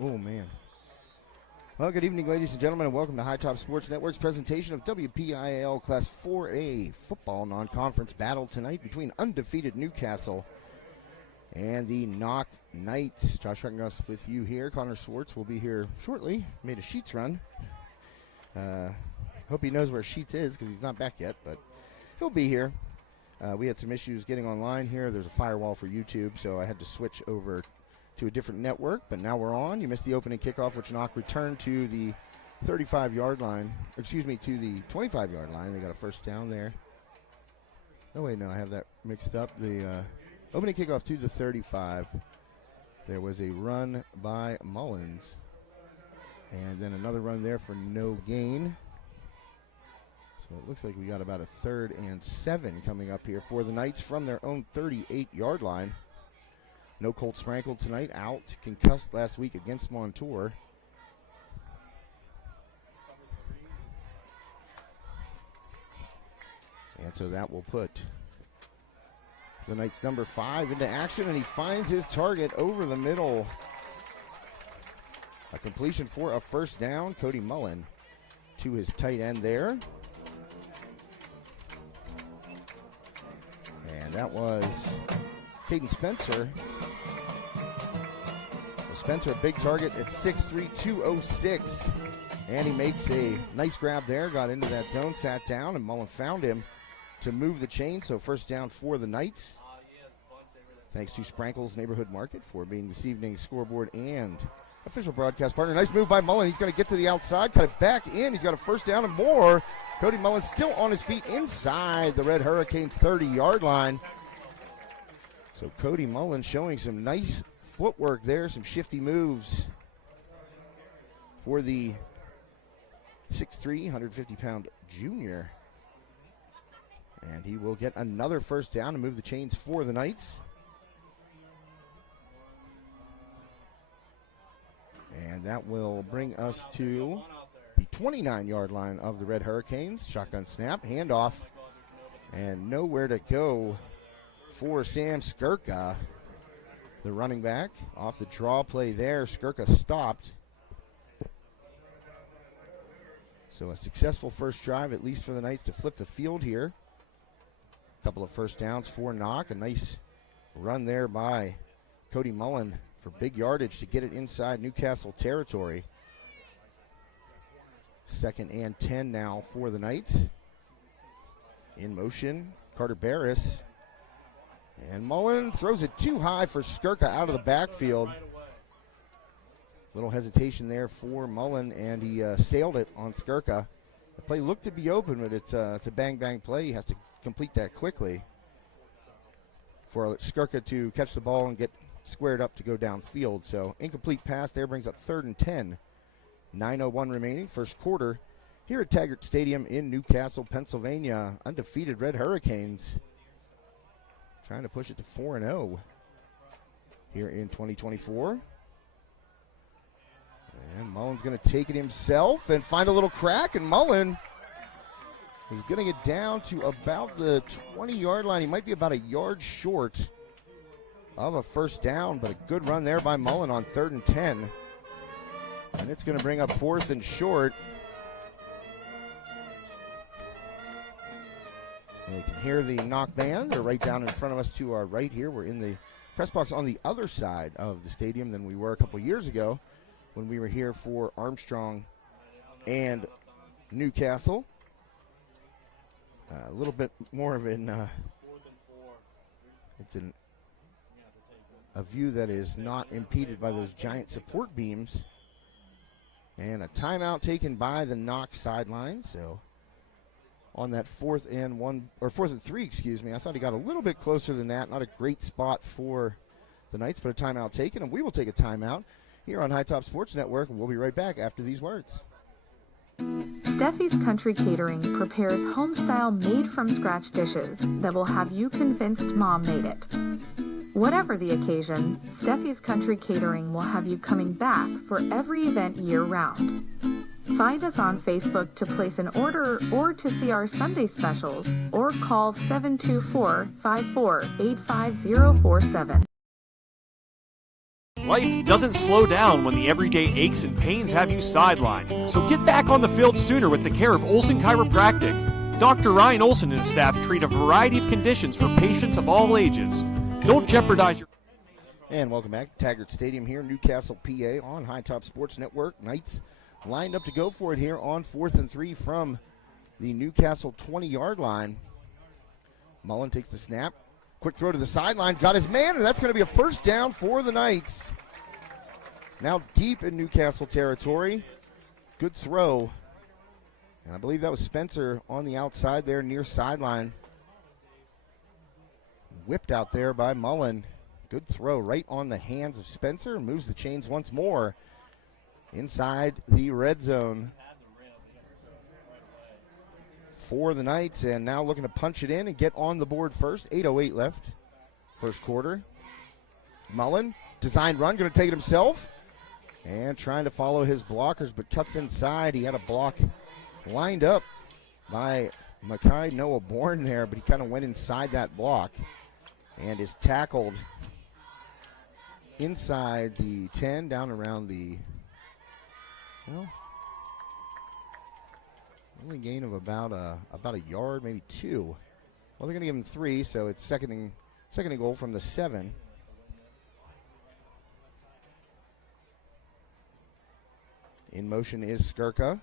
Oh, man. Well, good evening, ladies and gentlemen, and welcome to High Top Sports Network's presentation of WPIAL Class 4A football non-conference battle tonight between undefeated Newcastle and the Knoch Knights. Josh Huttengoss with you here. Connor Swartz will be here shortly. Made a Sheets run. Hope he knows where Sheets is because he's not back yet, but he'll be here. We had some issues getting online here. There's a firewall for YouTube, so I had to switch over to a different network, but now we're on. You missed the opening kickoff, which Knoch returned to the 35-yard line. Excuse me, to the 25-yard line. They got a first down there. Oh, wait, no, I have that mixed up. The opening kickoff to the 35. There was a run by Mullins, and then another run there for no gain. So it looks like we got about a 3rd and 7 coming up here for the Knights from their own 38-yard line. No Colt Sprankle tonight, out concussed last week against Montour. And so that will put the Knights' number 5 into action, and he finds his target over the middle. A completion for a first down. Cody Mullen to his tight end there. And that was Caden Spencer. Spencer, a big target at 6'3", 206. And he makes a nice grab there, got into that zone, sat down, and Mullen found him to move the chain. So first down for the Knights. Thanks to Sprankle's Neighborhood Market for being this evening's scoreboard and official broadcast partner. Nice move by Mullen. He's going to get to the outside, cut it back in. He's got a first down and more. Cody Mullen still on his feet inside the Red Hurricane 30-yard line. So Cody Mullen showing some nice footwork there, some shifty moves for the 6'3", 150-pound junior. And he will get another first down and move the chains for the Knights. And that will bring us to the 29-yard line of the Red Hurricanes. Shotgun snap, handoff, and nowhere to go for Sam Skirka. The running back off the draw play there. Skirka stopped. So a successful first drive, at least for the Knights, to flip the field here. A couple of first downs for Knoch. A nice run there by Cody Mullen for big yardage to get it inside Newcastle territory. 2nd and 10 now for the Knights. In motion, Carter Barris. And Mullen throws it too high for Skirka out of the backfield. Little hesitation there for Mullen, and he sailed it on Skirka. The play looked to be open, but it's a bang-bang play. He has to complete that quickly for Skirka to catch the ball and get squared up to go downfield. So incomplete pass there brings up 3rd and 10. 9:01 remaining, first quarter here at Taggart Stadium in Newcastle, Pennsylvania. Undefeated Red Hurricanes trying to push it to 4-0 here in 2024. And Mullen's going to take it himself and find a little crack, and Mullen is going to get down to about the 20-yard line. He might be about a yard short of a first down, but a good run there by Mullen on 3rd and 10. And it's going to bring up 4th and short. And you can hear the Knoch band. They're right down in front of us to our right here. We're in the press box on the other side of the stadium than we were a couple years ago when we were here for Armstrong and Newcastle. A little bit more of a view that is not impeded by those giant support beams. And a timeout taken by the Knoch sideline. So on that 4th and 3, excuse me. I thought he got a little bit closer than that. Not a great spot for the Knights, but a timeout taken, and we will take a timeout here on High Top Sports Network, and we'll be right back after these words. Steffi's Country Catering prepares home-style made-from-scratch dishes that will have you convinced Mom made it. Whatever the occasion, Steffi's Country Catering will have you coming back for every event year-round. Find us on Facebook to place an order or to see our Sunday specials, or call 724-54-85047. Life doesn't slow down when the everyday aches and pains have you sidelined. So get back on the field sooner with the care of Olson Chiropractic. Dr. Ryan Olson and his staff treat a variety of conditions for patients of all ages. Don't jeopardize your... And welcome back to Taggart Stadium here, Newcastle, PA, on High Top Sports Network. Knights lined up to go for it here on 4th and 3 from the Newcastle 20-yard line. Mullen takes the snap. Quick throw to the sidelines, got his man, and that's going to be a first down for the Knights. Now deep in Newcastle territory. Good throw. And I believe that was Spencer on the outside there near sideline. Whipped out there by Mullen. Good throw right on the hands of Spencer. Moves the chains once more inside the red zone for the Knights, and now looking to punch it in and get on the board first. 8:08 left, first quarter. Mullen, designed run, going to take it himself, and trying to follow his blockers, but cuts inside. He had a block lined up by Mackay Noah Bourne there, but he kind of went inside that block and is tackled inside the 10, down around the, well, only gain of about a yard, maybe 2. Well, they're going to give him 3, so it's second and goal from the 7. In motion is Skirka.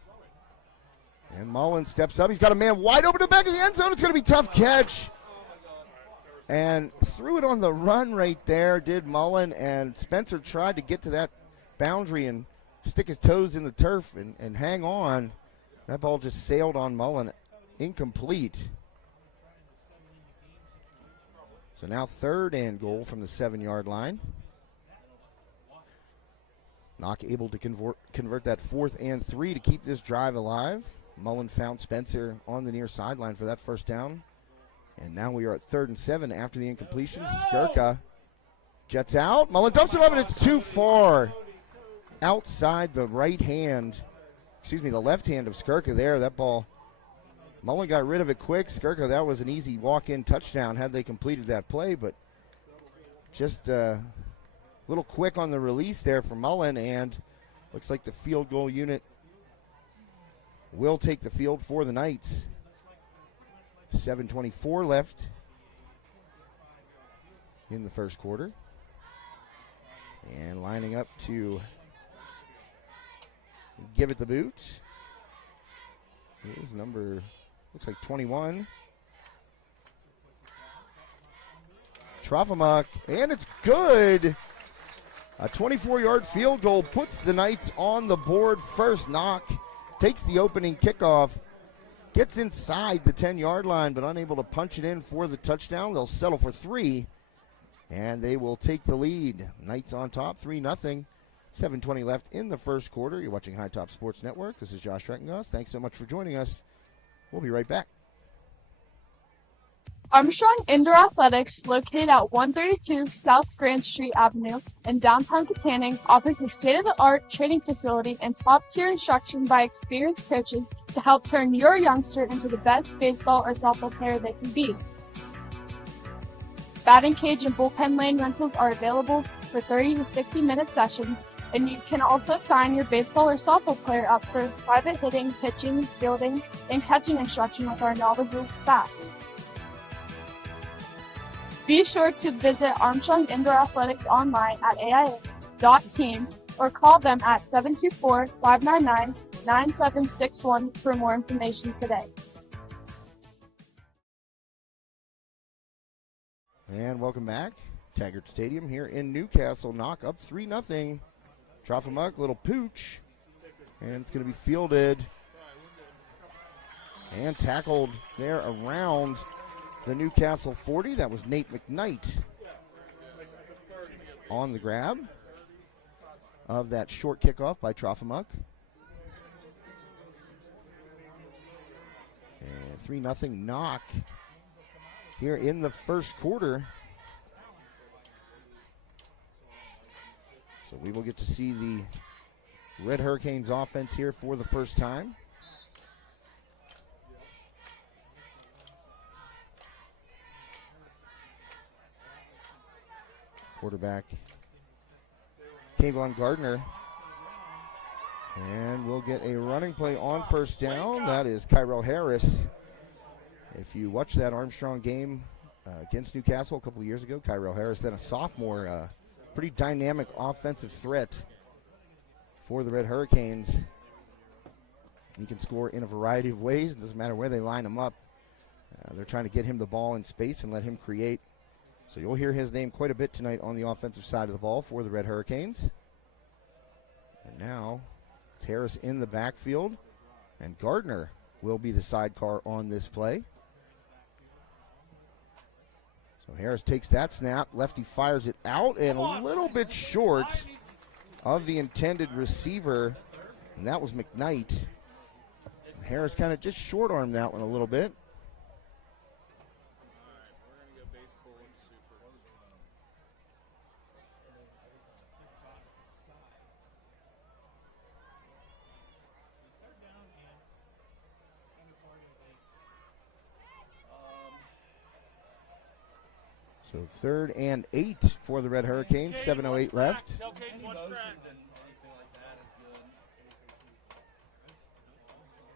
And Mullen steps up. He's got a man wide open to the back of the end zone. It's going to be a tough catch. And threw it on the run right there, did Mullen. And Spencer tried to get to that boundary and stick his toes in the turf and hang on. That ball just sailed on Mullen, incomplete. So now 3rd and goal from the 7-yard line. Knoch able to convert that 4th and 3 to keep this drive alive. Mullen found Spencer on the near sideline for that first down. And now we are at 3rd and 7 after the incompletion. Skirka jets out. Mullen dumps it off, and it's too far outside the right hand. The left hand of Skirka there. That ball, Mullen got rid of it quick. Skirka, that was an easy walk-in touchdown had they completed that play, but just a little quick on the release there for Mullen, and looks like the field goal unit will take the field for the Knights. 7:24 left in the first quarter. And lining up to give it the boot is number, looks like 21. Trofimuk, and it's good. A 24-yard field goal puts the Knights on the board first. Knoch takes the opening kickoff, gets inside the 10-yard line, but unable to punch it in for the touchdown. They'll settle for 3, and they will take the lead. Knights on top, 3-0. 7:20 left in the first quarter. You're watching High Top Sports Network. This is Josh Rettengoss. Thanks so much for joining us. We'll be right back. Armstrong Indoor Athletics, located at 132 South Grand Street Avenue in downtown Katanning, offers a state-of-the-art training facility and top-tier instruction by experienced coaches to help turn your youngster into the best baseball or softball player they can be. Batting cage and bullpen lane rentals are available for 30 to 60-minute sessions, and you can also sign your baseball or softball player up for private hitting, pitching, fielding, and catching instruction with our knowledgeable staff. Be sure to visit Armstrong Indoor Athletics online at aia.team or call them at 724-599-9761 for more information today. And welcome back. Taggart Stadium here in Newcastle. Knoch up 3-0. Trofimuk, little pooch. And it's going to be fielded and tackled there around the Newcastle 40. That was Nate McKnight on the grab of that short kickoff by Trofimuk. And 3-0 Knoch here in the first quarter. So we will get to see the Red Hurricanes offense here for the first time. Quarterback Kayvon Gardner. And we'll get a running play on first down. That is Kyrell Harris. If you watch that Armstrong game against Newcastle a couple of years ago, Kyrell Harris, then a sophomore, pretty dynamic offensive threat for the Red Hurricanes. He can score in a variety of ways. It doesn't matter where they line him up. They're trying to get him the ball in space and let him create. So you'll hear his name quite a bit tonight on the offensive side of the ball for the Red Hurricanes. And now it's Harris in the backfield, and Gardner will be the sidecar on this play. So Harris takes that snap. Lefty fires it out and a little bit short of the intended receiver, and that was McKnight. Harris kind of just short-armed that one a little bit. So 3rd and 8 for the Red Hurricanes, 7:08 left.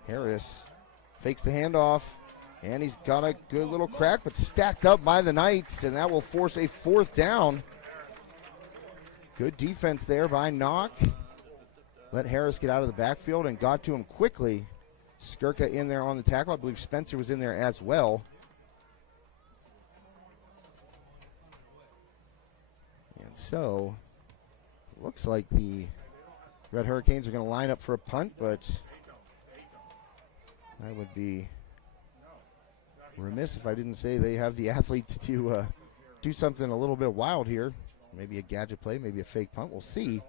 Harris fakes the handoff, and he's got a good little crack, but stacked up by the Knights, and that will force a 4th down. Good defense there by Knoch. Let Harris get out of the backfield and got to him quickly. Skirka in there on the tackle. I believe Spencer was in there as well. And so, looks like the Red Hurricanes are going to line up for a punt, but I would be remiss if I didn't say they have the athletes to do something a little bit wild here. Maybe a gadget play, maybe a fake punt. We'll see.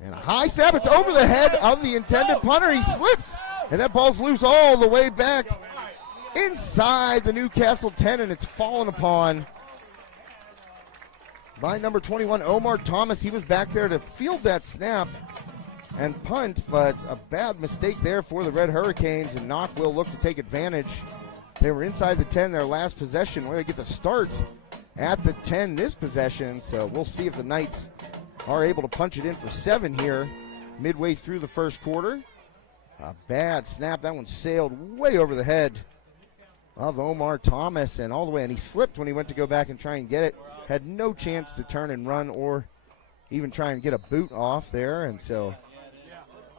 And a high snap. It's over the head of the intended punter. He slips, and that ball's loose all the way back inside the Newcastle 10, and it's fallen upon by number 21, Omar Thomas. He was back there to field that snap and punt, but a bad mistake there for the Red Hurricanes, and Knoch will look to take advantage. They were inside the 10 their last possession, where they get the start at the 10 this possession, so we'll see if the Knights are able to punch it in for 7 here midway through the first quarter. A bad snap. That one sailed way over the head of Omar Thomas and all the way, and he slipped when he went to go back and try and get it. Had no chance to turn and run or even try and get a boot off there, and so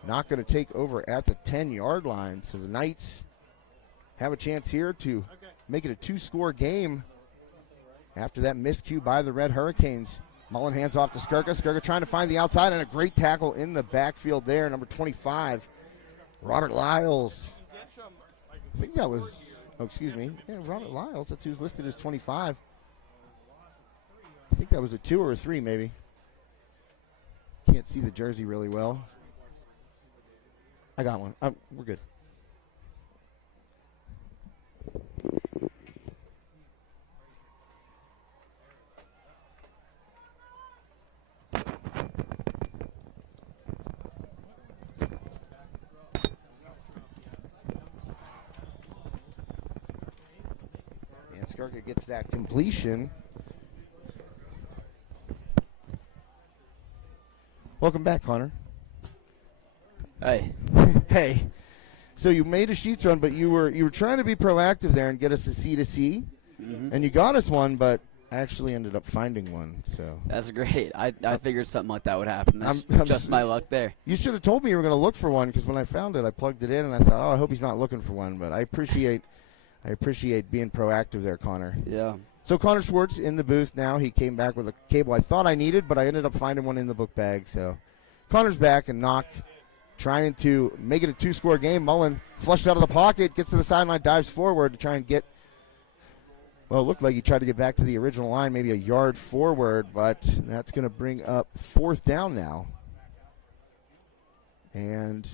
not going to take over at the 10-yard line. So the Knights have a chance here to make it a 2-score game after that miscue by the Red Hurricanes. Mullen hands off to Skirka. Skirka trying to find the outside, and a great tackle in the backfield there. Number 25, Robert Lyles. I think that was, Robert Lyles. That's who's listed as 25. I think that was a 2 or a 3 maybe. Can't see the jersey really well. I got one. We're good. And Skirka gets that completion. Welcome back, Connor. Hey. Hey. So you made a sheets run, but you were trying to be proactive there and get us a C2C, and you got us one, but I actually ended up finding one. So that's great. I figured something like that would happen. That's just my luck there. You should have told me you were going to look for one, because when I found it, I plugged it in and I thought, oh, I hope he's not looking for one. But I appreciate being proactive there, Connor. Yeah. So Connor Schwartz in the booth now. He came back with a cable I thought I needed, but I ended up finding one in the book bag. So Connor's back, and Knoch trying to make it a 2-score game. Mullen flushed out of the pocket, gets to the sideline, dives forward to try and get, well, it looked like he tried to get back to the original line, maybe a yard forward, but that's going to bring up 4th down now. And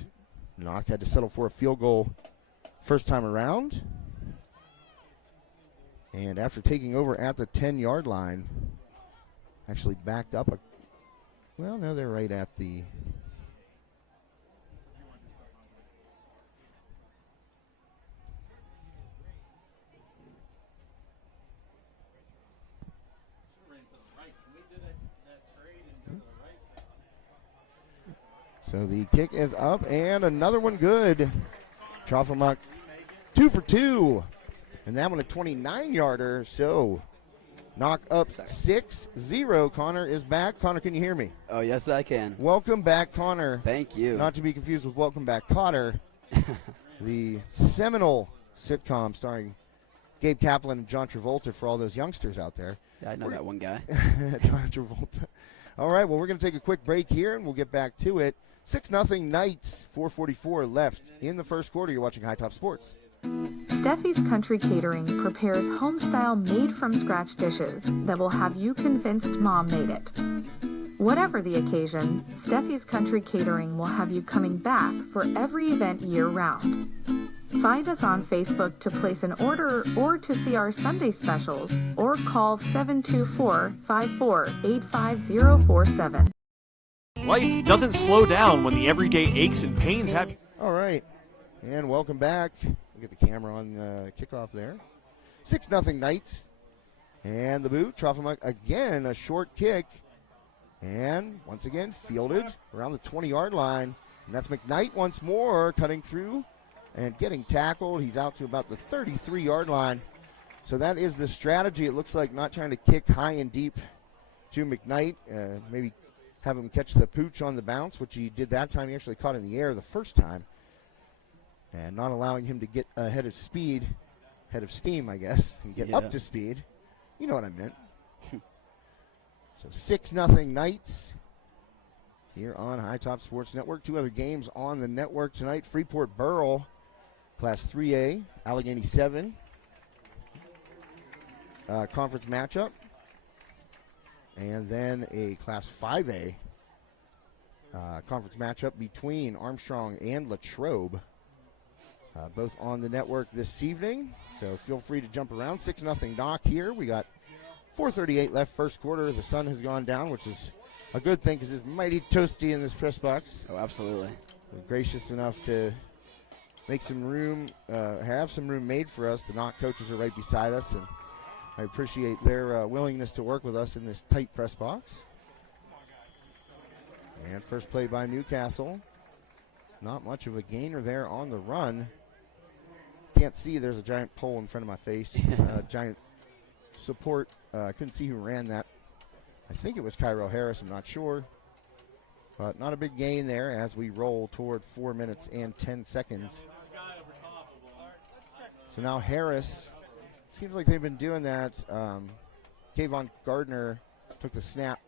Knoch had to settle for a field goal first time around. And after taking over at the 10-yard line, actually backed up well, no, they're right at the So the kick is up, and another one good. Troffelmuck 2 for 2. And that one a 29-yarder. So Knoch up 6-0. Connor is back. Connor, can you hear me? Oh, yes, I can. Welcome back, Connor. Thank you. Not to be confused with Welcome Back, Cotter. The seminal sitcom starring Gabe Kaplan and John Travolta for all those youngsters out there. Yeah, I know that one guy. John Travolta. All right, well, we're going to take a quick break here, and we'll get back to it. 6-0 Knights, 4:44 left in the first quarter. You're watching High Top Sports. Steffi's Country Catering prepares home-style made-from-scratch dishes that will have you convinced Mom made it. Whatever the occasion, Steffi's Country Catering will have you coming back for every event year-round. Find us on Facebook to place an order or to see our Sunday specials, or call 724-54-85047. Life doesn't slow down when the everyday aches and pains have you. All right, and welcome back. We'll get the camera on kickoff there. 6-0 Knights. And the boot, Troffelmuck again, a short kick. And once again, fielded around the 20-yard line. And that's McKnight once more, cutting through and getting tackled. He's out to about the 33-yard line. So that is the strategy. It looks like not trying to kick high and deep to McKnight. Maybe have him catch the pooch on the bounce, which he did that time. He actually caught in the air the first time. And not allowing him to get ahead of speed, head of steam, I guess, and get up to speed. You know what I meant. So 6-0 Knights here on High Top Sports Network. Two other games on the network tonight. Freeport Burrell, Class 3A, Allegheny 7. Conference matchup. And then a Class 5A conference matchup between Armstrong and Latrobe. Both on the network this evening. So feel free to jump around. 6-0 Knoch here. We got 4:38 left first quarter. The sun has gone down, which is a good thing because it's mighty toasty in this press box. Oh, absolutely. We're gracious enough to make some room, have some room made for us. The Knoch coaches are right beside us, and I appreciate their willingness to work with us in this tight press box. And first play by Newcastle. Not much of a gainer there on the run. Can't see, there's a giant pole in front of my face. Giant support. I couldn't see who ran that. I think it was Cairo Harris, I'm not sure. But not a big gain there as we roll toward 4 minutes and 10 seconds. So now Harris, seems like they've been doing that. Kayvon Gardner took the snap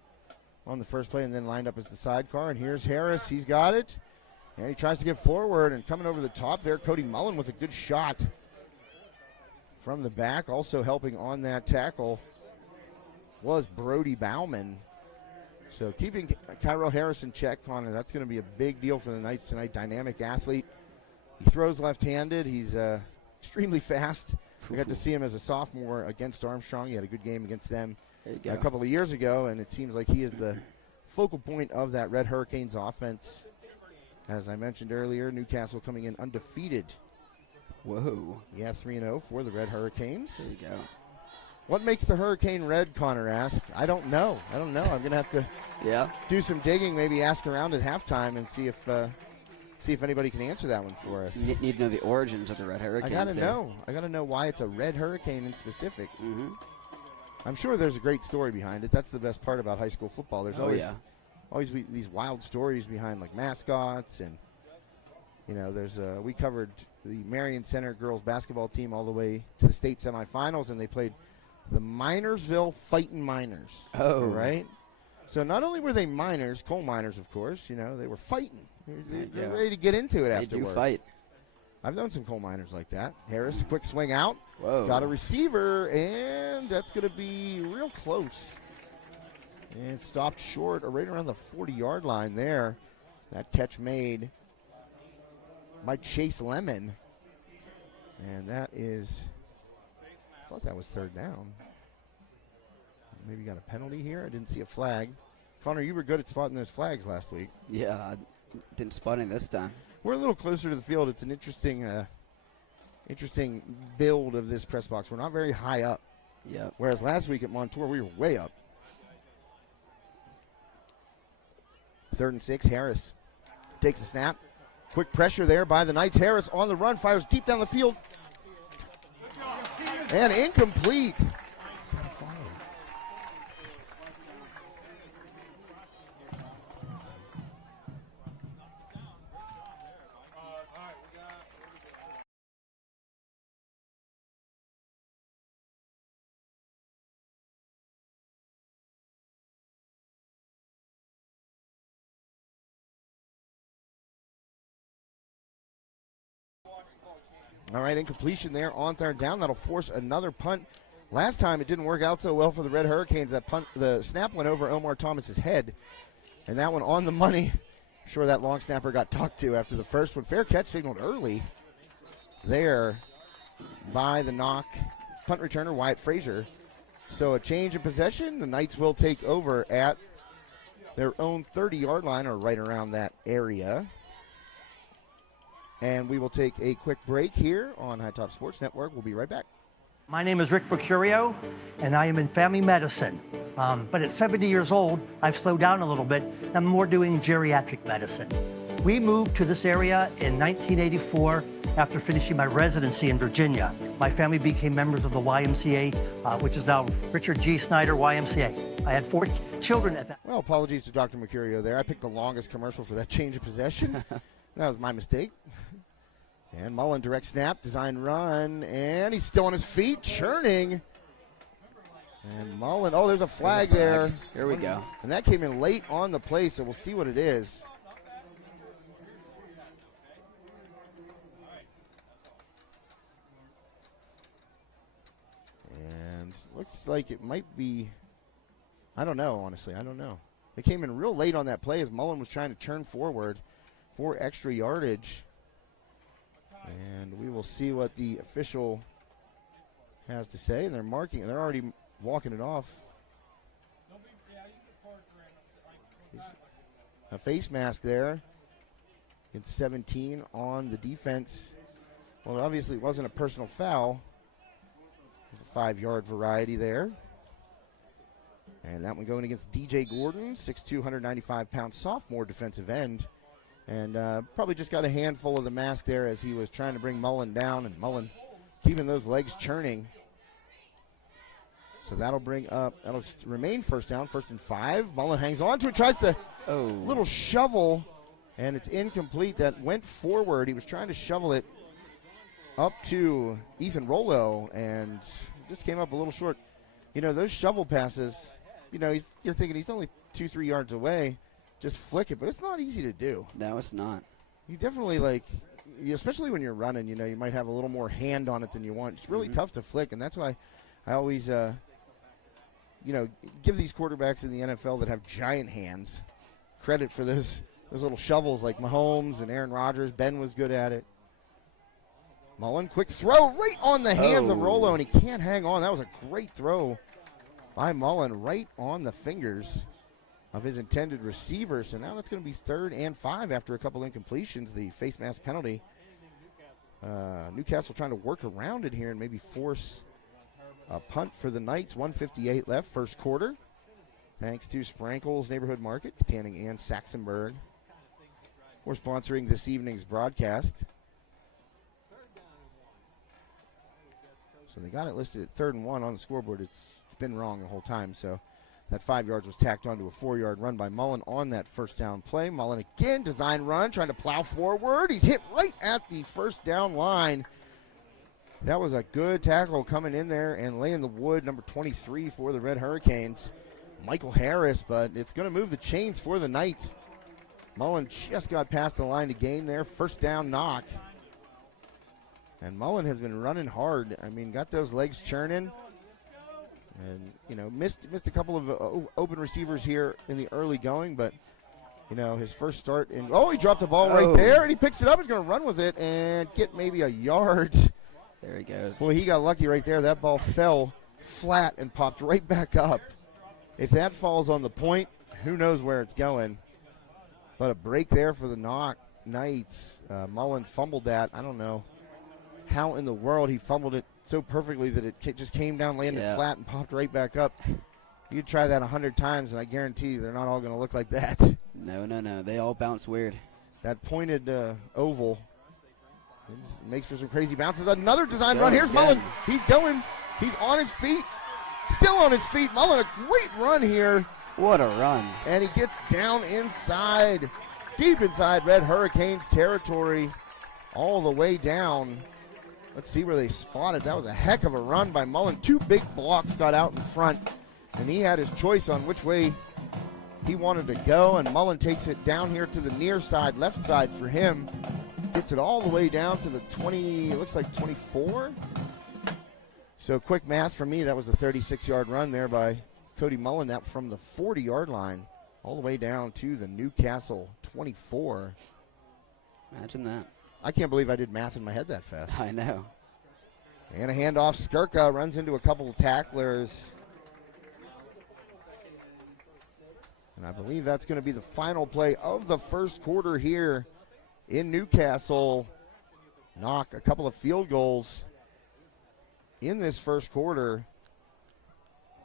on the first play and then lined up as the sidecar. And here's Harris, he's got it. And he tries to get forward, and coming over the top there, Cody Mullen with a good shot from the back. Also helping on that tackle was Brody Bauman. So keeping Cairo Harris in check, Connor, that's going to be a big deal for the Knights tonight. Dynamic athlete. He throws left-handed. He's extremely fast. We got to see him as a sophomore against Armstrong. He had a good game against them a couple of years ago, and it seems like he is the focal point of that Red Hurricanes offense. As I mentioned earlier, Newcastle coming in undefeated. Whoa. Yeah, 3-0 for the Red Hurricanes. There you go. What makes the Hurricane red, Connor asked? I don't know. I'm going to have to do some digging, maybe ask around at halftime and see if anybody can answer that one for us. You need to know the origins of the Red Hurricanes. I got to know why it's a Red Hurricane in specific. Mm-hmm. I'm sure there's a great story behind it. That's the best part about high school football. There's always these wild stories behind like mascots, and there's we covered the Marion Center girls basketball team all the way to the state semifinals, and they played the Minersville Fightin' Miners. Oh, right. So not only were they miners, coal miners, of course, they were fighting. They're ready to get into it after work. Fight. I've known some coal miners like that. Harris, quick swing out. Whoa. He's got a receiver, and that's going to be real close. And stopped short, or right around the 40-yard line there. That catch made by Chase Lemon. And that is, I thought that was third down. Maybe got a penalty here. I didn't see a flag. Connor, you were good at spotting those flags last week. Yeah, I didn't spot any this time. We're a little closer to the field. It's an interesting build of this press box. We're not very high up. Yeah. Whereas last week at Montour, we were way up. 3rd and 6, Harris takes the snap. Quick pressure there by the Knights. Harris on the run, fires deep down the field. And incomplete. All right, incompletion there on third down. That'll force another punt. Last time it didn't work out so well for the Red Hurricanes. That punt, the snap went over Omar Thomas's head, and that one on the money. I'm sure that long snapper got talked to after the first one. Fair catch signaled early there by the Knoch punt returner, Wyatt Frazier. So a change of possession. The Knights will take over at their own 30-yard line or right around that area. And we will take a quick break here on High Top Sports Network. We'll be right back. My name is Rick Mercurio, and I am in family medicine. But at 70 years old, I've slowed down a little bit. I'm more doing geriatric medicine. We moved to this area in 1984 after finishing my residency in Virginia. My family became members of the YMCA, which is now Richard G. Snyder YMCA. I had 4 children at that. Well, apologies to Dr. Mercurio there. I picked the longest commercial for that change of possession. That was my mistake. And Mullen direct snap, design run, and he's still on his feet, churning. And Mullen, oh, there's a flag there. Here we go. And that came in late on the play, so we'll see what it is. And looks like it might be, I don't know, honestly, I don't know. It came in real late on that play as Mullen was trying to turn forward for extra yardage. And we will see what the official has to say. And they're marking it. They're already walking it off. A face mask there. It's 17 on the defense. Well, obviously it wasn't a personal foul. There's a 5-yard variety there. And that one going against DJ Gordon, 6'2", 195-pound sophomore defensive end. And probably just got a handful of the mask there as he was trying to bring Mullen down, and Mullen keeping those legs churning. So that'll remain first down, 1st and 5. Mullen hangs on to it, tries to little shovel, and it's incomplete. That went forward. He was trying to shovel it up to Ethan Rollo, and just came up a little short. You know, those shovel passes, you know, you're thinking he's only 2-3 yards away. Just flick it, but it's not easy to do. No, it's not. You definitely, especially when you're running, you know, you might have a little more hand on it than you want. It's really tough to flick, and that's why I always, give these quarterbacks in the NFL that have giant hands credit for those little shovels like Mahomes and Aaron Rodgers. Ben was good at it. Mullen, quick throw right on the hands of Rollo, and he can't hang on. That was a great throw by Mullen right on the fingers of his intended receiver. So now that's going to be 3rd and 5 after a couple incompletions, the face mask penalty. Newcastle trying to work around it here and maybe force a punt for the Knights. 1:58 left, first quarter. Thanks to Sprankle's Neighborhood Market, Katanning and Saxonburg, for sponsoring this evening's broadcast. So they got it listed at 3rd and 1 on the scoreboard. It's been wrong the whole time, so that 5 yards was tacked onto a 4-yard run by Mullen on that first down play. Mullen again, design run, trying to plow forward. He's hit right at the first down line. That was a good tackle coming in there and laying the wood, number 23 for the Red Hurricanes, Michael Harris, but it's going to move the chains for the Knights. Mullen just got past the line to gain there. First down knock. And Mullen has been running hard. I mean, got those legs churning. And, you know, missed a couple of open receivers here in the early going, but, you know, his first start. And he dropped the ball right there, and he picks it up. He's going to run with it and get maybe a yard. There he goes. Boy, he got lucky right there. That ball fell flat and popped right back up. If that falls on the point, who knows where it's going. But a break there for the Knoch Knights. Mullen fumbled that. I don't know how in the world he fumbled it so perfectly that it just came down, landed flat, and popped right back up. You could try that 100 times, and I guarantee you they're not all going to look like that. No. They all bounce weird. that pointed oval. Makes for some crazy bounces. Another design run. Here's Mullen. He's going. He's on his feet. Still on his feet. Mullen, a great run here. What a run. And he gets down inside, deep inside Red Hurricanes territory, all the way down. Let's see where they spotted. That was a heck of a run by Mullen. 2 big blocks got out in front, and he had his choice on which way he wanted to go, and Mullen takes it down here to the near side, left side for him. Gets it all the way down to the 20, it looks like 24. So quick math for me, that was a 36-yard run there by Cody Mullen. That from the 40-yard line all the way down to the Newcastle 24. Imagine that. I can't believe I did math in my head that fast. I know. And a handoff. Skirka runs into a couple of tacklers. And I believe that's going to be the final play of the first quarter here in Newcastle. Knoch a couple of field goals in this first quarter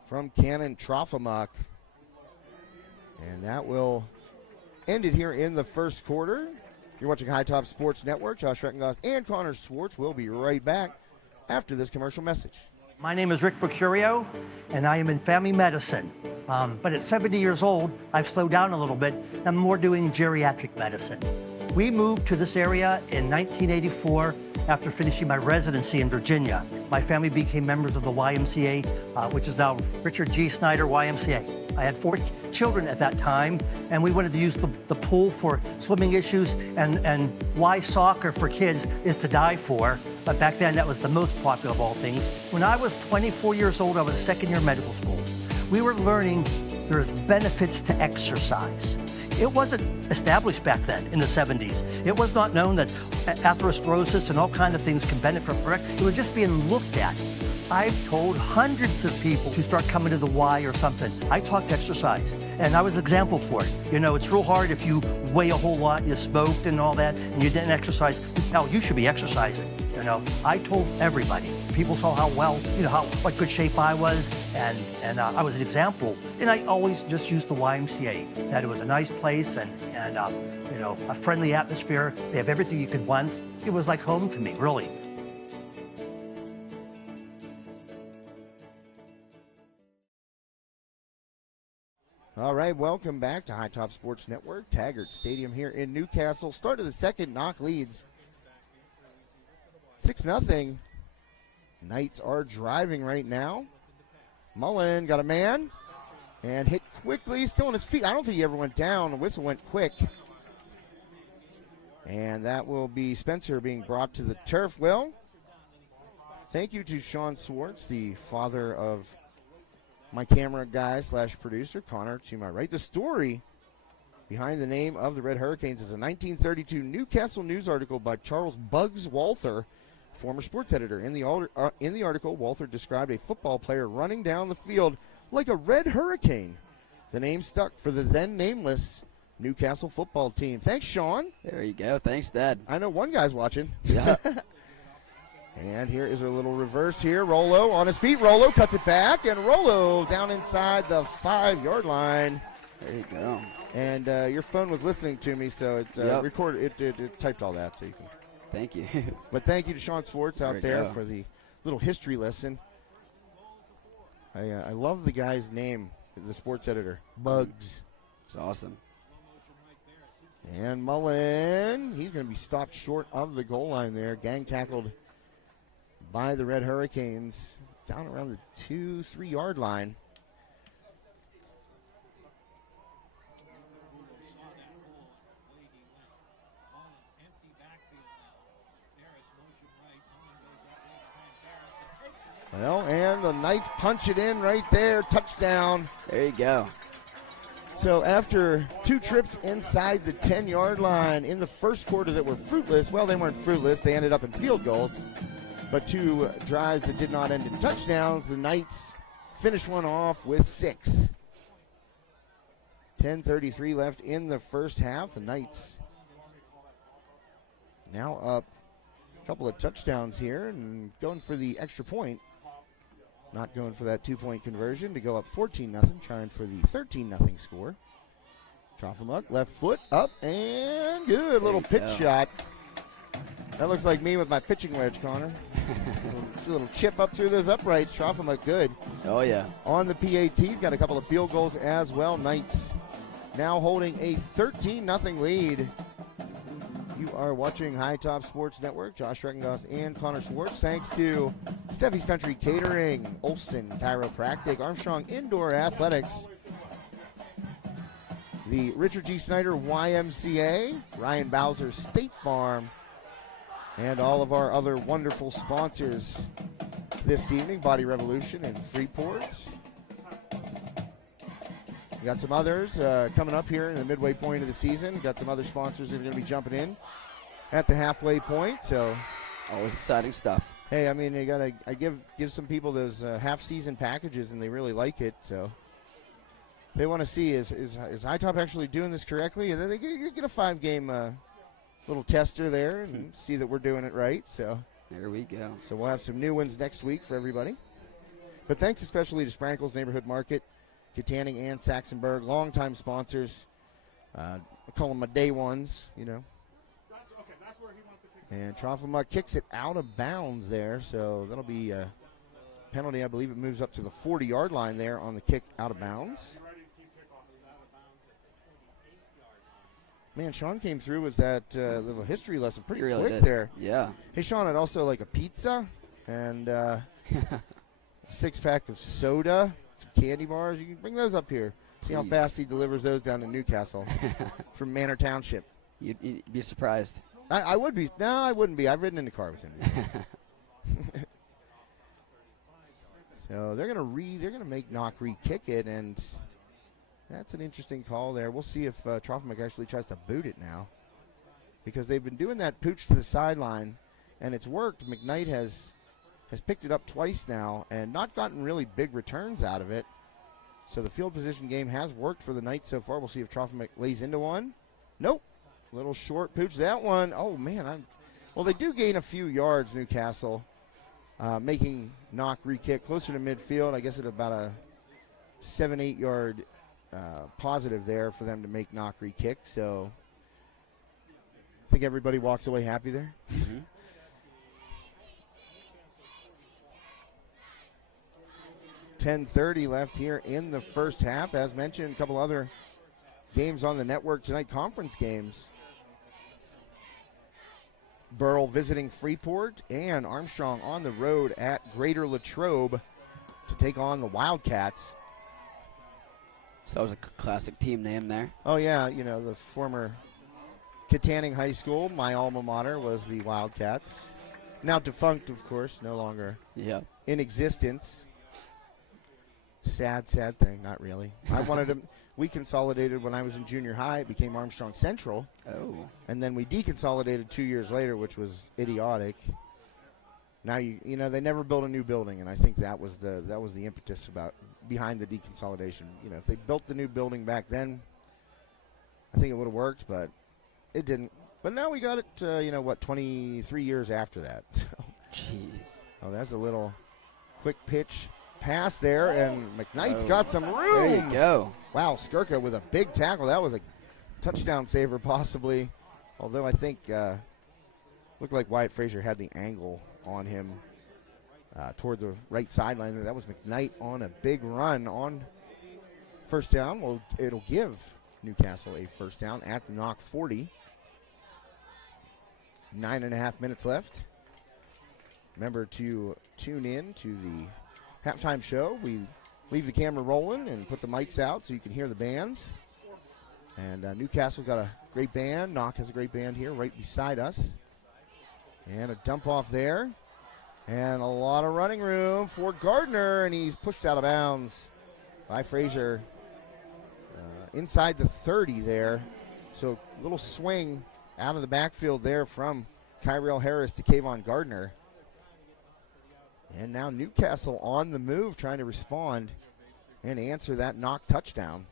from Cannon Trofimuk. And that will end it here in the first quarter. You're watching High Top Sports Network. Josh Rettengoss and Connor Swartz will be right back after this commercial message. My name is Rick Mercurio, and I am in family medicine. But at 70 years old, I've slowed down a little bit. I'm more doing geriatric medicine. We moved to this area in 1984 after finishing my residency in Virginia. My family became members of the YMCA, which is now Richard G. Snyder YMCA. I had 4 children at that time, and we wanted to use the pool for swimming issues, and why soccer for kids is to die for. But back then, that was the most popular of all things. When I was 24 years old, I was second-year medical school. We were learning there's benefits to exercise. It wasn't established back then in the 70s. It was not known that atherosclerosis and all kinds of things can benefit from it. It was just being looked at. I've told hundreds of people to start coming to the Y or something. I talked exercise, and I was an example for it. You know, it's real hard if you weigh a whole lot, you smoked and all that, and you didn't exercise. Now you should be exercising. You know, I told everybody. People saw how well, you know, what good shape I was, and I was an example. And I always just used the YMCA. That it was a nice place and you know, a friendly atmosphere. They have everything you could want. It was like home to me, really. All right, welcome back to High Top Sports Network. Taggart Stadium here in Newcastle. Start of the second, Knoch leads 6-0. Knights are driving right now. Mullen got a man and hit quickly, still on his feet. I don't think he ever went down. The whistle went quick. And that will be Spencer being brought to the turf. Well, thank you to Sean Swartz, the father of my camera guy / producer, Connor, to my right. The story behind the name of the Red Hurricanes is a 1932 Newcastle News article by Charles Bugs Walther, former sports editor. In the article, Walther described a football player running down the field like a red hurricane. The name stuck for the then nameless Newcastle football team. Thanks, Sean. There you go. Thanks, Dad. I know one guy's watching. Yeah. And here is a little reverse here. Rollo on his feet. Rollo cuts it back, and Rollo down inside the 5-yard line. There you go. And your phone was listening to me, so it recorded. It typed all that, so you can. Thank you. But thank you to Sean Swartz out there for the little history lesson. I love the guy's name, the sports editor, Bugs. It's awesome. And Mullen, he's going to be stopped short of the goal line there. Gang tackled by the Red Hurricanes down around the 2-3 yard line. Well, and the Knights punch it in right there. Touchdown. There you go. So after 2 trips inside the 10-yard line in the first quarter that were fruitless, well, they weren't fruitless. They ended up in field goals. But 2 drives that did not end in touchdowns, the Knights finished one off with 6. 10:33 left in the first half. The Knights now up a couple of touchdowns here and going for the extra point. Not going for that 2-point conversion to go up 14-0, trying for the 13-0 score. Trofimuk, left foot up and good little pitch shot. That looks like me with my pitching wedge, Connor. little chip up through those uprights. Trofimuk good. Oh, yeah. On the PAT, he's got a couple of field goals as well. Knights now holding a 13-0 lead. You are watching High Top Sports Network. Josh Reckengoss and Connor Schwartz. Thanks to Steffi's Country Catering, Olson Chiropractic, Armstrong Indoor Athletics, the Richard G. Snyder YMCA, Ryan Bowser State Farm, and all of our other wonderful sponsors this evening. Body Revolution in Freeport. We got some others coming up here in the midway point of the season. Got some other sponsors that are going to be jumping in at the halfway point. So, always exciting stuff. Hey, I mean, you gotta give some people those half-season packages, and they really like it. So, they want to see is High Top actually doing this correctly, and then they get a 5-game little tester there and see that we're doing it right. So there we go. So we'll have some new ones next week for everybody. But thanks especially to Sprankle's Neighborhood Market, Katanning and Saxonburg, longtime sponsors. I call them my day ones, you know. And Trofimuk kicks it out of bounds there, so that'll be a penalty. I believe it moves up to the 40-yard line there on the kick out of bounds. Man, Sean came through with that little history lesson pretty quick there. Yeah. Hey, Sean, I'd also like a pizza and a 6-pack of soda, some candy bars. You can bring those up here. See how fast he delivers those down to Newcastle from Manor Township. You'd be surprised. I would be. No, I wouldn't be. I've ridden in the car with him. So they're gonna make Knoch re-kick it, and that's an interesting call there. We'll see if Trofimuk actually tries to boot it now, because they've been doing that pooch to the sideline, and it's worked. McKnight has picked it up twice now and not gotten really big returns out of it. So the field position game has worked for the Knights so far. We'll see if Trofimuk lays into one. Nope. Little short pooch. That one, oh, man. Well, they do gain a few yards, Newcastle, making Knoch re-kick closer to midfield. I guess at about a 7-8 yard positive there for them to make Knoch re-kick. So I think everybody walks away happy there. Mm-hmm. 10:30 left here in the first half. As mentioned, a couple other games on the network tonight, conference games. Burrell visiting Freeport, and Armstrong on the road at Greater Latrobe to take on the Wildcats. So that was a classic team name there. Oh, yeah, you know, the former Katanning High School, my alma mater, was the Wildcats. Now defunct, of course, no longer in existence. Sad thing, not really. I wanted to. We consolidated when I was in junior high. It became Armstrong Central. Oh. And then we deconsolidated 2 years later, which was idiotic. Now you know they never built a new building, and I think that was the impetus behind the deconsolidation. You know, if they built the new building back then, I think it would have worked, but it didn't. But now we got it. 23 years after that. Jeez. Oh, that's a little quick pitch pass there, and McKnight's got some room. There you go. Wow, Skirka with a big tackle. That was a touchdown saver possibly, although I think looked like Wyatt Frazier had the angle on him toward the right sideline. That was McKnight on a big run on first down. Well, it'll give Newcastle a first down at the Knoch 40. 9.5 minutes left. Remember to tune in to the halftime show. We leave the camera rolling and put the mics out so you can hear the bands. And Newcastle got a great band. Knoch has a great band here right beside us. And a dump off there. And a lot of running room for Gardner, and he's pushed out of bounds by Frazier inside the 30 there. So a little swing out of the backfield there from Kyrell Harris to Kayvon Gardner. And now Newcastle on the move, trying to respond and answer that Knoch touchdown.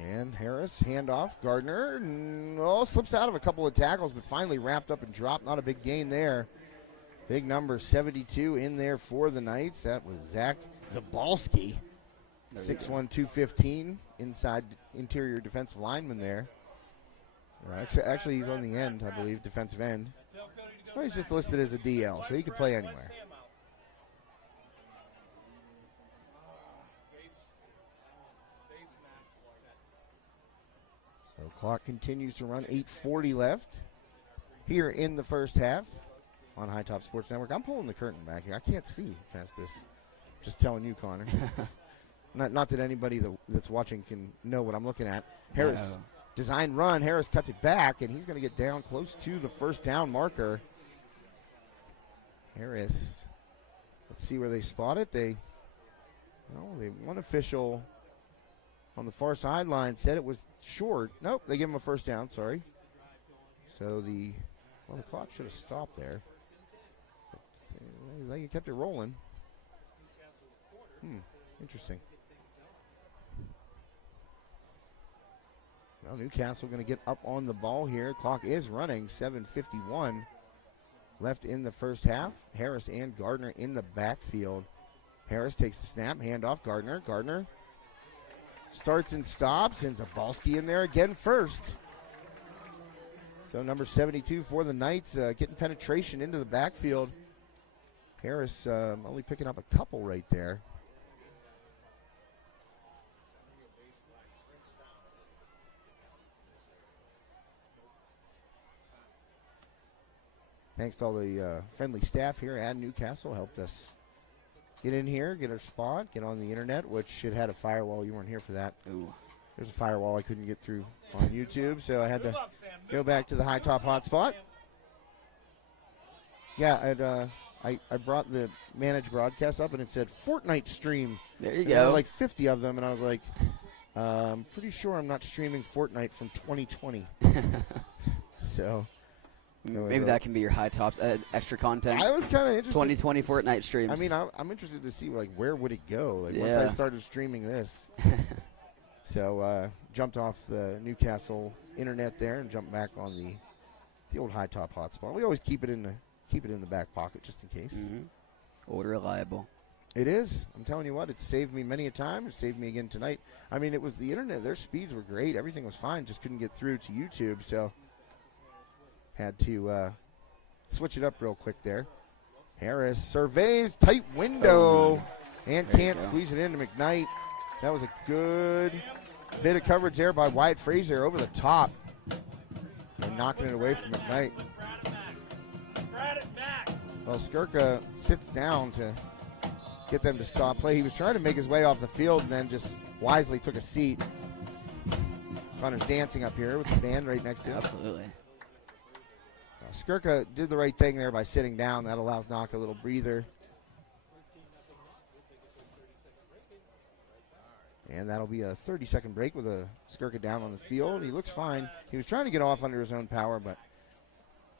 And Harris, handoff. Gardner, slips out of a couple of tackles, but finally wrapped up and dropped. Not a big gain there. Big number 72 in there for the Knights. That was Zach Zabalski. 6'1", 215, inside interior defensive lineman there. Actually, he's on the end, I believe, defensive end. Well, he's just listed as a DL, so he could play anywhere. So clock continues to run, 8:40 left here in the first half on High Top Sports Network. I'm pulling the curtain back here. I can't see past this. Just telling you, Connor. Not that anybody that's watching can know what I'm looking at. Harris, design run. Harris cuts it back, and he's going to get down close to the first down marker. Harris, let's see where they spot it. One official on the far sideline said it was short. Nope, they give him a first down, sorry. So the clock should have stopped there. They kept it rolling. Interesting. Well, Newcastle going to get up on the ball here. Clock is running, 7:51 left in the first half. Harris and Gardner in the backfield. Harris takes the snap, handoff, Gardner. Gardner starts and stops, and Zabalski in there again first. So number 72 for the Knights, getting penetration into the backfield. Harris only picking up a couple right there. Thanks to all the friendly staff here at Newcastle, helped us get in here, get our spot, get on the internet, which it had a firewall. You weren't here for that. Ooh. There's a firewall I couldn't get through on YouTube, so I had to go back to the High Top hotspot. Yeah, I brought the managed broadcast up, and it said Fortnite stream. There you and go. There were like 50 of them, and I was like, I'm pretty sure I'm not streaming Fortnite from 2020. So maybe that can be your High Tops extra content. I was kind of interested. 2020 Fortnite streams. I mean, I'm interested to see where would it go once I started streaming this. So jumped off the Newcastle internet there and jumped back on the old High Top hotspot. We always keep it in the back pocket just in case. Mm-hmm. Old reliable. It is. I'm telling you what, it's saved me many a time. It saved me again tonight. I mean, it was the internet. Their speeds were great. Everything was fine. Just couldn't get through to YouTube, so had to switch it up real quick there. Harris surveys, tight window, and can't squeeze it into McKnight. That was a good bit of coverage there by Wyatt Frazier over the top. And knocking it away from McKnight. Well, Skirka sits down to get them to stop play. He was trying to make his way off the field and then just wisely took a seat. Connor's dancing up here with the band right next to him. Absolutely. Skirka did the right thing there by sitting down. That allows Knoch a little breather. And that'll be a 30-second break with a Skirka down on the field. He looks fine. He was trying to get off under his own power, but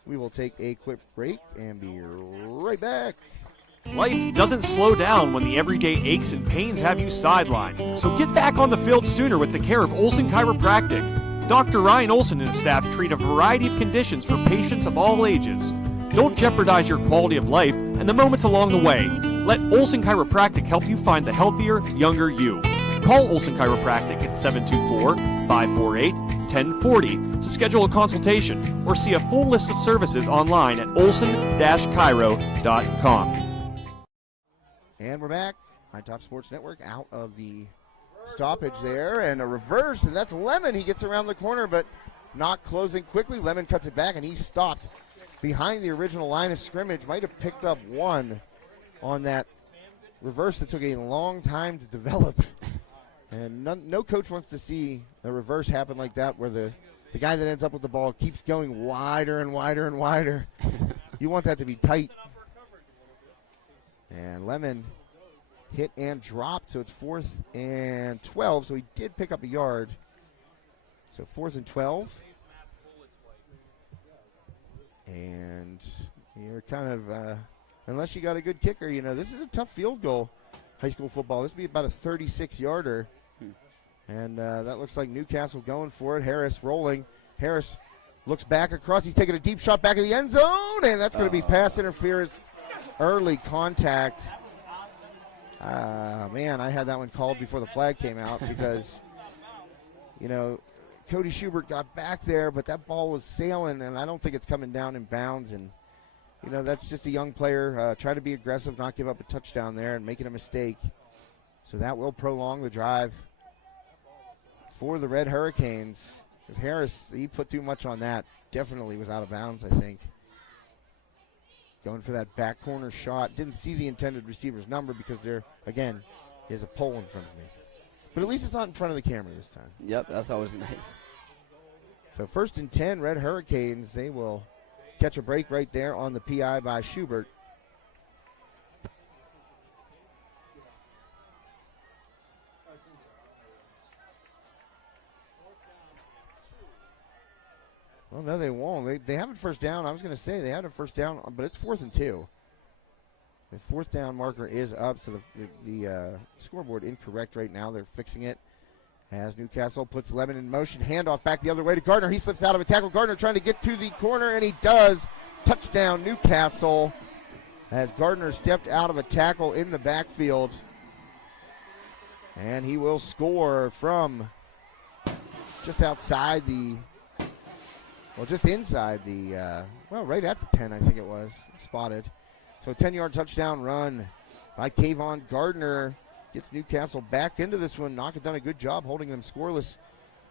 we will take a quick break and be right back. Life doesn't slow down when the everyday aches and pains have you sidelined. So get back on the field sooner with the care of Olson Chiropractic. Dr. Ryan Olson and his staff treat a variety of conditions for patients of all ages. Don't jeopardize your quality of life and the moments along the way. Let Olson Chiropractic help you find the healthier, younger you. Call Olson Chiropractic at 724-548-1040 to schedule a consultation or see a full list of services online at olson-chiro.com. And we're back. High Top Sports Network out of the stoppage there, and a reverse, and that's Lemon. He gets around the corner, but not closing quickly. Lemon cuts it back, and he's stopped behind the original line of scrimmage. Might have picked up one on that reverse that took a long time to develop. And no coach wants to see a reverse happen like that where the guy that ends up with the ball keeps going wider and wider and wider. You want that to be tight. And Lemon hit and dropped, so it's 4th and 12. So he did pick up a yard. So 4th and 12. And you're kind of, unless you got a good kicker, this is a tough field goal, high school football. This would be about a 36-yarder. And that looks like Newcastle going for it. Harris rolling. Harris looks back across. He's taking a deep shot back in the end zone, and that's going to be pass interference. Early contact. Man, I had that one called before the flag came out because, you know, Cody Schubert got back there, but that ball was sailing, and I don't think it's coming down in bounds. And, you know, that's just a young player. Try to be aggressive, not give up a touchdown there and making a mistake. So that will prolong the drive for the Red Hurricanes. Because Harris, he put too much on that. Definitely was out of bounds, I think. Going for that back corner shot. Didn't see the intended receiver's number because there, again, is a pole in front of me. But at least it's not in front of the camera this time. Yep, that's always nice. So 1st and 10, Red Hurricanes. They will catch a break right there on the PI by Schubert. Well, no, they won't. They have it first down. I was going to say they had a first down, but it's 4th and 2. The 4th down marker is up, so the scoreboard incorrect right now. They're fixing it as Newcastle puts Lemon in motion. Handoff back the other way to Gardner. He slips out of a tackle. Gardner trying to get to the corner, and he does. Touchdown, Newcastle, as Gardner stepped out of a tackle in the backfield. And he will score from just outside the, well, just inside the, right at the 10, I think it was, spotted. So a 10-yard touchdown run by Kayvon Gardner gets Newcastle back into this one. Knoch had done a good job holding them scoreless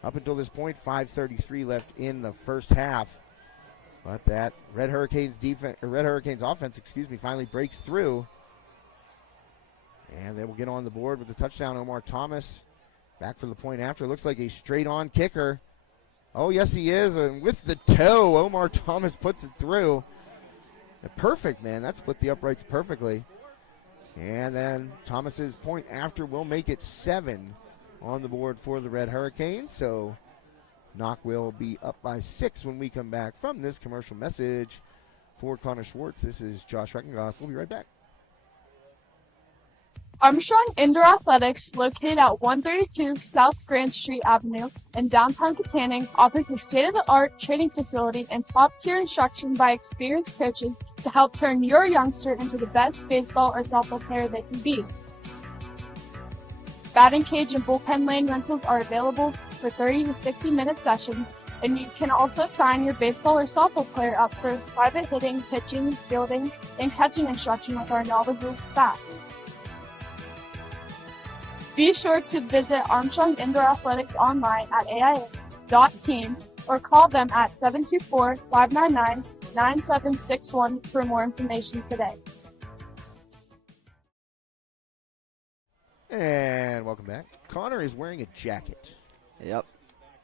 up until this point. 5:33 left in the first half. But that Red Hurricanes offense, finally breaks through. And they will get on the board with the touchdown. Omar Thomas back for the point after. Looks like a straight-on kicker. Oh, yes, he is. And with the toe, Omar Thomas puts it through. Perfect, man. That split the uprights perfectly. And then Thomas's point after will make it 7 on the board for the Red Hurricanes. So Knoch will be up by 6 when we come back from this commercial message. For Connor Schwartz, this is Josh Reckengoss. We'll be right back. Armstrong Indoor Athletics, located at 132 South Grand Street Avenue in downtown Katanning, offers a state-of-the-art training facility and top-tier instruction by experienced coaches to help turn your youngster into the best baseball or softball player they can be. Batting cage and bullpen lane rentals are available for 30 to 60-minute sessions, and you can also sign your baseball or softball player up for private hitting, pitching, fielding, and catching instruction with our knowledgeable staff. Be sure to visit Armstrong Indoor Athletics online at aia.team or call them at 724-599-9761 for more information today. And welcome back. Connor is wearing a jacket. Yep.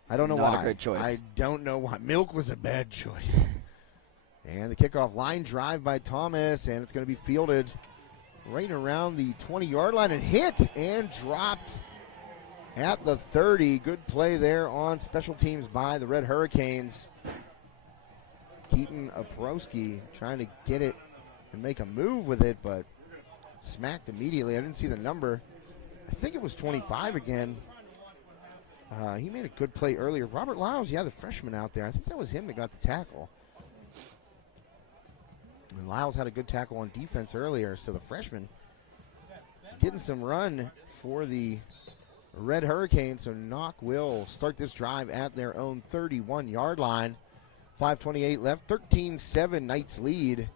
I don't know why. Not a great choice. I don't know why. Milk was a bad choice. And the kickoff line drive by Thomas, and it's going to be fielded right around the 20-yard line and hit and dropped at the 30. Good play there on special teams by the Red Hurricanes. Keaton Oprowski trying to get it and make a move with it, but smacked immediately. I didn't see the number. I think it was 25 again. He made a good play earlier. Robert Lyles, the freshman out there. I think that was him that got the tackle. And Lyles had a good tackle on defense earlier, so the freshman getting some run for the Red Hurricanes. So Knoch will start this drive at their own 31-yard line. 5:28 left, 13-7 Knights lead. And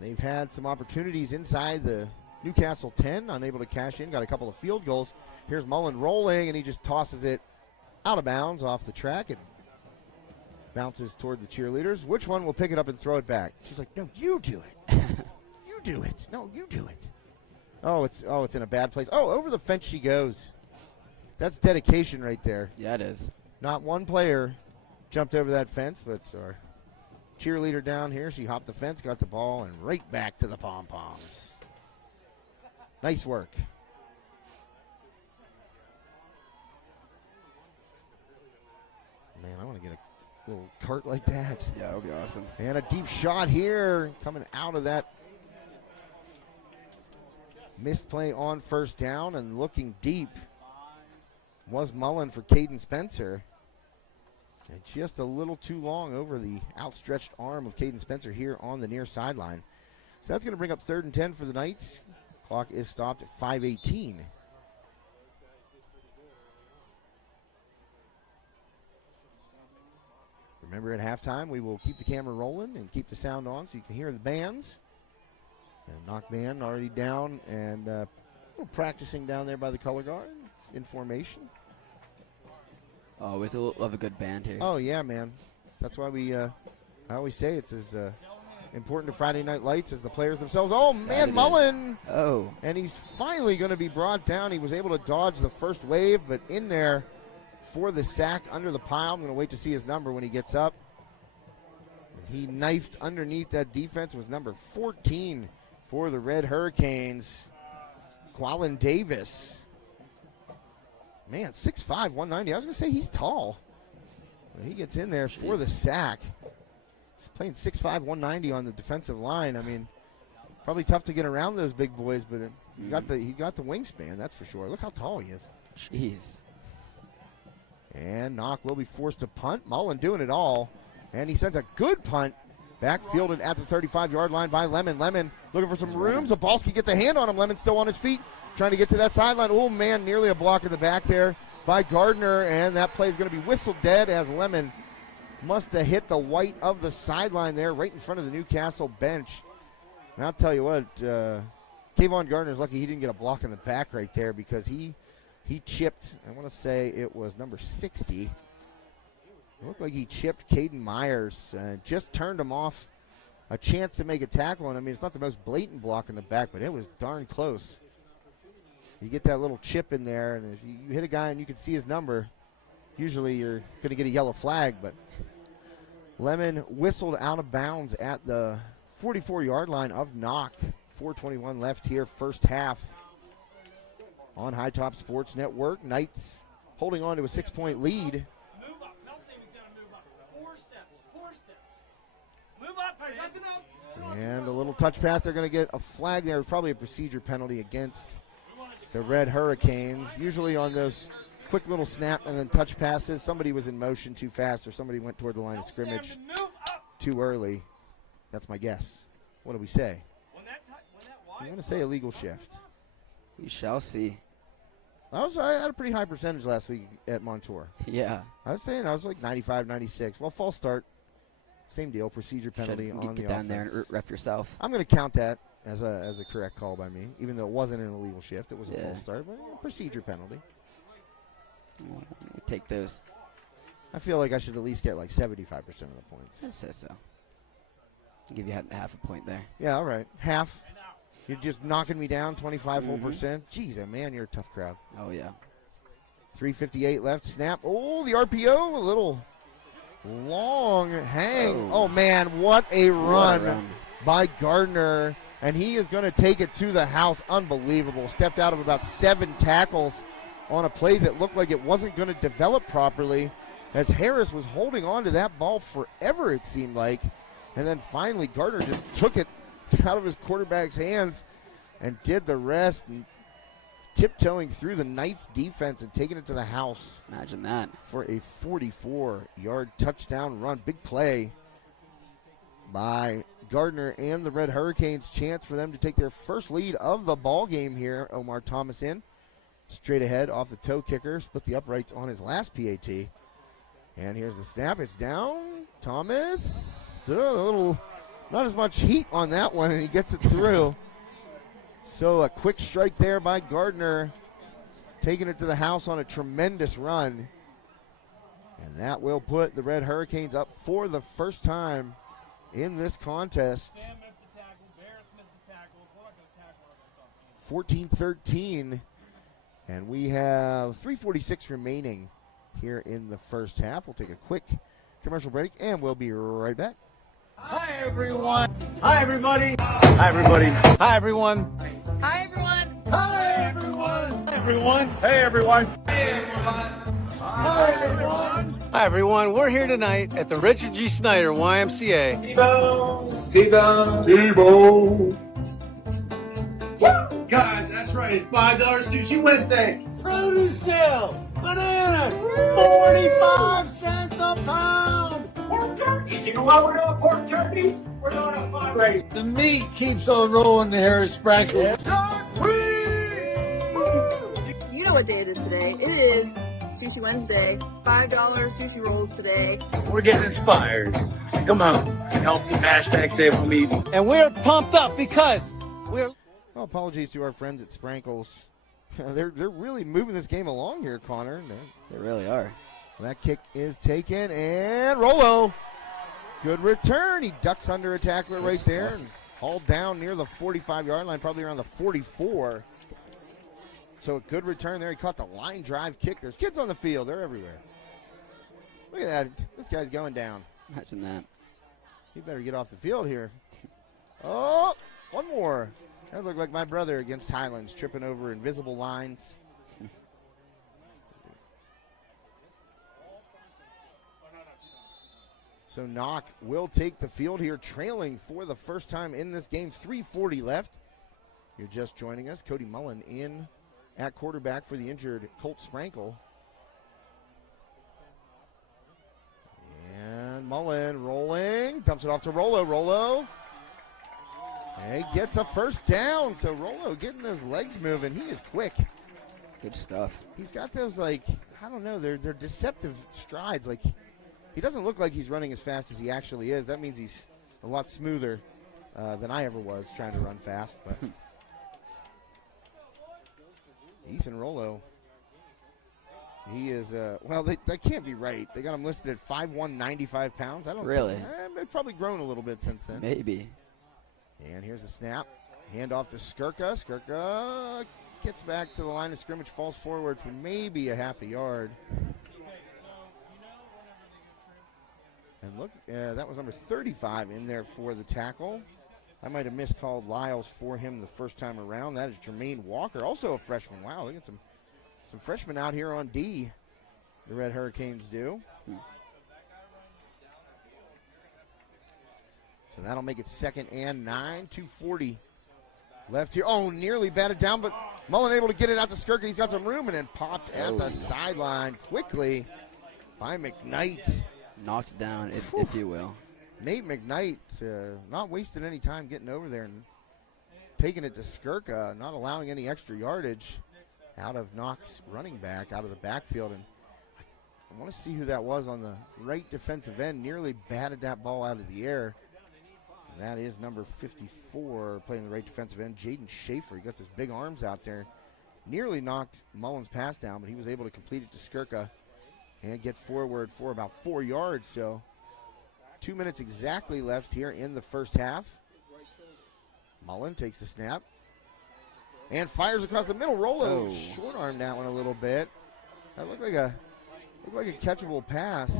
they've had some opportunities inside the Newcastle 10, unable to cash in, got a couple of field goals. Here's Mullen rolling, and he just tosses it out of bounds off the track. It bounces toward the cheerleaders. Which one will pick it up and throw it back? She's like, no, you do it. You do it. No, you do it. Oh, it's in a bad place. Oh, over the fence she goes. That's dedication right there. Yeah, it is. Not one player jumped over that fence, but our cheerleader down here, she hopped the fence, got the ball, and right back to the pom-poms. Nice work. Man, I want to get a little cart like that. Yeah, that would be awesome. And a deep shot here coming out of that missed play on first down and looking deep. was Mullen for Caden Spencer. And just a little too long over the outstretched arm of Caden Spencer here on the near sideline. So that's going to bring up 3rd and 10 for the Knights. Clock is stopped at 5:18. Remember, at halftime, we will keep the camera rolling and keep the sound on so you can hear the bands. And Knoch band already down and practicing down there by the color guard in formation. Always love a good band here. Oh, yeah, man. That's why I always say it's as important to Friday Night Lights as the players themselves. Oh, man, Mullen. Oh. And he's finally going to be brought down. He was able to dodge the first wave, but in there for the sack under the pile. I'm going to wait to see his number when he gets up. He knifed underneath that defense. Was number 14 for the Red Hurricanes, Quallen Davis. Man, 6'5", 190. I was going to say he's tall. He gets in there for the sack. He's playing 6'5", 190 on the defensive line. I mean, probably tough to get around those big boys, but he's got the wingspan, that's for sure. Look how tall he is. Jeez. And Knoch will be forced to punt. Mullen doing it all. And he sends a good punt. Backfielded at the 35-yard line by Lemon. Lemon looking for some room. Zabalski gets a hand on him. Lemon still on his feet, trying to get to that sideline. Oh, man, nearly a block in the back there by Gardner. And that play is going to be whistled dead as Lemon must have hit the white of the sideline there right in front of the Newcastle bench. And I'll tell you what, Kayvon Gardner's lucky he didn't get a block in the back right there because he chipped, I want to say it was number 60. It looked like he chipped Caden Myers and just turned him off a chance to make a tackle. And I mean, it's not the most blatant block in the back, but it was darn close. You get that little chip in there, and if you hit a guy and you can see his number, usually you're going to get a yellow flag. But Lemon whistled out of bounds at the 44-yard line of Knoch. 4:21 left here, first half. On High Top Sports Network, Knights holding on to a 6-point lead. Move up. Tell Sam he's got to move up. 4 steps. 4 steps. Move up. Hey, that's enough. And a little touch pass. They're going to get a flag there. Probably a procedure penalty against the Red Hurricanes. Usually on those quick little snap and then touch passes, somebody was in motion too fast or somebody went toward the line of scrimmage too early. That's my guess. What do we say? I'm going to say illegal shift. We shall see. I had a pretty high percentage last week at Montour. Yeah. I was saying I was like 95, 96. Well, false start, same deal, procedure penalty on the offense. Get down there and ref yourself. I'm going to count that as a correct call by me, even though it wasn't an illegal shift. It was a false start, but procedure penalty. We'll take those. I feel like I should at least get like 75% of the points. I say so. I'll give you half a point there. Yeah, all right. Half. You're just knocking me down 25 whole percent. Jeez, man, you're a tough crowd. Oh, yeah. 3:58 left. Snap. Oh, the RPO. A little long hang. Oh, man, what a run by Gardner. And he is going to take it to the house. Unbelievable. Stepped out of about 7 tackles on a play that looked like it wasn't going to develop properly as Harris was holding on to that ball forever, it seemed like. And then finally Gardner just took it out of his quarterback's hands and did the rest, and tiptoeing through the Knights defense and taking it to the house. Imagine that. For a 44-yard touchdown run. Big play by Gardner and the Red Hurricanes. Chance for them to take their first lead of the ball game here. Omar Thomas in. Straight ahead off the toe kicker. Split the uprights on his last PAT. And here's the snap. It's down. Thomas. A little... Not as much heat on that one, and he gets it through. So a quick strike there by Gardner, taking it to the house on a tremendous run. And that will put the Red Hurricanes up for the first time in this contest. 14-13, and we have 3:46 remaining here in the first half. We'll take a quick commercial break, and we'll be right back. Hi, everyone. Hi, everybody. Hi, everybody. Hi, everyone. Hi, everyone. Hi, everyone. Everyone. Hey, everyone. Hey, everyone. Hi, everyone. Hi, everyone. We're here tonight at the Richard G. Snyder YMCA. Steve-O. Guys, that's right. It's $5 Sushi Wednesday. Produce sale. Bananas, 45 cents a pound. Pork turkeys. You know why we're doing pork turkeys? We're doing a fundraiser. The meat keeps on rolling there at Sprinkle. You know what day it is today. It is Sushi Wednesday. $5 sushi rolls today. We're getting inspired. Come on, help me hashtag save on me. And we're pumped up because we're. Well, apologies to our friends at Sprankles. They're really moving this game along here, Connor. They really are. That kick is taken, and Rollo. Good return. He ducks under a tackler right there and hauled down near the 45-yard line, probably around the 44. So a good return there. He caught the line drive kick. There's kids on the field. They're everywhere. Look at that. This guy's going down. Imagine that. He better get off the field here. Oh, one more. That looked like my brother against Highlands, tripping over invisible lines. So Knoch will take the field here, trailing for the first time in this game. 3:40 left. You're just joining us. Cody Mullen in at quarterback for the injured Colt Sprankle. And Mullen rolling. Dumps it off to Rollo. Rollo. And he gets a first down. So Rollo getting those legs moving. He is quick. Good stuff. He's got those, like, I don't know, they're deceptive strides. Like, he doesn't look like he's running as fast as he actually is. That means he's a lot smoother than I ever was trying to run fast. But Ethan Rollo, he is, well, that can't be right. They got him listed at 5'1", 95 pounds. I don't really. They've probably grown a little bit since then. Maybe. And here's the snap. Hand off to Skirka. Skirka gets back to the line of scrimmage, falls forward for maybe a half a yard. And look, that was number 35 in there for the tackle. I might have miscalled Lyles for him the first time around. That is Jermaine Walker, also a freshman. Wow, look at some freshmen out here on D. The Red Hurricanes do. So that'll make it 2nd and 9. 2:40 left here. Oh, nearly batted down, but Mullen able to get it out to Skirka. He's got some room and then popped at the sideline quickly by McKnight. Knocked it down, if you will. Nate McKnight not wasting any time getting over there and taking it to Skirka, not allowing any extra yardage out of Knoch's running back, out of the backfield. And I want to see who that was on the right defensive end. Nearly batted that ball out of the air. And that is number 54 playing the right defensive end, Jaden Schaefer. He got those big arms out there. Nearly knocked Mullen's pass down, but he was able to complete it to Skirka and get forward for about 4 yards. So 2 minutes exactly left here in the first half. Mullen takes the snap and fires across the middle. Rollo short armed that one a little bit. That looked like a catchable pass.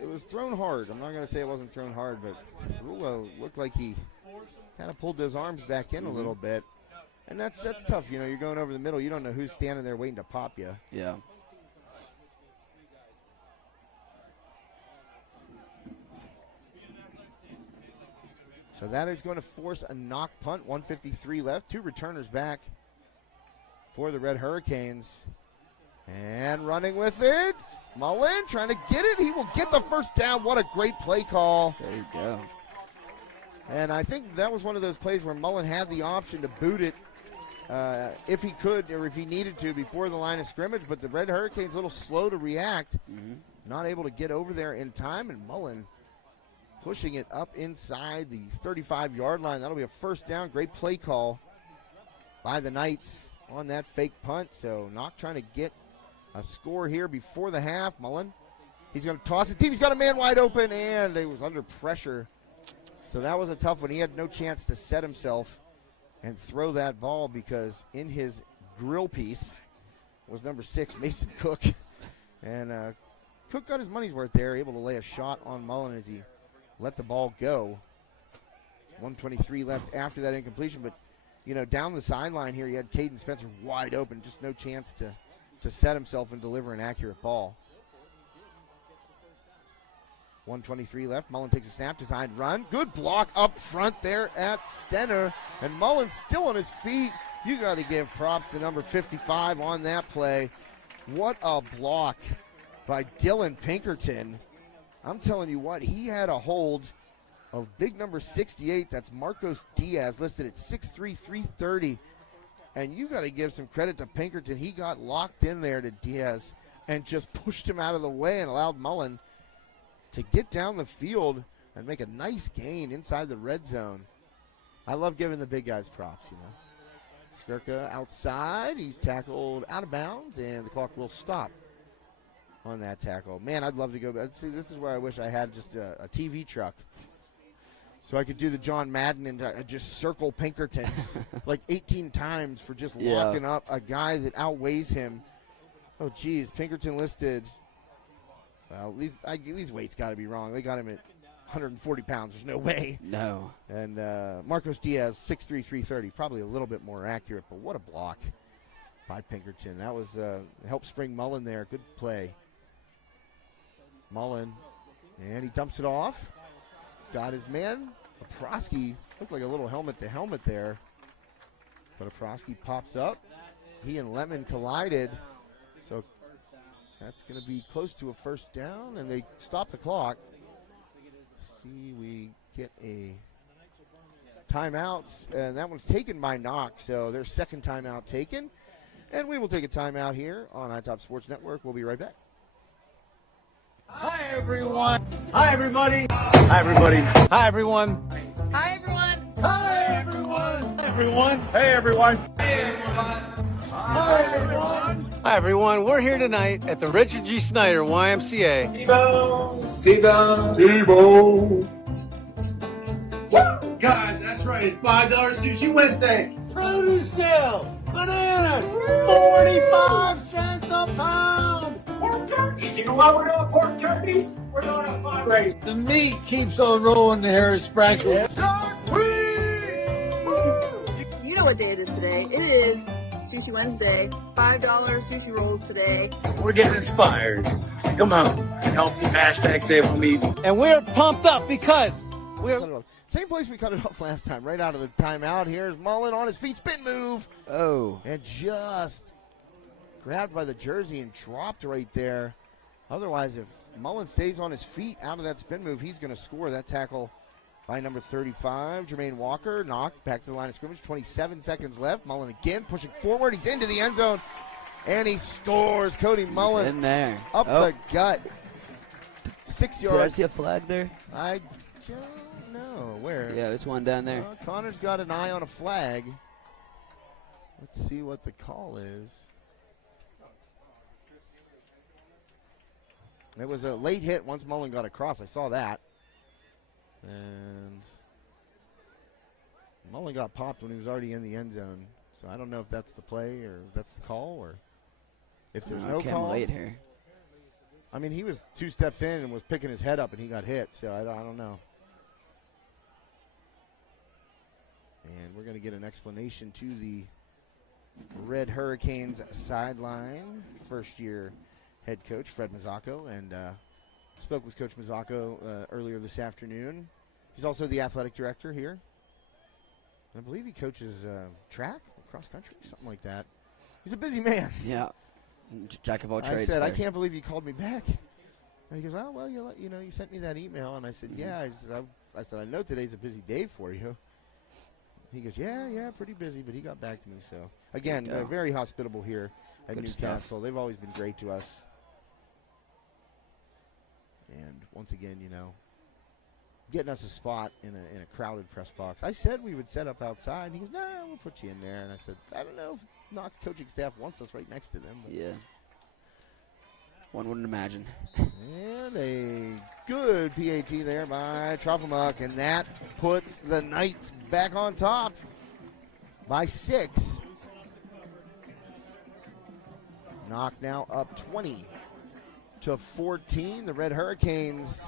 It was thrown hard. I'm not going to say it wasn't thrown hard, but Rollo looked like he kind of pulled those arms back in a little bit. And that's tough. You know, you're going over the middle. You don't know who's standing there waiting to pop you. Yeah. So that is going to force a Knoch punt. 1:53 left. 2 returners back for the Red Hurricanes. And running with it. Mullen trying to get it. He will get the first down. What a great play call. There you go. And I think that was one of those plays where Mullen had the option to boot it if he could or if he needed to before the line of scrimmage. But the Red Hurricanes a little slow to react. Not able to get over there in time. And Mullen pushing it up inside the 35-yard line. That'll be a first down. Great play call by the Knights on that fake punt. So Knoch trying to get a score here before the half. Mullen, he's going to toss it deep. He's got a man wide open, and it was under pressure. So that was a tough one. He had no chance to set himself and throw that ball because in his grill piece was number 6, Mason Cook. And Cook got his money's worth there, able to lay a shot on Mullen as he let the ball go. 1:23 left after that incompletion. But, you know, down the sideline here, you had Caden Spencer wide open. Just no chance to set himself and deliver an accurate ball. 1:23 left. Mullen takes a snap, designed run. Good block up front there at center. And Mullen still on his feet. You got to give props to number 55 on that play. What a block by Dylan Pinkerton. I'm telling you what, he had a hold of big number 68. That's Marcos Diaz, listed at 6'3", 330. And you got to give some credit to Pinkerton. He got locked in there to Diaz and just pushed him out of the way and allowed Mullen to get down the field and make a nice gain inside the red zone. I love giving the big guys props, you know. Skirka outside. He's tackled out of bounds, and the clock will stop on that tackle. Man, I'd love to go back. See, this is where I wish I had just a TV truck so I could do the John Madden and just circle Pinkerton like 18 times for just locking up a guy that outweighs him. Oh, geez. Pinkerton listed. Well, these weights got to be wrong. They got him at 140 pounds. There's no way. No. And Marcos Diaz, 6'3", 330. Probably a little bit more accurate, but what a block by Pinkerton. That was helped spring Mullen there. Good play. Mullen, and he dumps it off. He's got his man. Oprosky looked like a little helmet to helmet there. But Oprosky pops up. He and Lemon collided. So that's going to be close to a first down, and they stop the clock. See, we get a timeout, and that one's taken by Knoch, so their second timeout taken. And we will take a timeout here on iTop Sports Network. We'll be right back. Hi, everyone. Hi, everybody. Hi, everybody. Hi, everyone. Hi, everyone. Hi, everyone. Everyone. Hey, everyone. Hey, everyone. Hi, everyone. Hi, everyone. We're here tonight at the Richard G. Snyder YMCA. T-Bone. Woo! Guys, that's right. It's $5 Sushi Wednesday. Produce sale. Bananas. 45 cents a pound. Pork turkeys. You know why we're doing pork turkeys? We're doing a fundraiser. The meat keeps on rolling, the hair is sprankled. You know what day it is today. It is Sushi Wednesday. $5 sushi rolls today. We're getting inspired. Come on and help the hashtag Save on Meat. And we're pumped up because we're... Same place we cut it off last time, right out of the timeout. Here's Mullen on his feet, spin move. Oh. And just grabbed by the jersey and dropped right there. Otherwise, if Mullen stays on his feet out of that spin move, he's going to score. That tackle by number 35, Jermaine Walker. Knoch back to the line of scrimmage. 27 seconds left. Mullen again pushing forward. He's into the end zone, and he scores. Cody Mullen in there. Up the gut. 6 yards. Did I see a flag there? I don't know. Where? Yeah, there's one down there. Connor's got an eye on a flag. Let's see what the call is. It was a late hit once Mullen got across. I saw that. And Mullen got popped when he was already in the end zone. So I don't know if that's the play or if that's the call or if there's no call. Late here. I mean, he was 2 steps in and was picking his head up and he got hit. So I don't know. And we're going to get an explanation to the Red Hurricanes sideline. First-year head coach Fred Mazzacco, and spoke with Coach Mazzacco earlier this afternoon. He's also the athletic director here. I believe he coaches track, cross country, something like that. He's a busy man. Yeah, jack of all trades. I said, I can't believe you called me back. And he goes, oh, well, you sent me that email. And I said, yeah. I said, I know today's a busy day for you. He goes, yeah, pretty busy, but he got back to me. So, again, very hospitable here at Newcastle. Stuff. They've always been great to us. And once again, getting us a spot in a crowded press box. I said we would set up outside. And he goes, no, we'll put you in there. And I said, I don't know if Knoch's coaching staff wants us right next to them. But yeah. One wouldn't imagine. And a good PAT there by Trofimuk, and that puts the Knights back on top by 6. Knoch now up 20-14. The Red Hurricanes,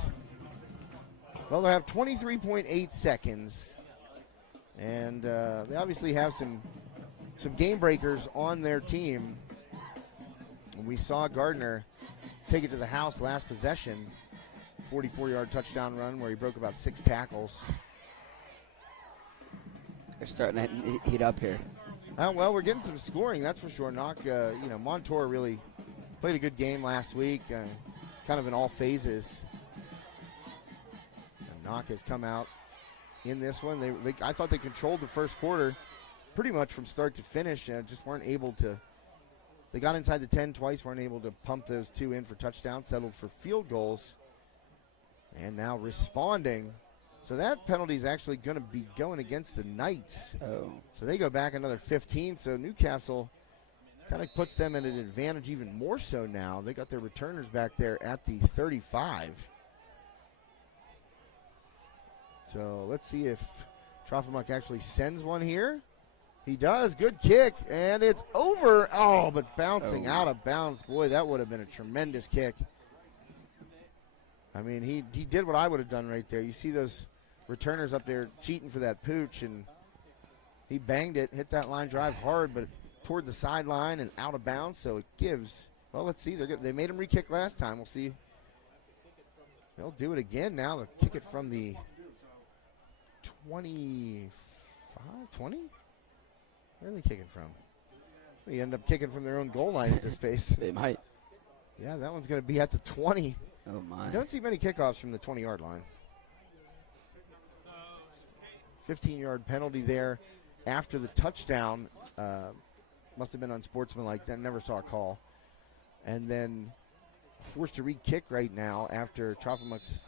well, they have 23.8 seconds, and they obviously have some game breakers on their team. We saw Gardner take it to the house last possession, 44-yard touchdown run where he broke about 6 tackles. They're starting to heat up here. Well, we're getting some scoring, that's for sure. Knoch, Montour really played a good game last week, kind of in all phases. And Knoch has come out in this one. I thought they controlled the first quarter pretty much from start to finish. Just weren't able to. They got inside the 10 twice, weren't able to pump those 2 in for touchdowns, settled for field goals. And now responding. So that penalty is actually going to be going against the Knights. Oh. So they go back another 15. So Newcastle kind of puts them at an advantage even more so now. They got their returners back there at the 35. So let's see if Trofimuk actually sends one here. He does. Good kick. And it's over. Oh, but bouncing out of bounds. Boy, that would have been a tremendous kick. I mean, he did what I would have done right there. You see those returners up there cheating for that pooch, and he banged it, hit that line drive hard, but toward the sideline and out of bounds, so it gives. Well, let's see. They made him re-kick last time. We'll see. They'll do it again now. They'll kick it from the 25, 20? Where are they kicking from? We end up kicking from their own goal line at this pace. They might. Yeah, that one's going to be at the 20. Oh, my. Don't see many kickoffs from the 20-yard line. 15-yard penalty there after the touchdown. Must have been unsportsmanlike. Then never saw a call. And then forced to re-kick right now after Trofimuk's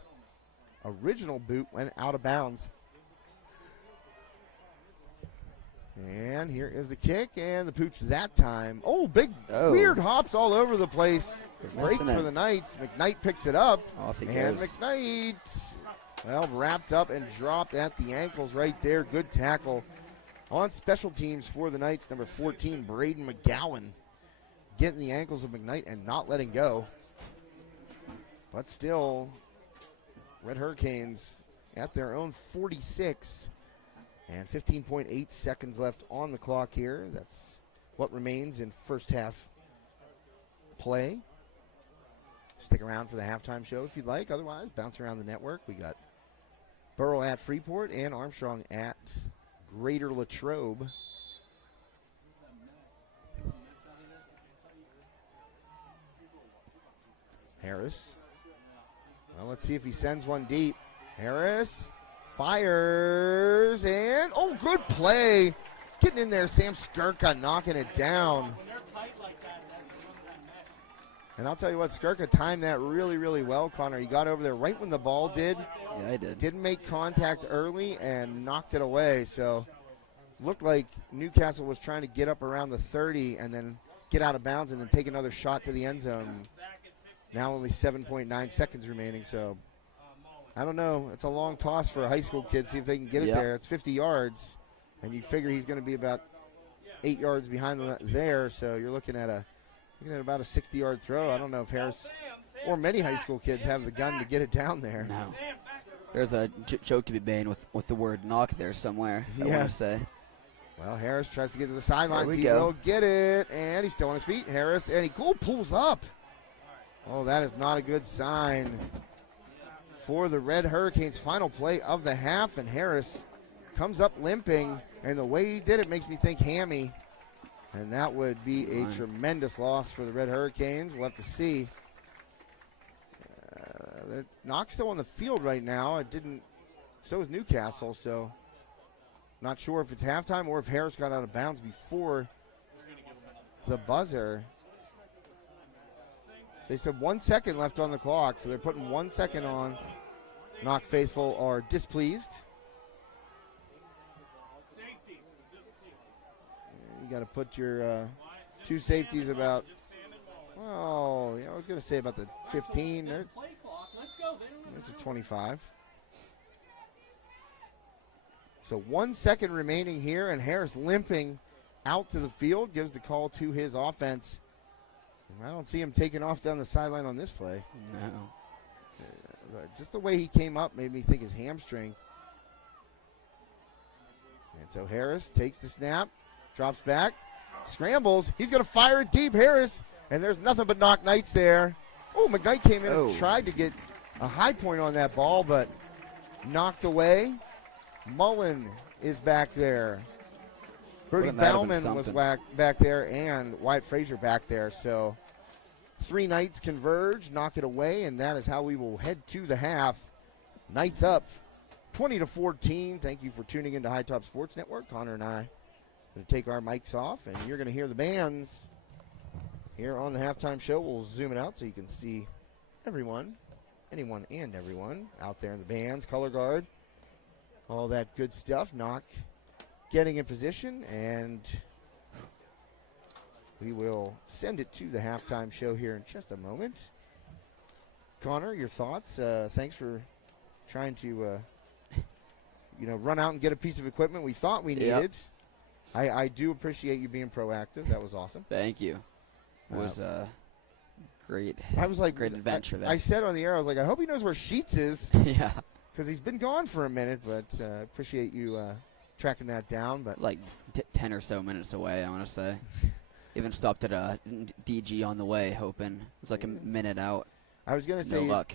original boot went out of bounds. And here is the kick, and the pooch that time. Oh, weird hops all over the place. Break for the Knights. McKnight picks it up. Off he and goes. McKnight, wrapped up and dropped at the ankles right there. Good tackle. On special teams for the Knights, number 14, Braden McGowan, getting the ankles of McKnight and not letting go. But still, Red Hurricanes at their own 46. And 15.8 seconds left on the clock here. That's what remains in first half play. Stick around for the halftime show if you'd like. Otherwise, bounce around the network. We got Burrow at Freeport and Armstrong at Greater Latrobe. Harris. Well, let's see if he sends one deep. Harris fires, and good play. Getting in there, Sam Skirka knocking it down. And I'll tell you what, Skirka timed that really, really well, Connor. He got over there right when the ball did. Yeah, I did. Didn't make contact early and knocked it away. So looked like Newcastle was trying to get up around the 30 and then get out of bounds and then take another shot to the end zone. Now only 7.9 seconds remaining, so I don't know. It's a long toss for a high school kid. See if they can get it there. It's 50 yards, and you figure he's going to be about 8 yards behind there. So you're looking at about a 60-yard throw. I don't know if Harris or many high school kids have the gun to get it down there. No. There's a joke to be made with the word knock there somewhere. I want to say. Well, Harris tries to get to the sidelines. He go. will get it, and he's still on his feet. Harris, and he pulls up. Oh, that is not a good sign for the Red Hurricanes. Final play of the half, and Harris comes up limping, and the way he did it makes me think hammy, and that would be a tremendous loss for the Red Hurricanes. We'll have to see. Knoch's still on the field right now. So is Newcastle, so not sure if it's halftime or if Harris got out of bounds before the buzzer. They said 1 second left on the clock, so they're putting 1 second on. Knoch faithful are displeased. You got to put your two safeties about, I was going to say about the 15. There's a 25. So 1 second remaining here, and Harris limping out to the field, gives the call to his offense. I don't see him taking off down the sideline on this play. No. Just the way he came up made me think his hamstring. And so Harris takes the snap, drops back, scrambles. He's going to fire it deep, Harris, and there's nothing but Knoch Knights there. Oh, McKnight came in and tried to get a high point on that ball, but knocked away. Mullen is back there. Brody Wouldn't that have been Bauman was something? back there, and Wyatt Frazier back there. So 3 Knights converge, knock it away, and that is how we will head to the half. Knights up 20-14. Thank you for tuning into High Top Sports Network. Connor and I are going to take our mics off, and you're going to hear the bands here on the halftime show. We'll zoom it out so you can see everyone, anyone and everyone out there in the bands, color guard, all that good stuff. Knoch getting in position, and we will send it to the halftime show here in just a moment. Connor, your thoughts? Thanks for trying to, run out and get a piece of equipment we thought we needed. I do appreciate you being proactive. That was awesome. Thank you. It was great. I was like, great adventure there. I said on the air, I was like, I hope he knows where Sheets is. Yeah. Because he's been gone for a minute, but appreciate you tracking that down. But like 10 or so minutes away, I want to say. Even stopped at a DG on the way, hoping. It was like a minute out. I was going to say, no luck.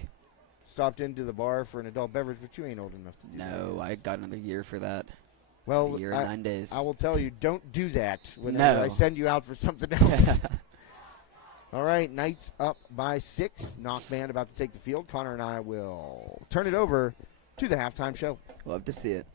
Stopped into the bar for an adult beverage, but you ain't old enough to do that. No, I got another year for that. Well, a year and 9 days. I will tell you, don't do that when No. I send you out for something else. All right, Knights up by 6. Knoch band about to take the field. Connor and I will turn it over to the halftime show. Love to see it.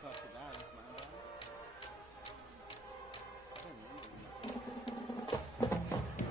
That's not too bad. That's my bad.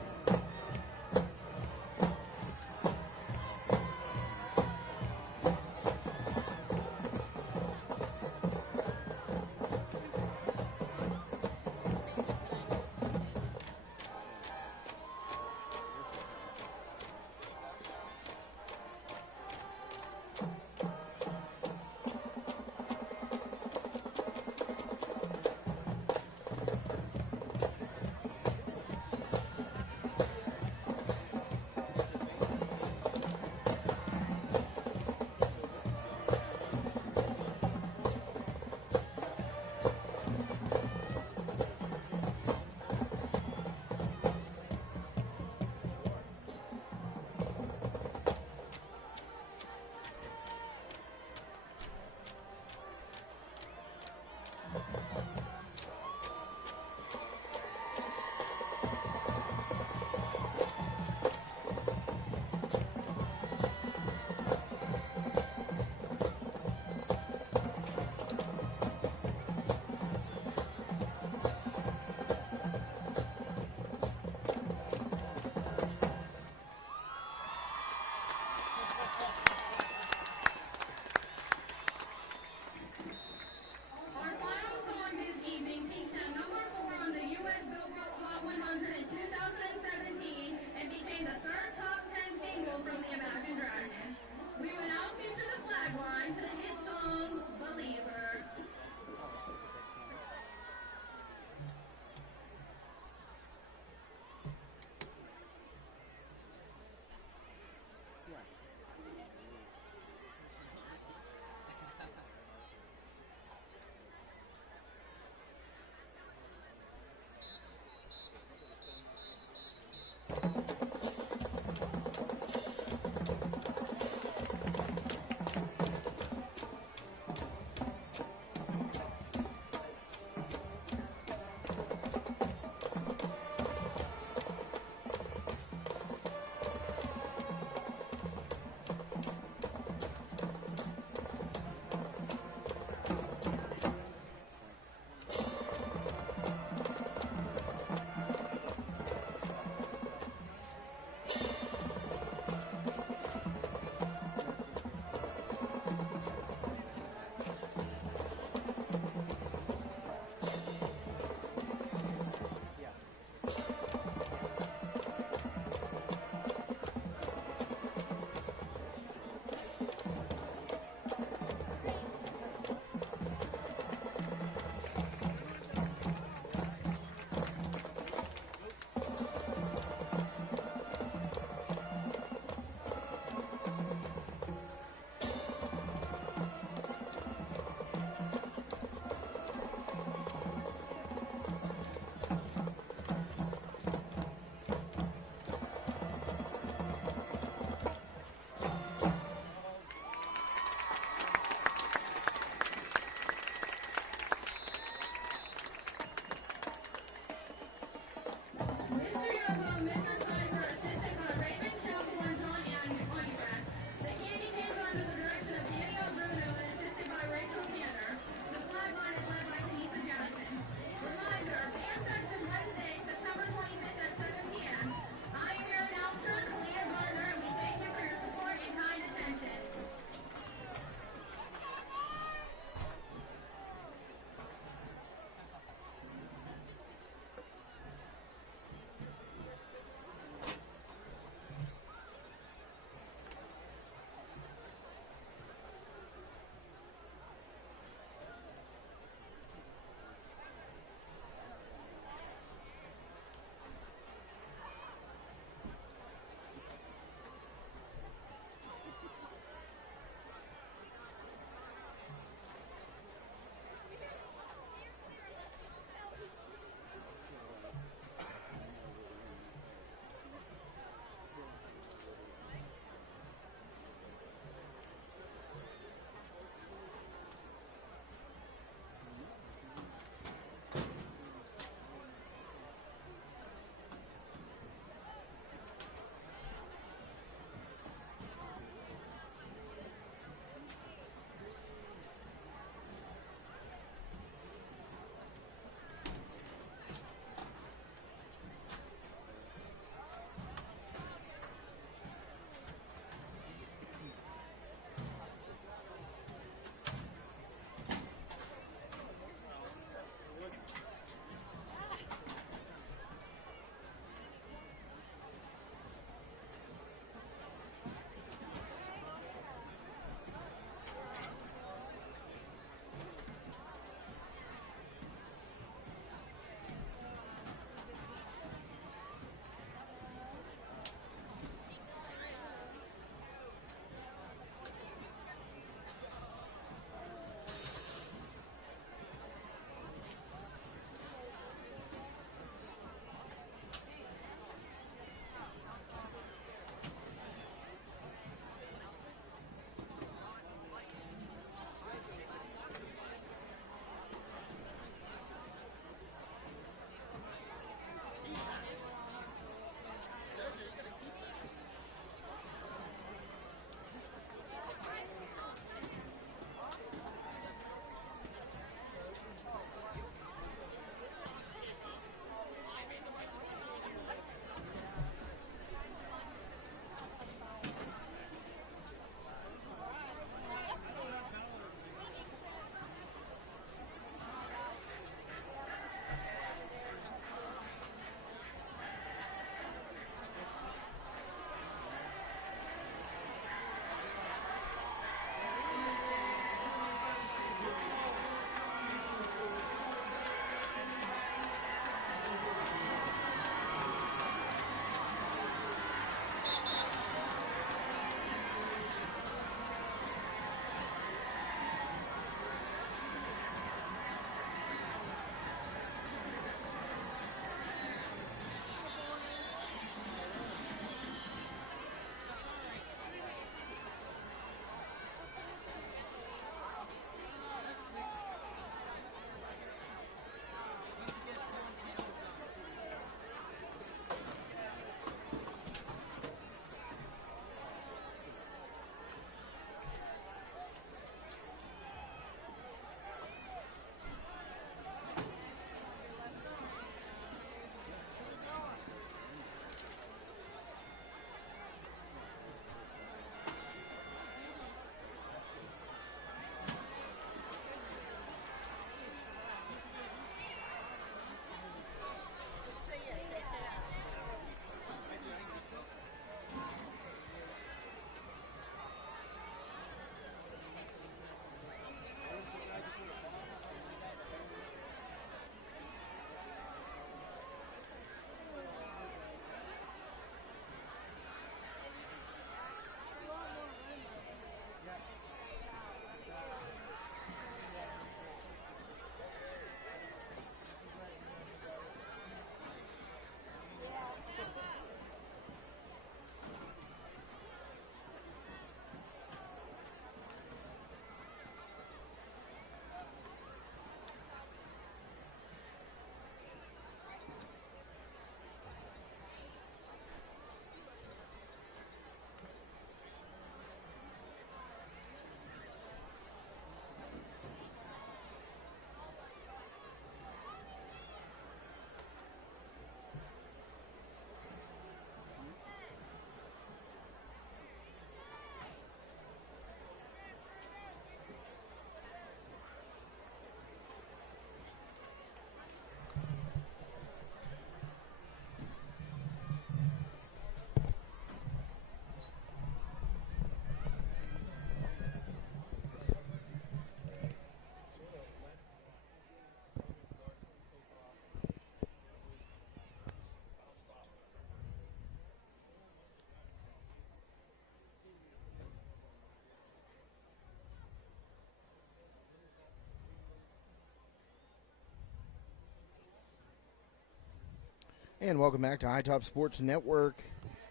And welcome back to High Top Sports Network.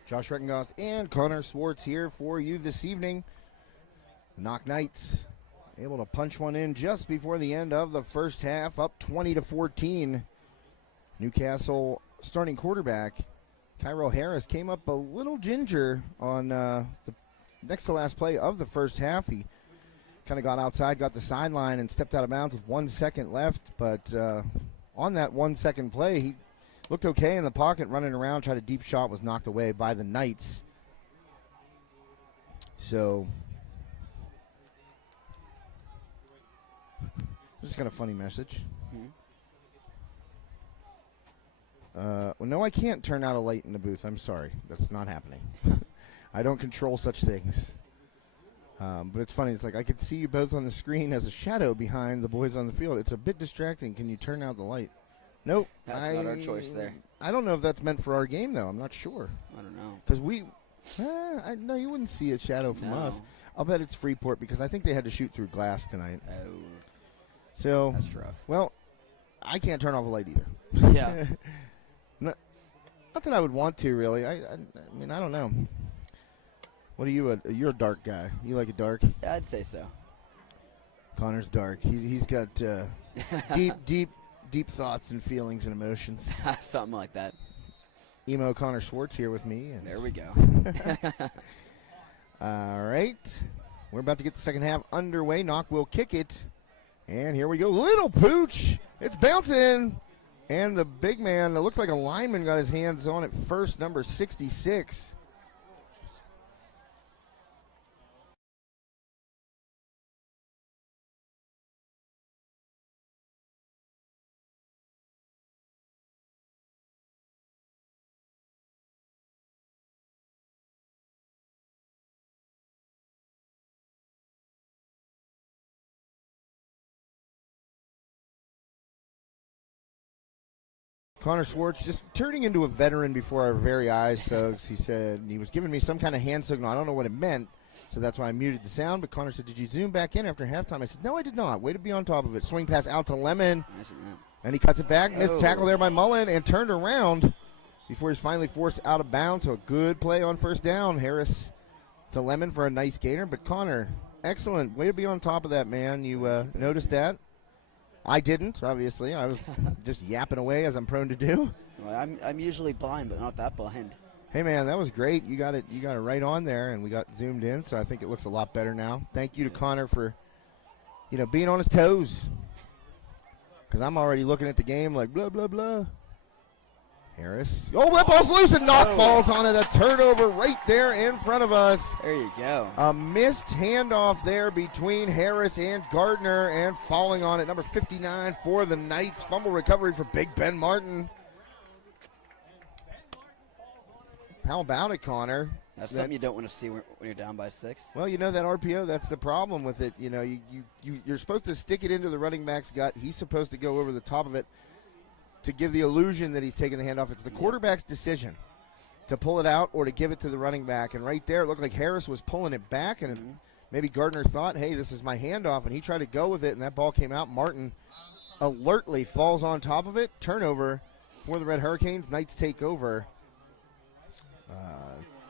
Josh Reckengoss and Connor Swartz here for you this evening. The Knoch Knights able to punch one in just before the end of the first half, up 20-14. Newcastle starting quarterback Kyrell Harris came up a little ginger on the next to last play of the first half. He kind of got outside, got the sideline, and stepped out of bounds with 1 second left. But on that 1 second play, he looked okay in the pocket, running around, tried a deep shot, was knocked away by the Knights. So, just got a funny message. Well, no, I can't turn out a light in the booth. I'm sorry. That's not happening. I don't control such things. But it's funny. It's like I could see you both on the screen as a shadow behind the boys on the field. It's a bit distracting. Can you turn out the light? Nope. That's not our choice there. I don't know if that's meant for our game, though. I'm not sure. I don't know. Because no, you wouldn't see a shadow from us. I'll bet it's Freeport because I think they had to shoot through glass tonight. Oh. So, that's rough. Well, I can't turn off a light either. Yeah. Not that I would want to, really. I mean, I don't know. What are you? You're a dark guy. You like it dark? Yeah, I'd say so. Connor's dark. He's got deep thoughts and feelings and emotions. Something like that. Emo Connor Swartz here with me. And there we go. All right. We're about to get the second half underway. Knoch will kick it. And here we go. Little Pooch. It's bouncing. And the big man, it looked like a lineman, got his hands on it first, number 66. Connor Swartz just turning into a veteran before our very eyes, folks. He said he was giving me some kind of hand signal. I don't know what it meant, so that's why I muted the sound. But Connor said, did you zoom back in after halftime? I said, no, I did not. Way to be on top of it. Swing pass out to Lemon, and he cuts it back. Missed tackle there by Mullen and turned around before he's finally forced out of bounds. So a good play on first down. Harris to Lemon for a nice gainer. But Connor, excellent. Way to be on top of that, man. You noticed that? I didn't, obviously. I was just yapping away as I'm prone to do. Well, I'm usually blind, but not that blind. Hey, man, that was great. You got it right on there, and we got zoomed in, so I think it looks a lot better now. Thank you to Connor for, being on his toes. Because I'm already looking at the game like blah, blah, blah. Harris. Oh, that ball's loose, and Knoch falls on it. A turnover right there in front of us. There you go. A missed handoff there between Harris and Gardner, and falling on it, number 59 for the Knights. Fumble recovery for Big Ben Martin. How about it, Connor? That's something you don't want to see when you're down by 6. Well, that RPO, that's the problem with it. You're supposed to stick it into the running back's gut. He's supposed to go over the top of it to give the illusion that he's taking the handoff. It's the quarterback's decision to pull it out or to give it to the running back. And right there, it looked like Harris was pulling it back, and maybe Gardner thought, hey, this is my handoff, and he tried to go with it, and that ball came out. Martin alertly falls on top of it. Turnover for the Red Hurricanes. Knights take over.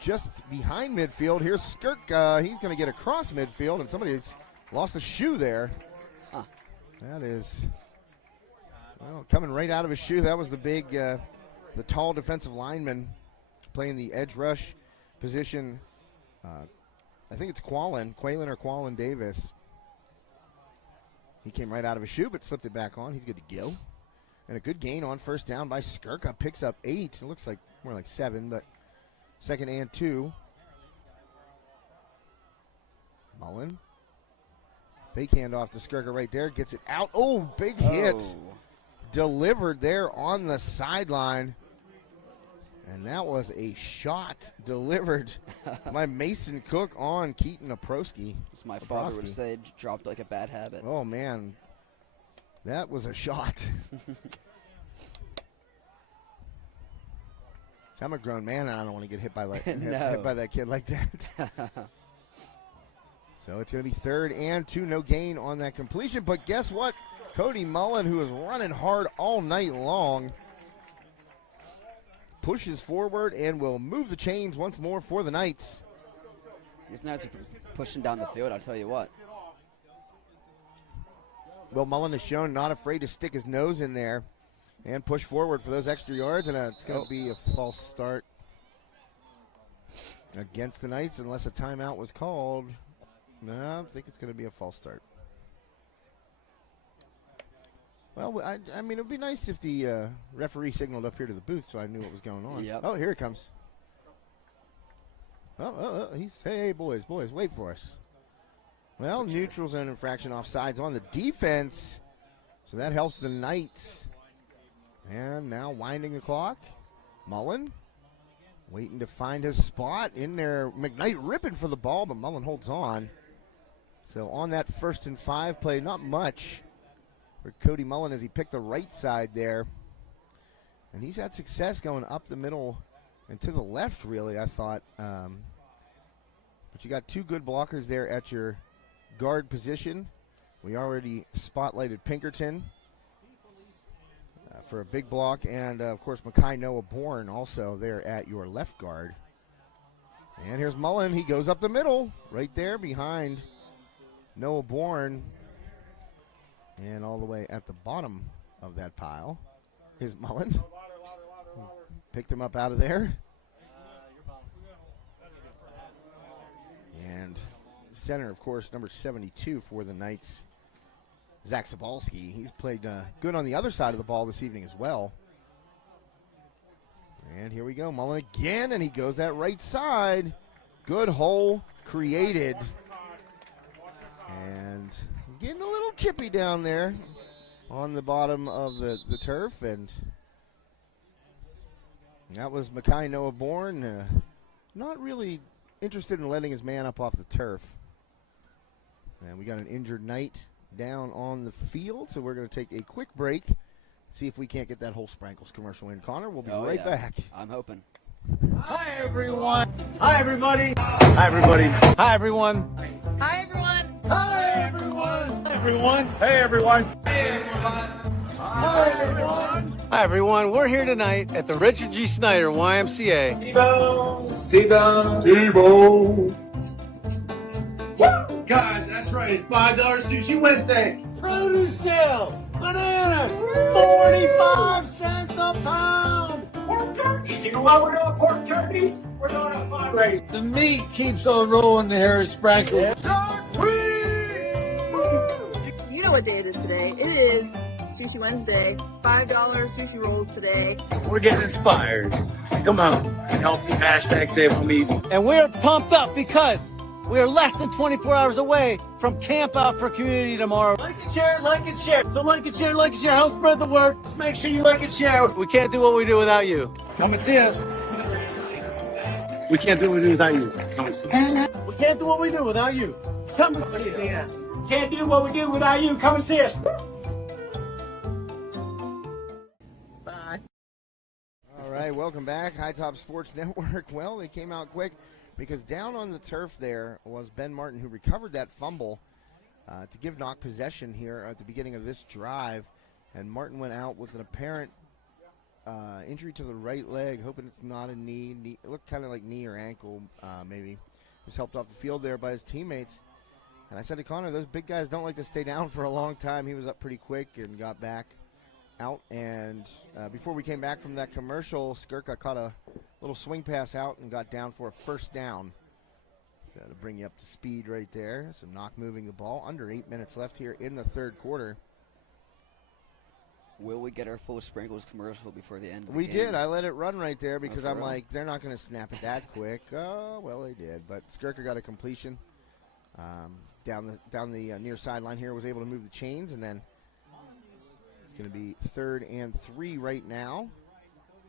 Just behind midfield, here's Skirk. He's going to get across midfield, and somebody's lost a shoe there. Huh. That is... Well, coming right out of his shoe, that was the big, the tall defensive lineman playing the edge rush position. I think it's Qualen Davis. He came right out of his shoe, but slipped it back on. He's good to go. And a good gain on first down by Skirka. Picks up 8. It looks like more like 7, but second and 2. Mullen. Fake handoff to Skirka right there. Gets it out. Oh, big hit. Delivered there on the sideline. And that was a shot delivered by Mason Cook on Keaton Oprowski. As my father would say, dropped like a bad habit. Oh, man. That was a shot. I'm a grown man, and I don't want to get hit by hit by that kid like that. So it's going to be 3rd and 2. No gain on that completion. But guess what? Cody Mullen, who was running hard all night long, pushes forward and will move the chains once more for the Knights. These Knights are pushing down the field, I'll tell you what. Will Mullen has shown not afraid to stick his nose in there and push forward for those extra yards, and it's going to be a false start against the Knights unless a timeout was called. No, I think it's going to be a false start. Well, I mean, it would be nice if the referee signaled up here to the booth so I knew what was going on. Yep. Oh, here it comes. He's, hey, boys, wait for us. Well, neutral zone infraction offsides on the defense, so that helps the Knights. And now winding the clock. Mullen waiting to find his spot in there. McKnight ripping for the ball, but Mullen holds on. So on that 1st and 5 play, not much for Cody Mullen as he picked the right side there. And he's had success going up the middle and to the left, really, I thought. But you got two good blockers there at your guard position. We already spotlighted Pinkerton for a big block, and of course Mackay Noah Bourne also there at your left guard. And here's Mullen. He goes up the middle right there behind Noah Bourne, and all the way at the bottom of that pile is Mullen. Picked him up out of there. And center, of course, number 72 for the Knights, Zach Sobalski. He's played good on the other side of the ball this evening as well. And here we go, Mullen again, and he goes that right side. Good hole created. And getting a little chippy down there on the bottom of the turf. And that was Mackay Noah Bourne. Not really interested in letting his man up off the turf. And we got an injured Knight down on the field, so we're going to take a quick break, see if we can't get that whole Sprankles commercial in. Connor, we'll be right back. I'm hoping. Hi, everyone. Hi, everybody. Hi, everybody. Hi, everyone. Hi, everyone. Hi, everyone. Hi, everyone. Hey, everyone. Hey, everyone. Hi, everyone. Hi, everyone. We're here tonight at the Richard G. Snyder YMCA. Steve-O. Woo! Guys, that's right. It's $5 sushi Wednesday. Produce sale. Bananas. 45 cents a pound. Pork turkeys. You know why we're doing pork turkeys? We're doing a fundraiser. The meat keeps on rolling the Harris Sprankle. You know what day it is today. It is Sushi Wednesday. $5 sushi rolls today. We're getting inspired. Come on and help me hashtag save meat. And we're pumped up because we are less than 24 hours away from Camp Out for Community tomorrow. Like and share, like and share. So like and share, like and share. Help spread the word. Just make sure you like and share. We can't do what we do without you. Come and see us. We can't do what we do without you. Come and see us. We can't do what we do without you. Come and see us. Can't do what we do without you. Come and see us. Bye. All right, welcome back, High Top Sports Network. Well, they came out quick because down on the turf there was Ben Martin, who recovered that fumble to give Knoch possession here at the beginning of this drive. And Martin went out with an apparent injury to the right leg, hoping it's not a knee. It looked kind of like knee or ankle, maybe. He was helped off the field there by his teammates. And I said to Connor, those big guys don't like to stay down for a long time. He was up pretty quick and got back out. And before we came back from that commercial, Skirka caught a little swing pass out and got down for a first down. So to bring you up to speed right there. So Knoch moving the ball. Under 8 minutes left here in the third quarter. Will we get our full Sprinkles commercial before the end of the We game? did. I let it run right there because for I'm real? like, they're not going to snap it that quick. Oh, well, they did. But Skirka got a completion down the near sideline here. Was able to move the chains, and then it's going to be 3rd and 3 right now.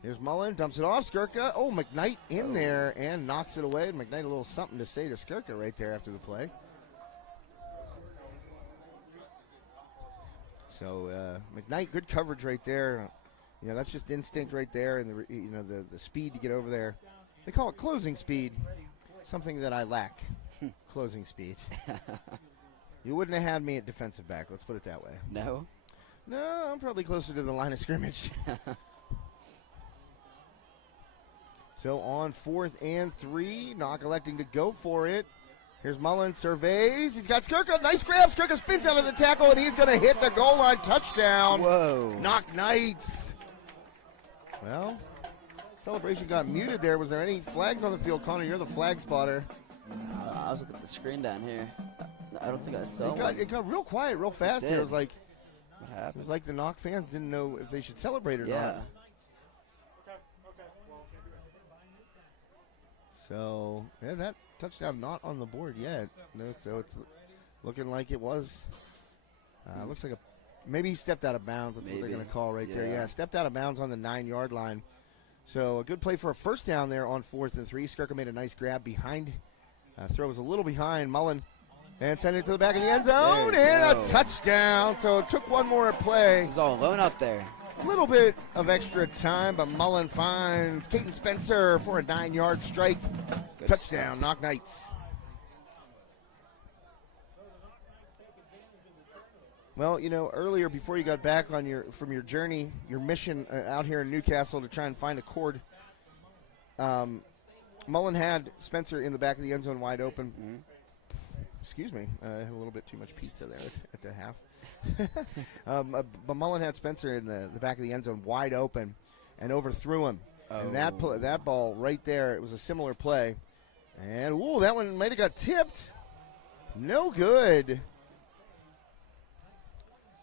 Here's Mullen, dumps it off. Skirka. Oh, McKnight in there and knocks it away. And McKnight a little something to say to Skirka right there after the play. So McKnight, good coverage right there. You know, that's just instinct right there, and the speed to get over there. They call it closing speed, something that I lack. Closing speed. You wouldn't have had me at defensive back. Let's put it that way. No? No, I'm probably closer to the line of scrimmage. So on 4th and 3, Knoch electing to go for it. Here's Mullen, surveys. He's got Skirka. Nice grab. Skirka spins out of the tackle, and he's going to hit the goal line. Touchdown. Whoa. Knoch Knights. Well, celebration got muted there. Was there any flags on the field? Connor, you're the flag spotter. I was looking at the screen down here. I don't think I saw one. It got real quiet real fast here. It was like What happened? It was like the Knoch fans didn't know if they should celebrate or not. So, yeah, that touchdown not on the board yet. No, so it's looking like it was. Looks like maybe he stepped out of bounds. That's what they're going to call right there. Yeah, stepped out of bounds on the 9-yard line. So a good play for a first down there on 4th and 3. Skirka made a nice grab behind. Throw was a little behind Mullen. And sent it to the back of the end zone, and a touchdown. So it took one more play. He was all alone up there. A little bit of extra time, but Mullen finds Caden Spencer for a 9-yard strike. Good Touchdown, Knoch Knights. Well, you know, earlier before you got back on from your journey, your mission out here in Newcastle to try and find a cord, Mullen had Spencer in the back of the end zone wide open. Mm-hmm. Excuse me, I had a little bit too much pizza there at the half. But Mullen had Spencer in the back of the end zone wide open and overthrew him. Oh. And that ball right there, it was a similar play. And, ooh, that one might have got tipped. No good.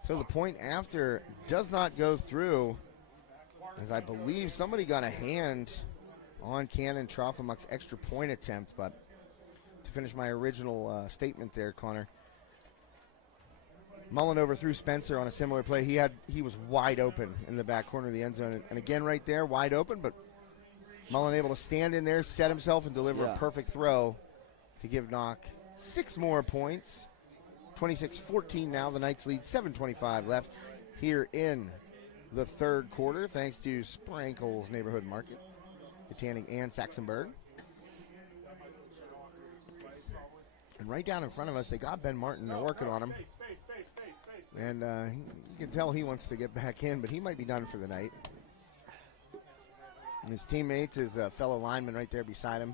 So the point after does not go through, as I believe somebody got a hand on Cannon Trofimuk's extra point attempt. But to finish my original statement there, Connor, Mullen overthrew Spencer on a similar play. He was wide open in the back corner of the end zone. And again, right there, wide open, but Mullen able to stand in there, set himself, and deliver a perfect throw to give Knoch 6 more points. 26-14 now. The Knights lead, 7:25 left here in the third quarter, thanks to Sprankle's Neighborhood Market, Katanning and Saxonburg. And right down in front of us, they got Ben Martin. They're working on him. And you can tell he wants to get back in, but he might be done for the night. And his teammates, his fellow lineman right there beside him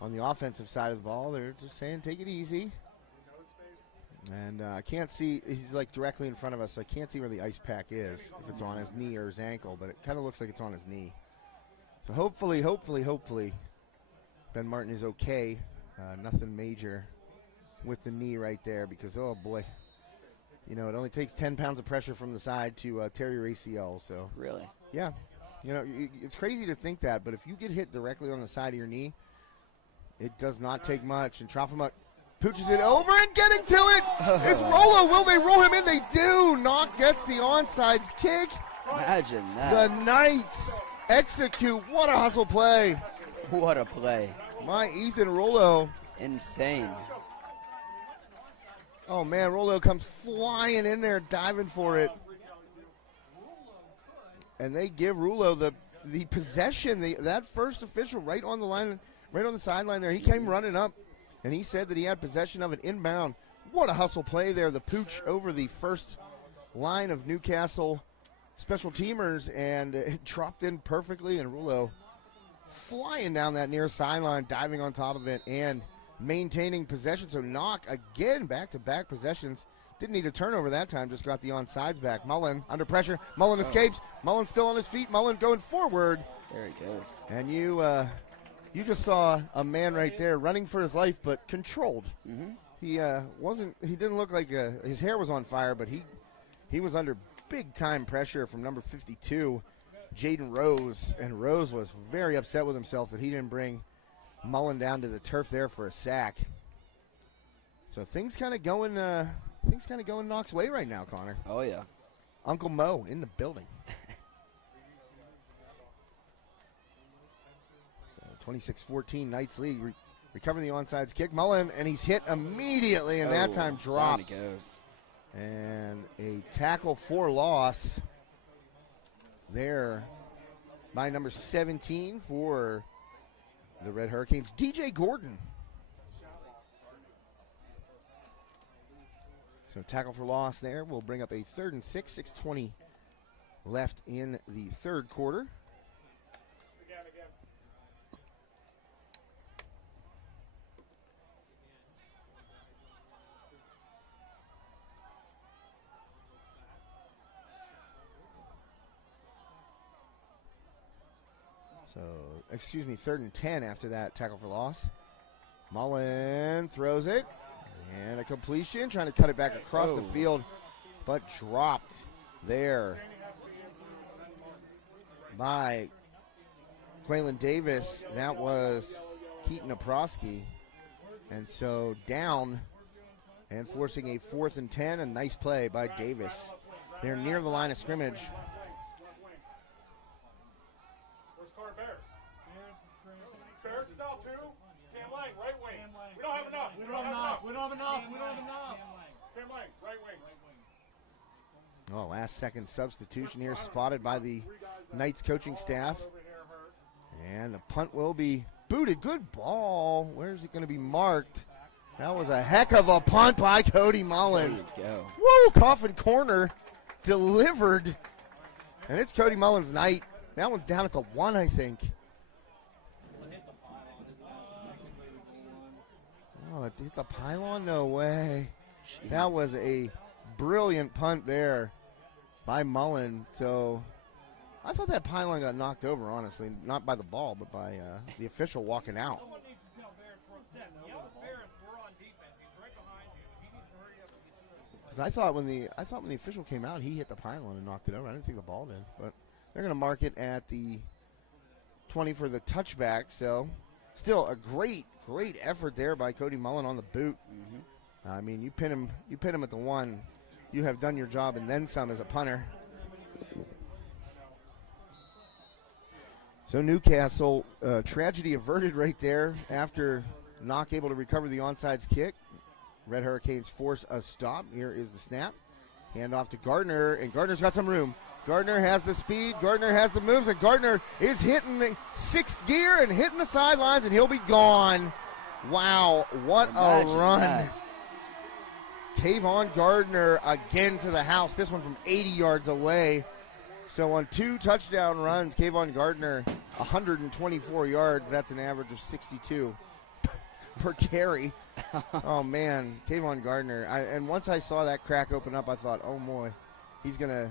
on the offensive side of the ball, they're just saying, take it easy. And I can't see, he's like directly in front of us, so I can't see where the ice pack is, if it's on his knee or his ankle, but it kind of looks like it's on his knee. So hopefully, Ben Martin is okay. Nothing major with the knee right there, because, oh boy, you know, it only takes 10 pounds of pressure from the side to tear your ACL. So really? Yeah. You know, it's crazy to think that, but if you get hit directly on the side of your knee, it does not take much. And Trofimuk pooches it over and getting to it. It's Rollo. Will they roll him in? They do. Knoch gets the onside kick. Imagine that. The Knights execute. What a hustle play. What a play. My Ethan Rollo. Insane. Oh, man, Rollo comes flying in there, diving for it. And they give Rollo the possession, that first official right on the line, right on the sideline there. He came running up, and he said that he had possession of it inbound. What a hustle play there. The pooch over the first line of Newcastle special teamers, and it dropped in perfectly, and Rollo flying down that near sideline, diving on top of it, and maintaining possession. So Knoch, again, back-to-back possessions. Didn't need a turnover that time, just got the onside back. Mullen under pressure. Mullen escapes. Mullen still on his feet. Mullen going forward. There he goes. And you just saw a man right there running for his life, but controlled. Mm-hmm. He didn't look like his hair was on fire, but he was under big-time pressure from number 52, Jaden Rose. And Rose was very upset with himself that he didn't bring Mullen down to the turf there for a sack. So things kind of going Knoch's way right now, Connor. Oh yeah. Uncle Mo in the building. So 26-14, Knights lead. Recovering the onside kick. Mullen, and he's hit immediately, and that time dropped. Down he goes. And a tackle for loss there by number 17 for the Red Hurricanes, DJ Gordon. So tackle for loss there. We'll bring up a 3rd and 6, 6:20 left in the third quarter. So, excuse me, 3rd and 10 after that tackle for loss. Mullen throws it, and a completion, trying to cut it back across the field, but dropped there by Quaylen Davis. That was Keaton Oprosky. And so down and forcing a 4th and 10, a nice play by Davis. They're near the line of scrimmage. Bears is out too. Cam Lang, right wing. We don't have enough. We don't have enough. Cam Lang, right wing. Oh, last second substitution here spotted by the Knights coaching staff. And the punt will be booted. Good ball. Where's it going to be marked? That was a heck of a punt by Cody Mullen. There you go. Woo, coffin corner delivered. And it's Cody Mullen's night. That one's down at the 1, I think. Oh, it hit the pylon? No way. Jeez. That was a brilliant punt there by Mullen. So I thought that pylon got knocked over, honestly. Not by the ball, but by the official walking out. Because I thought when the official came out, he hit the pylon and knocked it over. I didn't think the ball did. But they're going to mark it at the 20 for the touchback. So still a great effort there by Cody Mullen on the boot. Mm-hmm. I mean, you pin him at the 1. You have done your job and then some as a punter. So Newcastle, tragedy averted right there after Knoch able to recover the onside kick. Red Hurricanes force a stop. Here is the snap. Hand off to Gardner, and Gardner's got some room. Gardner has the speed, Gardner has the moves, and Gardner is hitting the 6th gear and hitting the sidelines, and he'll be gone. Wow, what a run. Kayvon Gardner again to the house, this one from 80 yards away. So on 2 touchdown runs, Kayvon Gardner, 124 yards. That's an average of 62 per carry. Oh, man, Kayvon Gardner. And once I saw that crack open up, I thought, oh, boy, he's gonna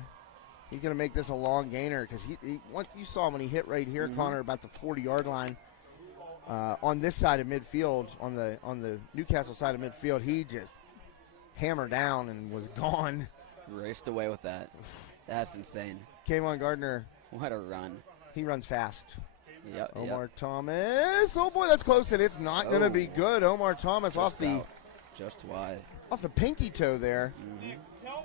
make this a long gainer because you saw him when he hit right here, Connor, about the 40-yard line. On this side of midfield, on the Newcastle side of midfield, he just hammered down and was gone. Raced away with that. That's insane. Kayvon Gardner. What a run. He runs fast. Yep. Omar Thomas. Oh, boy, that's close, and it's not going to be good. Omar Thomas off the just wide. Off the pinky toe there.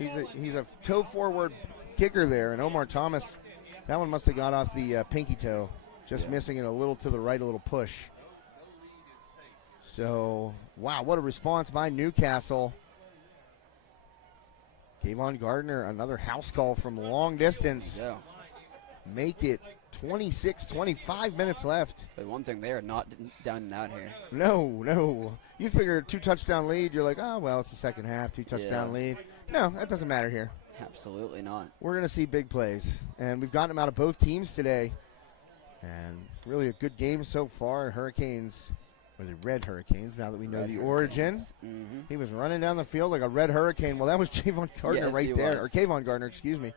Mm-hmm. He's a toe forward kicker there, and Omar Thomas, that one must have got off the pinky toe. Just missing it a little to the right, a little push. So, wow, what a response by Newcastle. Kayvon Gardner, another house call from long distance. Yeah. Make it 25 minutes left. But one thing, they are not down and out here. No. You figure 2 touchdown lead, you're like, oh, well, it's the second half, 2 touchdown lead. No, that doesn't matter here. Absolutely not. We're going to see big plays, and we've gotten them out of both teams today. And really a good game so far. Hurricanes, or the Red Hurricanes, now that we know the origin. Mm-hmm. He was running down the field like a Red Hurricane. Well, that was Kayvon Gardner right there. Or Kayvon Gardner, excuse me.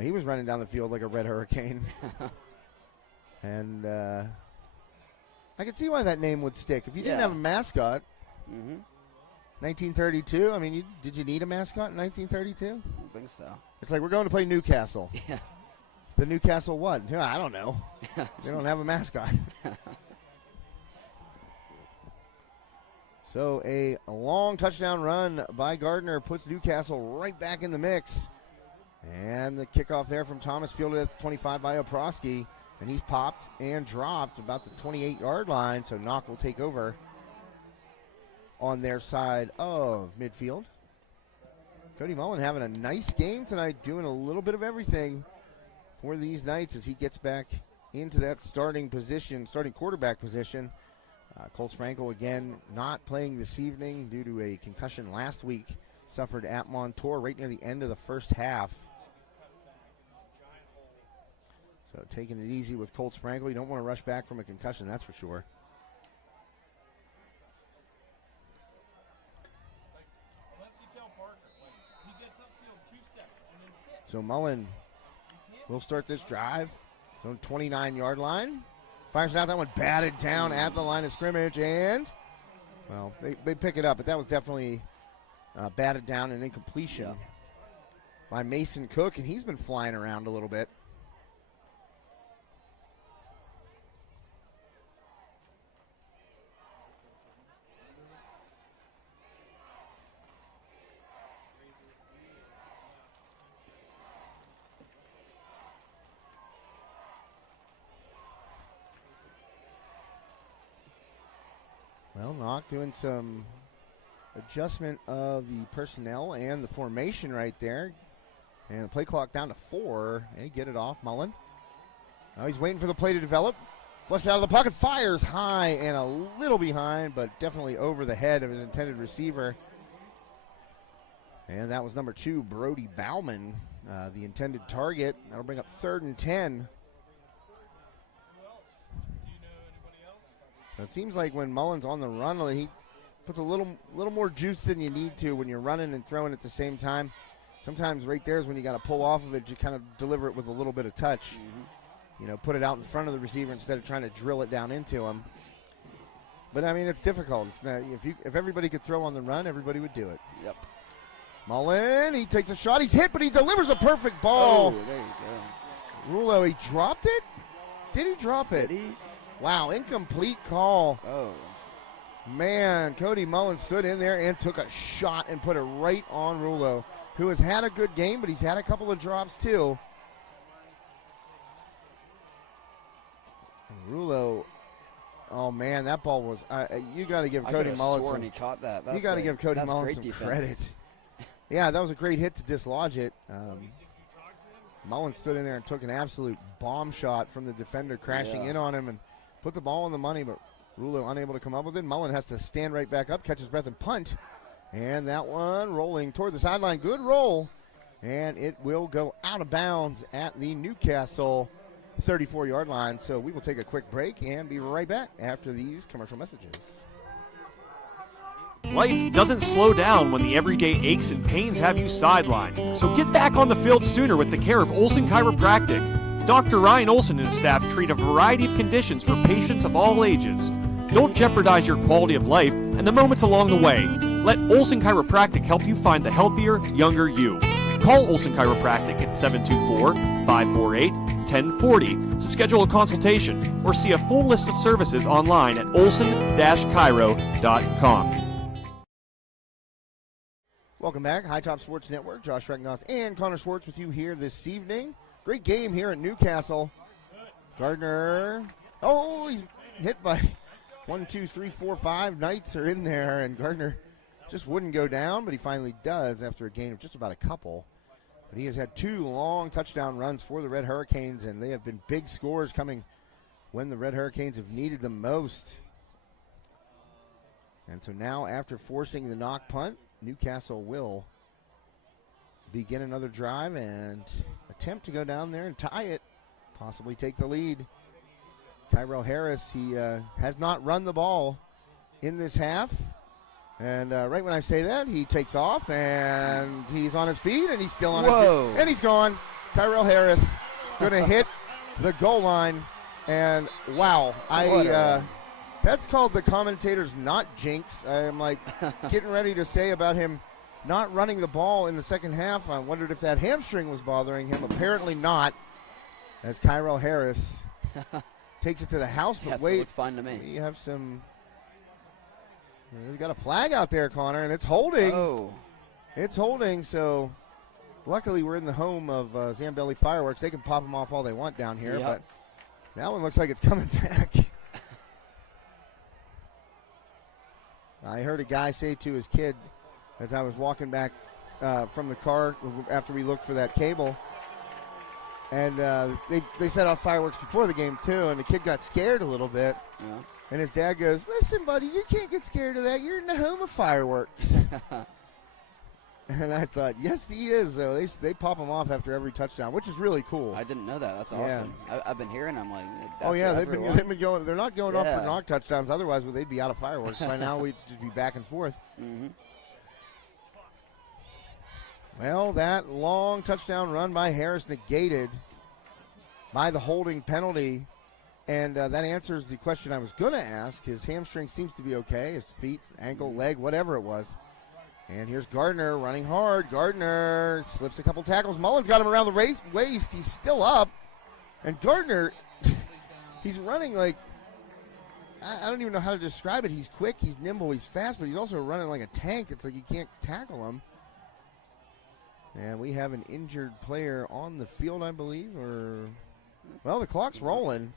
He was running down the field like a Red Hurricane. And I could see why that name would stick. If you didn't have a mascot, 1932, I mean, did you need a mascot in 1932? I don't think so. It's like, we're going to play Newcastle. Yeah. The Newcastle what? Yeah, I don't know. They don't have a mascot. So a long touchdown run by Gardner puts Newcastle right back in the mix. And the kickoff there from Thomas, fielded at the 25 by Oprosky. And he's popped and dropped about the 28-yard line. So Knoch will take over on their side of midfield. Cody Mullen having a nice game tonight, doing a little bit of everything for these Knights as he gets back into that starting quarterback position. Colt Sprankle, again, not playing this evening due to a concussion last week. Suffered at Montour right near the end of the first half. So taking it easy with Colt Sprankle. You don't want to rush back from a concussion, that's for sure. So Mullen will start this drive. So 29-yard line. Fires it out. That one batted down at the line of scrimmage. And, well, they pick it up. But that was definitely batted down and incompletion by Mason Cook. And he's been flying around a little bit. Well, Knoch doing some adjustment of the personnel and the formation right there. And the play clock down to 4. And he get it off, Mullen. Now he's waiting for the play to develop. Flushed out of the pocket, fires high and a little behind, but definitely over the head of his intended receiver. And that was number 2, Brody Bauman, the intended target. That'll bring up 3rd and 10. It seems like when Mullen's on the run, he puts a little more juice than you need to when you're running and throwing at the same time. Sometimes right there is when you got to pull off of it. You kind of deliver it with a little bit of touch. You know, put it out in front of the receiver instead of trying to drill it down into him. But, I mean, it's difficult. It's not, if everybody could throw on the run, everybody would do it. Yep. Mullen, he takes a shot. He's hit, but he delivers a perfect ball. Oh, there you go. Rulo, he dropped it? Did he drop it? Did he? Wow, incomplete call. Oh. Man, Cody Mullen stood in there and took a shot and put it right on Rulo, who has had a good game, but he's had a couple of drops too. And Rulo, oh man, that ball was. You got to give Cody Mullen some. He caught that. You got to give Cody Mullen some credit. Yeah, that was a great hit to dislodge it. Mullen stood in there and took an absolute bomb shot from the defender, crashing in on him and put the ball on the money, but Rulo unable to come up with it. Mullen has to stand right back up, catch his breath, and punt. And that one rolling toward the sideline. Good roll. And it will go out of bounds at the Newcastle 34-yard line. So we will take a quick break and be right back after these commercial messages. Life doesn't slow down when the everyday aches and pains have you sidelined. So get back on the field sooner with the care of Olson Chiropractic. Dr. Ryan Olson and his staff treat a variety of conditions for patients of all ages. Don't jeopardize your quality of life and the moments along the way. Let Olson Chiropractic help you find the healthier, younger you. Call Olson Chiropractic at 724-548-1040 to schedule a consultation or see a full list of services online at olson-chiro.com. Welcome back. High Top Sports Network. Josh Recknoth and Connor Schwartz with you here this evening. Great game here at Newcastle. Gardner. Oh, he's hit by 1, 2, 3, 4, 5 Knights are in there, and Gardner just wouldn't go down, but he finally does after a gain of just about a couple. But he has had 2 long touchdown runs for the Red Hurricanes, and they have been big scores coming when the Red Hurricanes have needed them most. And so now, after forcing the knock punt, Newcastle will begin another drive and attempt to go down there and tie it, possibly take the lead. Tyrell Harris, he has not run the ball in this half. And right when I say that, he takes off, and he's on his feet, and he's still on his feet. And he's gone. Tyrell Harris going to hit the goal line. And, wow, that's called the commentator's not jinx. I'm like getting ready to say about him not running the ball in the second half. I wondered if that hamstring was bothering him. Apparently not, as Tyrell Harris takes it to the house. But wait, it's fine to me. We have some. We got a flag out there, Connor, and it's holding. Oh. It's holding, so luckily we're in the home of Zambelli Fireworks. They can pop them off all they want down here, but that one looks like it's coming back. I heard a guy say to his kid as I was walking back from the car after we looked for that cable, and they set off fireworks before the game too, and the kid got scared a little bit. Yeah. And his dad goes, "Listen, buddy, you can't get scared of that. You're in the home of fireworks." And I thought, yes, he is, though. They pop them off after every touchdown, which is really cool. I didn't know that. That's awesome. I've been hearing them like. Oh yeah, they've been going. They're not going off for knock touchdowns. Otherwise, they'd be out of fireworks by now. We'd just be back and forth. Mm-hmm. Well, that long touchdown run by Harris negated. by the holding penalty. And that answers the question I was going to ask. His hamstring seems to be okay. His feet, ankle, leg, whatever it was. And here's Gardner running hard. Gardner slips a couple tackles. Mullins got him around the waist. He's still up. And Gardner, he's running like, I don't even know how to describe it. He's quick, he's nimble, he's fast, but he's also running like a tank. It's like you can't tackle him. And we have an injured player on the field, I believe. Well, the clock's rolling.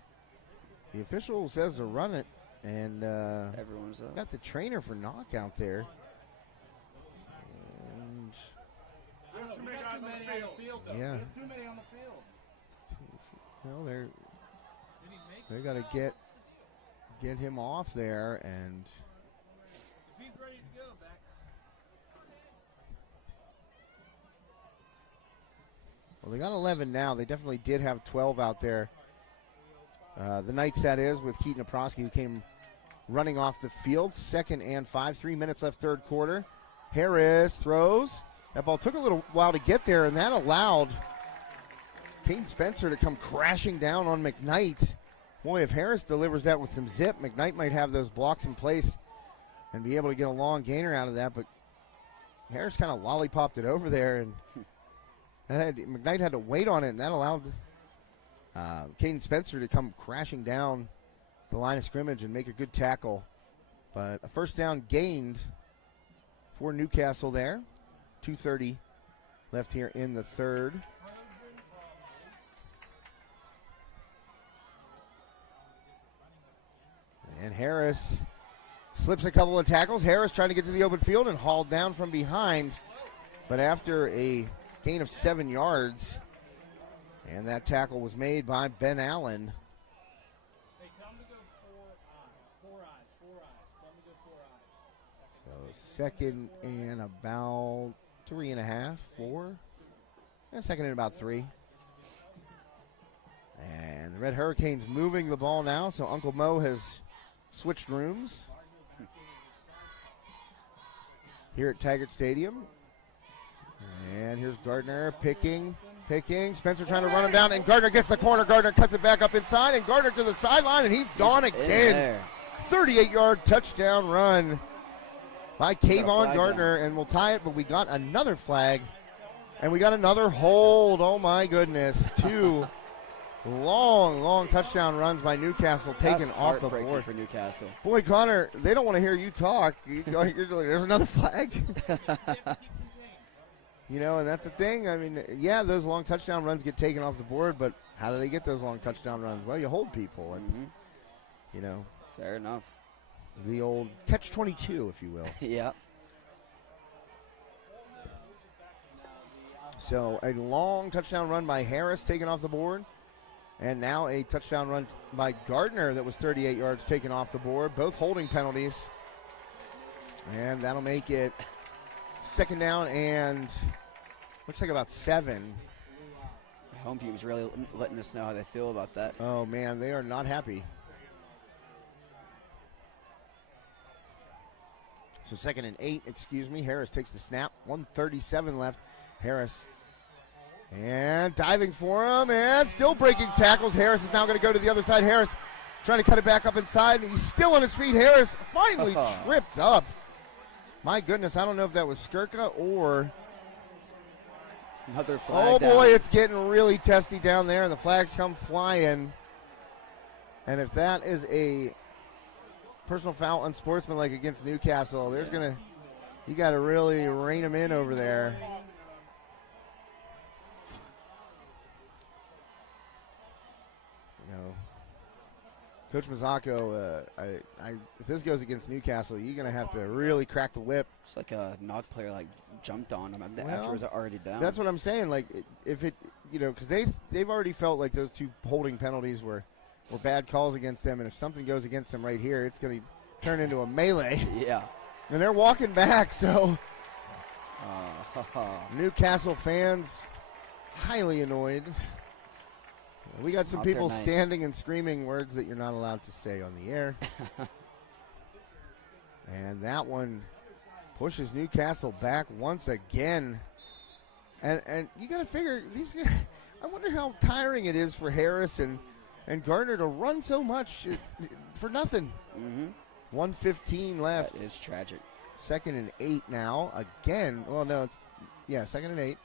The official says to run it. And Everyone's up. got the trainer for Knoch out there. And Too many guys on the field. yeah. Too many on the field. Well, they got to get him off there, and If he's ready to go, back. well, they got 11 now. They definitely did have 12 out there. The Knights, that is, with Keaton Oprosky, who came running off the field. 2nd and 5, 3 minutes left, third quarter. Harris throws. That ball took a little while to get there, and that allowed Caden Spencer to come crashing down on McKnight. Boy, if Harris delivers that with some zip, McKnight might have those blocks in place and be able to get a long gainer out of that. But Harris kind of lollipopped it over there, and McKnight had to wait on it, and that allowed Caden Spencer to come crashing down the line of scrimmage and make a good tackle. But a first down gained for Newcastle there. 2:30 left here in the third. And Harris slips a couple of tackles. Harris trying to get to the open field and hauled down from behind. But after a gain of 7 yards, and that tackle was made by Ben Allen. Hey, tell him to go four eyes. Tell him to go 4 eyes. So 2nd and about 3.5, 4. And 2nd and about 3. And the Red Hurricanes moving the ball now, so Uncle Mo has switched rooms here at Taggart Stadium. And here's Gardner picking. Spencer trying to run him down, and Gardner gets the corner. Gardner cuts it back up inside, and Gardner to the sideline, and he's gone again. 38-yard touchdown run by Kayvon Gardner, and we'll tie it, but we got another flag, and we got another hold. Oh, my goodness. 2 long touchdown runs by Newcastle taken off the board. For Newcastle. Boy, Connor, they don't want to hear you talk. You're like, there's another flag. You know, and that's the thing. I mean, yeah, those long touchdown runs get taken off the board, but how do they get those long touchdown runs? Well, you hold people. It's, you know. Fair enough. The old catch-22, if you will. Yeah. So a long touchdown run by Harris taken off the board. And now a touchdown run by Gardner that was 38 yards taken off the board. Both holding penalties. And that'll make it 2nd down and looks like about 7. Home team's really letting us know how they feel about that. Oh, man, they are not happy. So 2nd and 8, Harris takes the snap. 1:37 left. Harris. And diving for him, and still breaking tackles. Harris is now going to go to the other side. Harris trying to cut it back up inside. He's still on his feet. Harris finally tripped up. My goodness, I don't know if that was Skirka or... Another flag boy, down. it's getting really testy down there. The flags come flying. And if that is a personal foul unsportsmanlike against Newcastle, there's going to... You got to really rein them in over there. Coach Mazzocco, if this goes against Newcastle, you're going to have to really crack the whip. It's like a Knoch player jumped on him afterwards already down. That's what I'm saying. Like, if it, because they've already felt like those 2 holding penalties were bad calls against them, and if something goes against them right here, it's going to turn into a melee. Yeah. And they're walking back, so Newcastle fans highly annoyed. We got some people standing and screaming words that you're not allowed to say on the air. And that one pushes Newcastle back once again. And you got to figure, I wonder how tiring it is for Harris and Gardner to run so much for nothing. 1:15 left. That is tragic. 2nd and 8 now. Again. Well, no. 2nd and 8.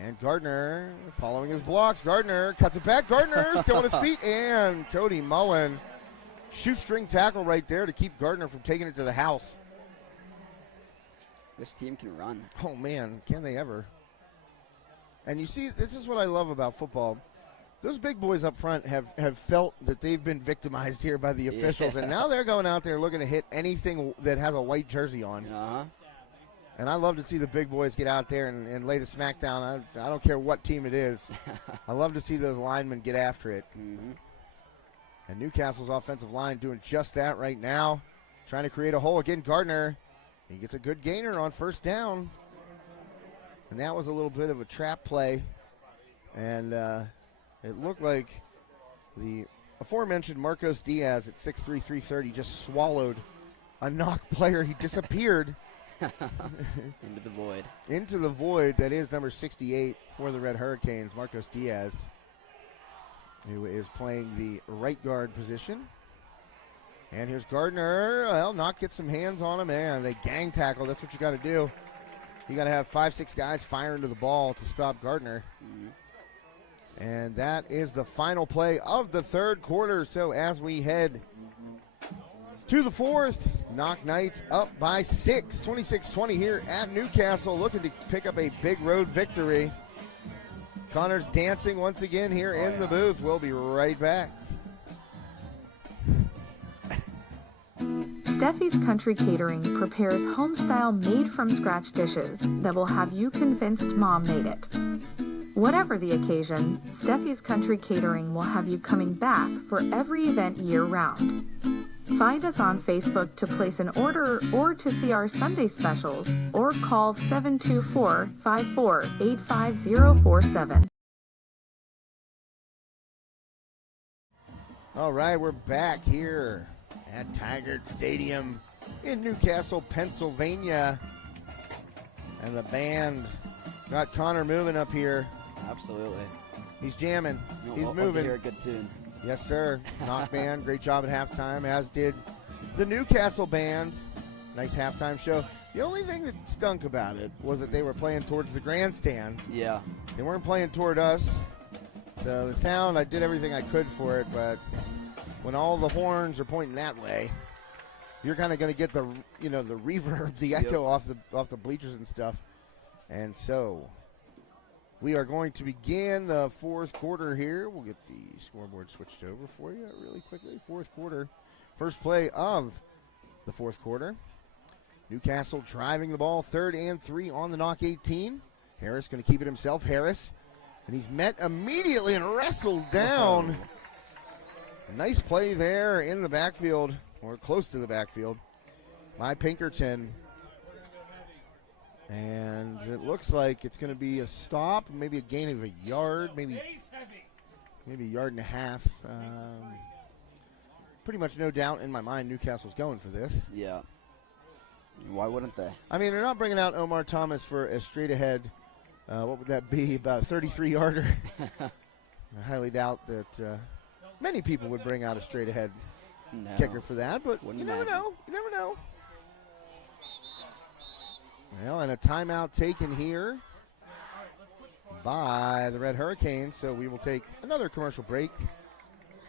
And Gardner following his blocks. Gardner cuts it back. Gardner still on his feet. And Cody Mullen. Shoestring tackle right there to keep Gardner from taking it to the house. This team can run. Oh, man. Can they ever? And you see, this is what I love about football. Those big boys up front have felt that they've been victimized here by the officials, and now they're going out there looking to hit anything that has a white jersey on. And I love to see the big boys get out there and lay the smack down. I don't care what team it is. I love to see those linemen get after it. And Newcastle's offensive line doing just that right now, trying to create a hole. Again, Gardner, he gets a good gainer on 1st down. And that was a little bit of a trap play. And it looked like the aforementioned Marcos Diaz at 6'3", 330 just swallowed a Knoch player. He disappeared. Into the void. Into the void. That is number 68 for the Red Hurricanes, Marcos Diaz, who is playing the right guard position. And here's Gardner. Well, Knoch gets some hands on him, and they gang tackle. That's what you got to do. You got to have 5-6 guys firing to the ball to stop Gardner. And that is the final play of the 3rd quarter. So as we head to the 4th, Knoch Knights up by 6, 26-20 here at Newcastle, looking to pick up a big road victory. Connor's dancing once again here in the booth. We'll be right back. Steffi's Country Catering prepares home-style made-from-scratch dishes that will have you convinced Mom made it. Whatever the occasion, Steffi's Country Catering will have you coming back for every event year-round. Find us on Facebook to place an order or to see our Sunday specials, or call 724-54-85047. All right, we're back here at Taggart Stadium in Newcastle, Pennsylvania. And the band got Connor moving up here. Absolutely. He's jamming. He's love moving. to hear a good tune. Yes, sir. Knoch band, great job at halftime, as did the Newcastle band. Nice halftime show. The only thing that stunk about it was that they were playing towards the grandstand. Yeah. They weren't playing toward us. So the sound, I did everything I could for it, but when all the horns are pointing that way, you're kind of going to get the, the reverb, the echo off the bleachers and stuff. And so we are going to begin the 4th quarter here. We'll get the scoreboard switched over for you really quickly. 4th quarter, first play of the 4th quarter. Newcastle driving the ball, 3rd and 3 on the Knoch 18. Harris going to keep it himself. Harris, and he's met immediately and wrestled down. Nice play there in the backfield, or close to the backfield, by Pinkerton. And it looks like it's going to be a stop, maybe a gain of a yard, maybe a yard and a half. Pretty much no doubt in my mind Newcastle's going for this. Yeah. Why wouldn't they? I mean, they're not bringing out Omar Thomas for a straight ahead, what would that be, about a 33-yarder? I highly doubt that many people would bring out a straight ahead kicker for that, but you never know. You never know. Well, and a timeout taken here by the Red Hurricanes, so we will take another commercial break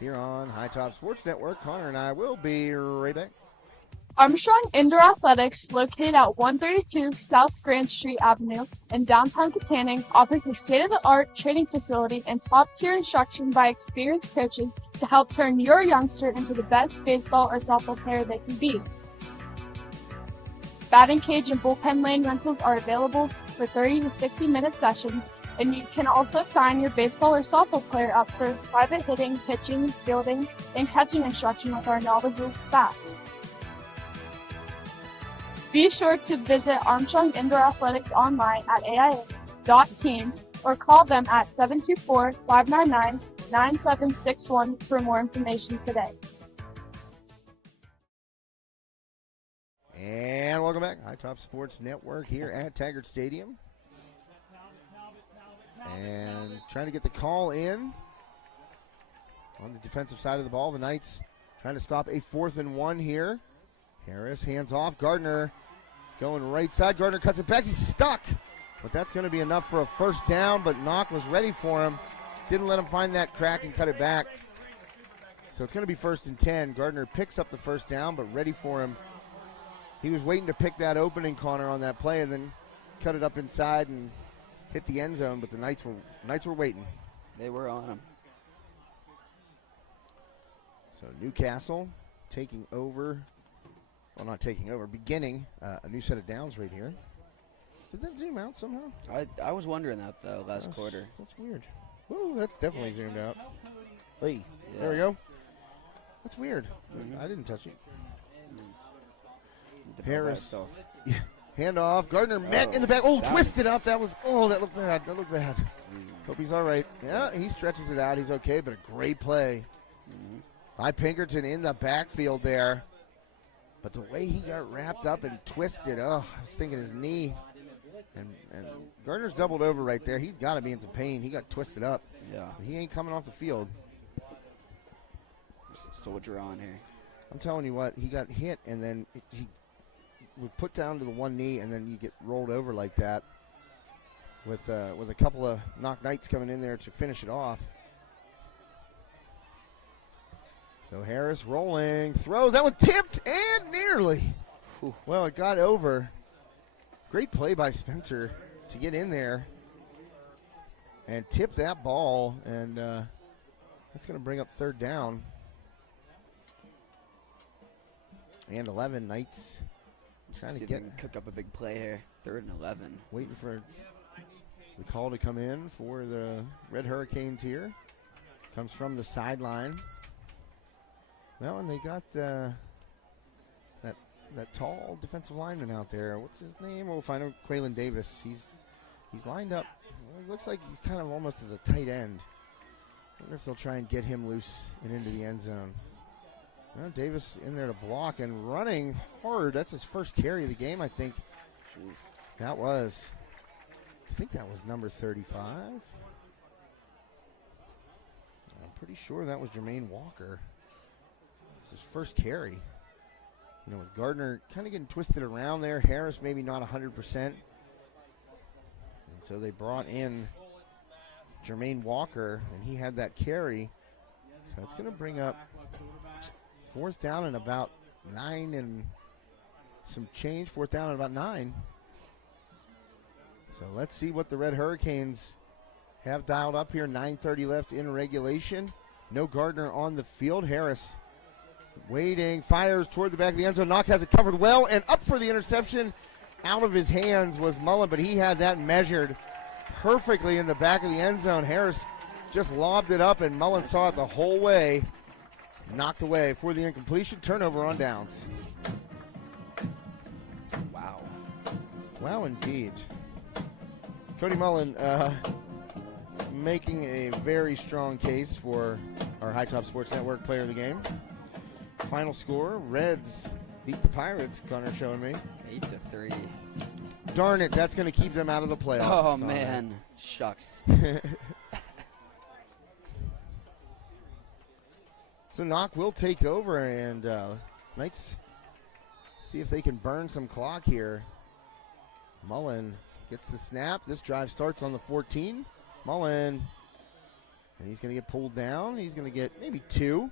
here on High Top Sports Network. Connor and I will be right back. Armstrong Indoor Athletics, located at 132 South Grand Street Avenue in downtown Katanning, offers a state-of-the-art training facility and top-tier instruction by experienced coaches to help turn your youngster into the best baseball or softball player they can be. Batting cage and bullpen lane rentals are available for 30 to 60-minute sessions, and you can also sign your baseball or softball player up for private hitting, pitching, fielding, and catching instruction with our knowledgeable staff. Be sure to visit Armstrong Indoor Athletics online at aia.team or call them at 724-599-9761 for more information today. And welcome back. High Top Sports Network here at Taggart Stadium. And trying to get the call in on the defensive side of the ball. The Knights trying to stop a 4th and 1 here. Harris hands off. Gardner going right side. Gardner cuts it back. He's stuck. But that's going to be enough for a first down. But Knoch was ready for him. Didn't let him find that crack and cut it back. So it's going to be 1st and 10. Gardner picks up the first down, but ready for him. He was waiting to pick that opening corner on that play and then cut it up inside and hit the end zone. But the Knights were waiting. They were on him. So Newcastle taking over. Well, not taking over. Beginning a new set of downs right here. Did that zoom out somehow? I was wondering that, though, last quarter. That's weird. Whoa, that's definitely zoomed out. Hey, Yeah. there we go. That's weird. I didn't touch it. Harris. Yeah. Hand off. Gardner met in the back. Oh, twisted up. That looked bad. That looked bad. Hope he's all right. Yeah, he stretches it out. He's okay, but a great play by Pinkerton in the backfield there. But the way he got wrapped up and twisted, I was thinking his knee. And Gardner's doubled over right there. He's got to be in some pain. He got twisted up. Yeah. He ain't coming off the field. There's a soldier on here. I'm telling you what, he got hit, and then he would put down to the one knee, and then you get rolled over like that with a couple of Knoch Knights coming in there to finish it off. So Harris rolling, throws. That one tipped and nearly. Well, it got over. Great play by Spencer to get in there and tip that ball, and that's going to bring up 3rd down. And 11, Knights trying to cook up a big play here. 3rd and 11. Waiting for the call to come in for the Red Hurricanes here. Comes from the sideline. Well, and they got that tall defensive lineman out there. What's his name? We'll find him. Quaylen Davis. He's lined up. Well, it looks like he's kind of almost as a tight end. I wonder if they'll try and get him loose and into the end zone. Well, Davis in there to block and running hard. That's his first carry of the game, I think. Jeez. I think that was number 35. I'm pretty sure that was Jermaine Walker. It was his first carry. You know, with Gardner kind of getting twisted around there. Harris maybe not 100%. And so they brought in Jermaine Walker, and he had that carry. So it's going to bring up 4th down and about 9 and some change. 4th down and about 9. So let's see what the Red Hurricanes have dialed up here. 9:30 left in regulation. No Gardner on the field. Harris waiting, fires toward the back of the end zone. Knoch has it covered well, and up for the interception. Out of his hands was Mullen, but he had that measured perfectly in the back of the end zone. Harris just lobbed it up, and Mullen saw it the whole way. Knocked away for the incompletion. Turnover on downs. Wow. Wow, indeed. Cody Mullen making a very strong case for our High Top Sports Network player of the game. Final score, Reds beat the Pirates, Gunner showing me. 8-3. Darn it, that's going to keep them out of the playoffs. Oh, man. Shucks. So Knoch will take over, and Knights see if they can burn some clock here. Mullen gets the snap. This drive starts on the 14. Mullen, and he's going to get pulled down. He's going to get maybe 2.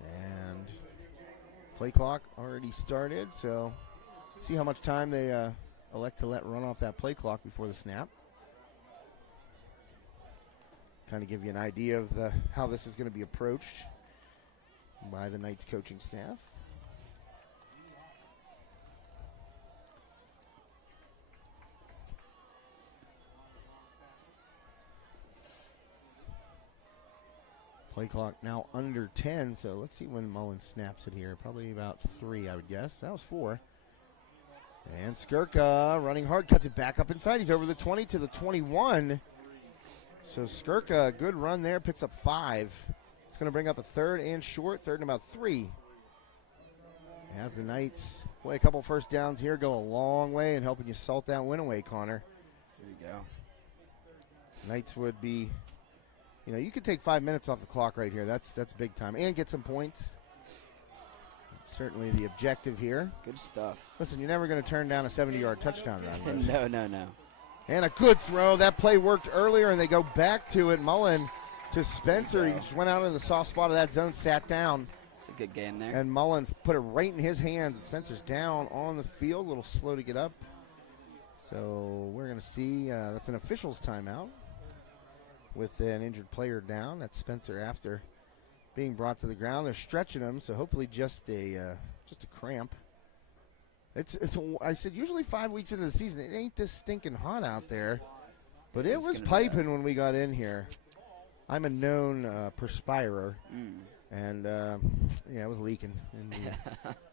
And play clock already started, so see how much time they elect to let run off that play clock before the snap. Kind of give you an idea of how this is going to be approached by the Knights coaching staff. Play clock now under 10, so let's see when Mullen snaps it here. Probably about 3, I would guess. That was 4. And Skirka running hard, cuts it back up inside. He's over the 20 to the 21. So Skirka, good run there, picks up 5. It's going to bring up a 3rd and short, 3rd and about 3. As the Knights, boy, a couple first downs here go a long way in helping you salt that win away, Connor. There you go. Knights would be, you could take 5 minutes off the clock right here. That's big time. And get some points. Certainly the objective here. Good stuff. Listen, you're never going to turn down a 70-yard touchdown run. No. And a good throw. That play worked earlier, and they go back to it. Mullen to Spencer. He just went out in the soft spot of that zone, sat down. It's a good game there. And Mullen put it right in his hands. And Spencer's down on the field, a little slow to get up. So we're going to see that's an official's timeout with an injured player down. That's Spencer after being brought to the ground. They're stretching him, so hopefully just a cramp. I said usually 5 weeks into the season, it ain't this stinking hot out there, but it was piping when we got in here. I'm a known perspirer, and it was leaking. And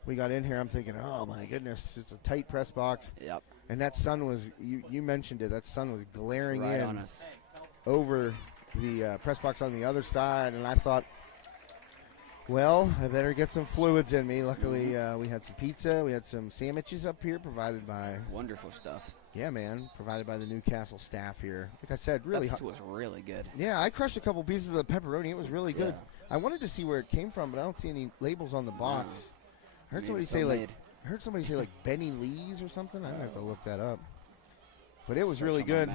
we got in here, I'm thinking, oh my goodness, it's a tight press box. Yep. And that sun was, you mentioned it, that sun was glaring right in on us. Over the press box on the other side, and I thought, well, I better get some fluids in me. Luckily, we had some pizza. We had some sandwiches up here provided by... Wonderful stuff. Yeah, man. Provided by the Newcastle staff here. Like I said, really... That was really good. Yeah, I crushed a couple pieces of pepperoni. It was really good. Yeah. I wanted to see where it came from, but I don't see any labels on the box. I heard somebody say, like, Benny Lee's or something. I might have to look that up. But it was really good.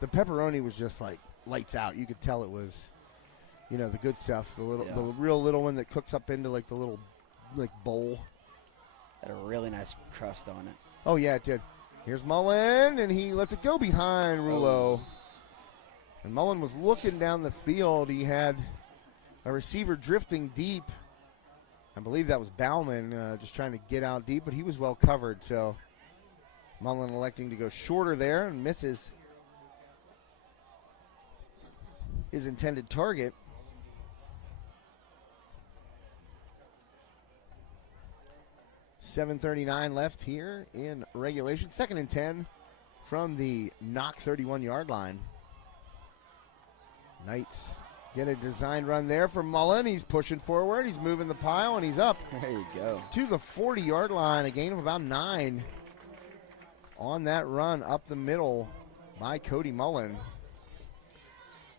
The pepperoni was just, like, lights out. You could tell it was... the good stuff, the real little one that cooks up into like the little bowl. Had a really nice crust on it. Oh yeah, it did. Here's Mullen, and he lets it go behind Rulo. And Mullen was looking down the field. He had a receiver drifting deep. I believe that was Bauman just trying to get out deep, but he was well covered. So Mullen electing to go shorter there and misses his intended target. 7:39 left here in regulation. 2nd and 10 from the Knoch 31-yard line. Knights get a design run there for Mullen. He's pushing forward. He's moving the pile, and he's up. There you go. To the 40-yard line, a gain of about 9 on that run up the middle by Cody Mullen.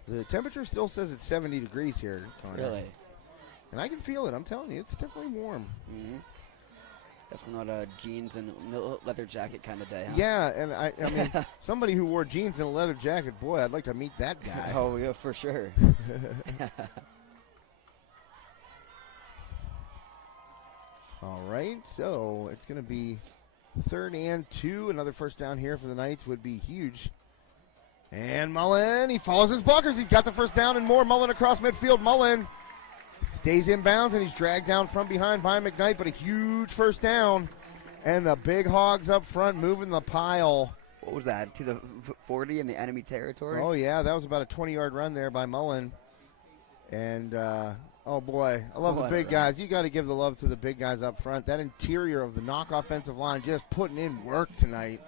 The temperature still says it's 70 degrees here, Connor. Really? And I can feel it. I'm telling you, it's definitely warm. Mm-hmm. Definitely not a jeans and leather jacket kind of day, huh? Yeah, and I mean, somebody who wore jeans and a leather jacket, boy, I'd like to meet that guy. Oh, yeah, for sure. All right, so it's going to be 3rd and 2. Another first down here for the Knights would be huge. And Mullen, he follows his blockers. He's got the first down and more. Mullen across midfield. Mullen stays in bounds, and he's dragged down from behind by McKnight, but a huge first down. And the big Hogs up front moving the pile. What was that, to the 40 in the enemy territory? Oh, yeah, that was about a 20-yard run there by Mullen. And, oh, boy, I love the big guys. You got to give the love to the big guys up front. That interior of the Knoch offensive line just putting in work tonight.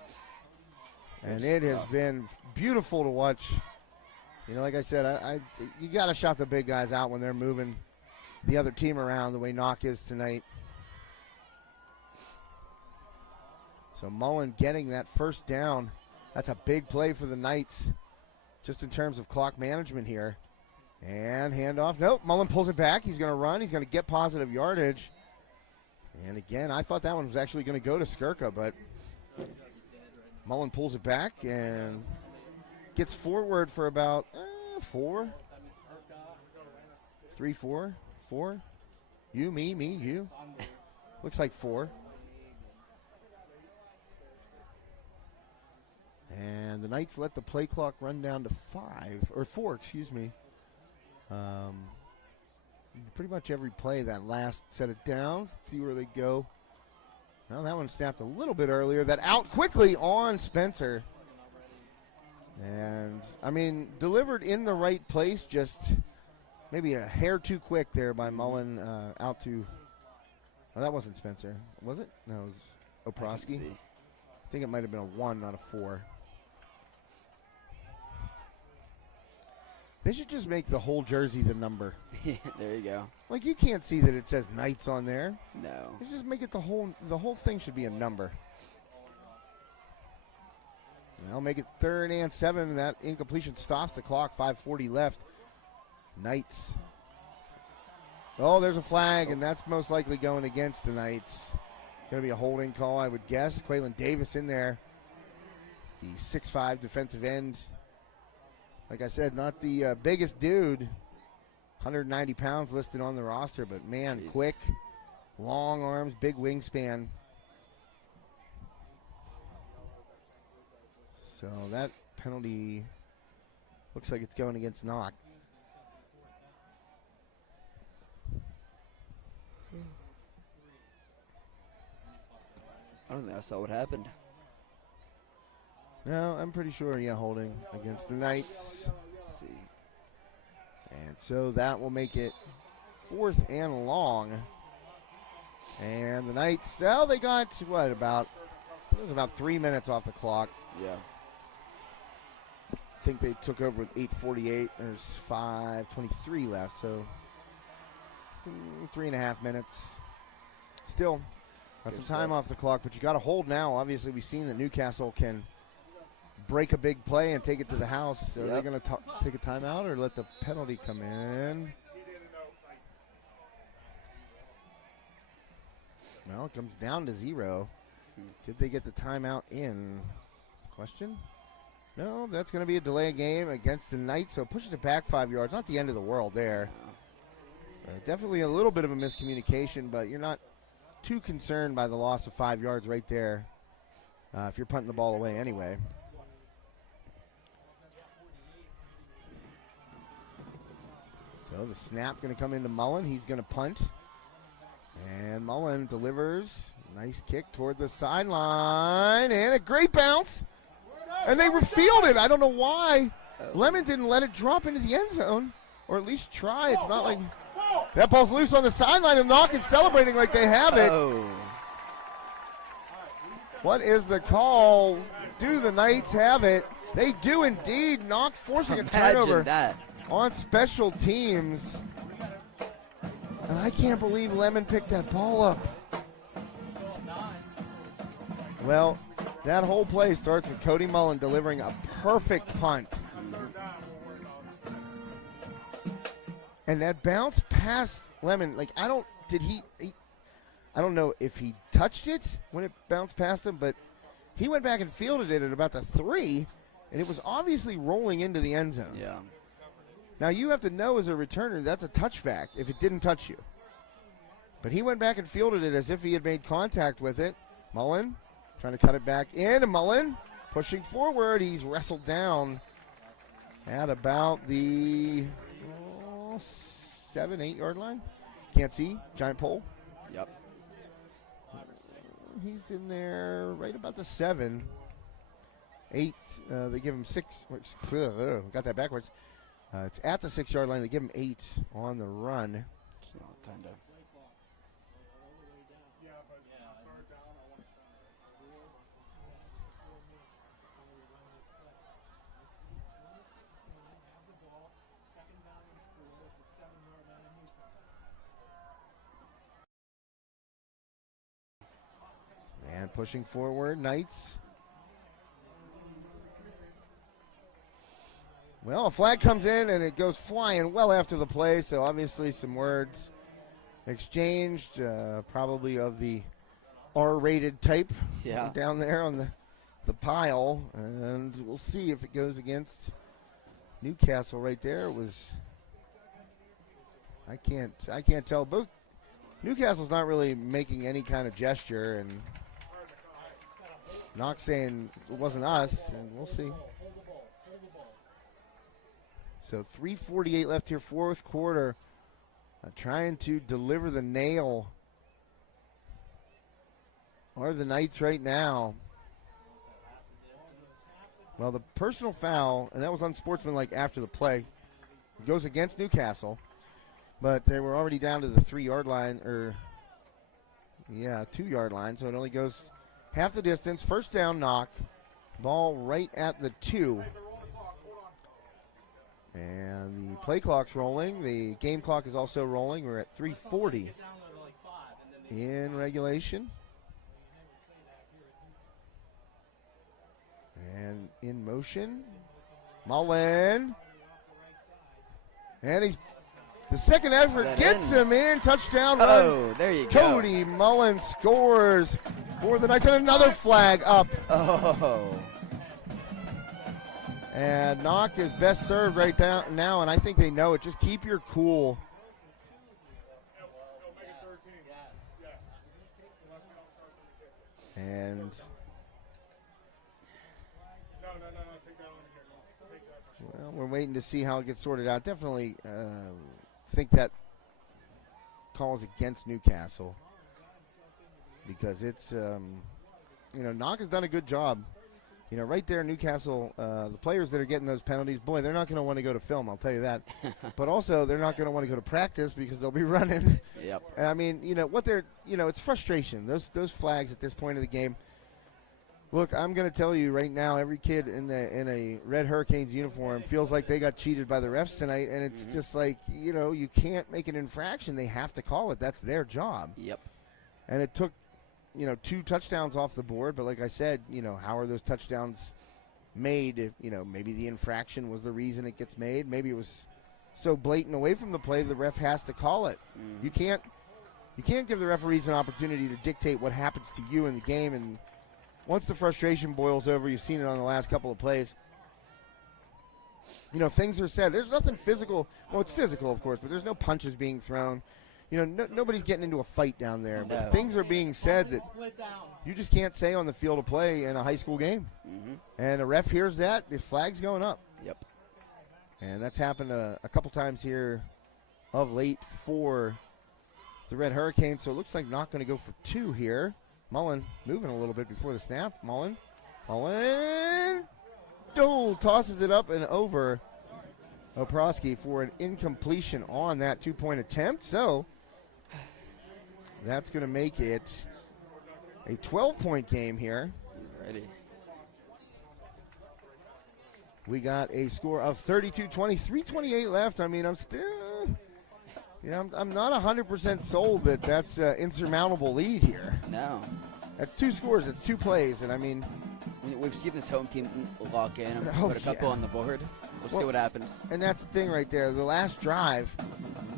And it has been beautiful to watch. Like I said, you got to shout the big guys out when they're moving the other team around the way Knoch is tonight. So Mullen getting that first down. That's a big play for the Knights just in terms of clock management here. And handoff. Nope, Mullen pulls it back. He's going to run. He's going to get positive yardage. And again, I thought that one was actually going to go to Skirka, but Mullen pulls it back and gets forward for about 4. 3, 4. 4. You, me, you. Looks like 4. And the Knights let the play clock run down to 4, excuse me. Pretty much every play, that last set of downs. Let's see where they go. Well, that one snapped a little bit earlier. That out quickly on Spencer. And, I mean, delivered in the right place, just maybe a hair too quick there by Mullen out to. Oh, that wasn't Spencer, was it? No, it was Oprosky. I think it might have been a 1, not a 4. They should just make the whole jersey the number. There you go. Like, you can't see that it says Knights on there. No. Let's just make it the whole thing should be a number. I'll make it 3rd and 7. That incompletion stops the clock. 5:40 left. Knights. Oh, there's a flag, and that's most likely going against the Knights. Going to be a holding call, I would guess. Quaylen Davis in there. The 6'5" defensive end. Like I said, not the biggest dude. 190 pounds listed on the roster, but man, Jeez. Quick, long arms, big wingspan. So that penalty looks like it's going against Knoch. I don't think I saw what happened. No, I'm pretty sure, yeah, holding against the Knights. Let's see. And so that will make it 4th and long. And the Knights, well, they got, what, about, it was about 3 minutes off the clock. Yeah. I think they took over with 8:48. There's 5:23 left, so 3.5 minutes. Still got Good some time stuff. off the clock, but you got to hold now. Obviously, we've seen that Newcastle can break a big play and take it to the house. So they're going to take a timeout or let the penalty come in. Well, it comes down to 0. Did they get the timeout in? That's the question. No, that's going to be a delay game against the Knights, so it pushes it back 5 yards. Not the end of the world there. Definitely a little bit of a miscommunication, but you're not too concerned by the loss of 5 yards right there if you're punting the ball away anyway. So the snap going to come into Mullen. He's going to punt. And Mullen delivers. Nice kick toward the sideline. And a great bounce. And they refielded it. I don't know why. Lemon didn't let it drop into the end zone. Or at least try. It's not like... That ball's loose on the sideline, and Knoch is celebrating like they have it. Oh. What is the call? Do the Knights have it? They do indeed. Knoch forcing a turnover That. on special teams. And I can't believe Lemon picked that ball up. Well, that whole play starts with Cody Mullen delivering a perfect punt. And that bounce past Lemon, like I don't know if he touched it when it bounced past him, but he went back and fielded it at about the 3, and it was obviously rolling into the end zone. Yeah. Now you have to know as a returner that's a touchback if it didn't touch you. But he went back and fielded it as if he had made contact with it. Mullen trying to cut it back in, and Mullen pushing forward. He's wrestled down at about the 7-8 yard line. Can't see. Giant pole. Yep. He's in there right about the 7. 8. They give him 6. Got that backwards. It's at the 6 yard line. They give him 8 on the run. Kind of. And pushing forward, Knights. Well, a flag comes in and it goes flying well after the play, so obviously some words exchanged, probably of the R-rated type down there on the pile, and we'll see if it goes against Newcastle right there. It was, I can't tell. Both Newcastle's not really making any kind of gesture, and Knoch saying it wasn't us, and we'll see. So 3:48 left here, fourth quarter. Trying to deliver the nail are the Knights right now. Well, the personal foul, and that was unsportsmanlike after the play, goes against Newcastle, but they were already down to the 3 yard line, 2 yard line, so it only goes half the distance. First down, Knoch. Ball right at the 2. And the play clock's rolling. The game clock is also rolling. We're at 3:40 in regulation. And in motion. Mullen. And the second effort gets him in. Touchdown run. Oh, there you go. Cody Mullen scores for the Knights. And another flag up. Oh. And Knoch is best served right now, and I think they know it. Just keep your cool. And well, we're waiting to see how it gets sorted out. Definitely think that call is against Newcastle because it's, Knoch has done a good job. Right there, Newcastle, the players that are getting those penalties, boy, they're not going to want to go to film, I'll tell you that. But also, they're not going to want to go to practice because they'll be running. Yep. I mean, it's frustration. Those flags at this point of the game. Look, I'm going to tell you right now, every kid in a Red Hurricanes uniform feels like they got cheated by the refs tonight, and it's just like, you can't make an infraction. They have to call it. That's their job. Yep. And it took 2 touchdowns off the board, but like I said, how are those touchdowns made? If, maybe the infraction was the reason it gets made. Maybe it was so blatant away from the play, the ref has to call it. You can't give the referees an opportunity to dictate what happens to you in the game. And once the frustration boils over, you've seen it on the last couple of plays. Things are said. There's nothing physical. Well, it's physical, of course, but there's no punches being thrown. Nobody's getting into a fight down there, but things are being said that you just can't say on the field of play in a high school game. And a ref hears that, the flag's going up. Yep. And that's happened a couple times here of late for the Red Hurricanes, so it looks like not going to go for 2 here. Mullen moving a little bit before the snap. Mullen. Dole tosses it up and over Oprosky for an incompletion on that 2-point attempt. So that's going to make it a 12-point game here. Ready. We got a score of 32-20, 3:28 left. I mean, I'm still, I'm not 100% sold that that's an insurmountable lead here. No. That's 2 scores. It's 2 plays, and I mean, we've seen this home team lock in and put a couple on the board. We'll see what happens. And that's the thing right there. The last drive,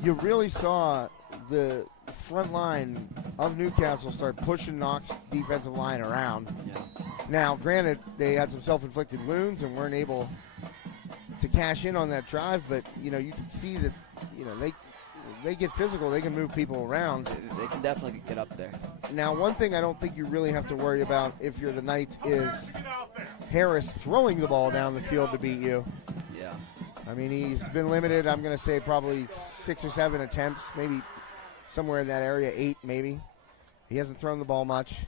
you really saw the front line of Newcastle start pushing Knoch's defensive line around. Yeah. Now, granted, they had some self-inflicted wounds and weren't able to cash in on that drive, but, you can see that, they get physical. They can move people around. They can definitely get up there. Now, one thing I don't think you really have to worry about if you're the Knights is Harris throwing the ball down the field to beat you. Yeah. I mean, he's been limited, I'm going to say probably 6 or 7 attempts, maybe somewhere in that area, 8 maybe. He hasn't thrown the ball much.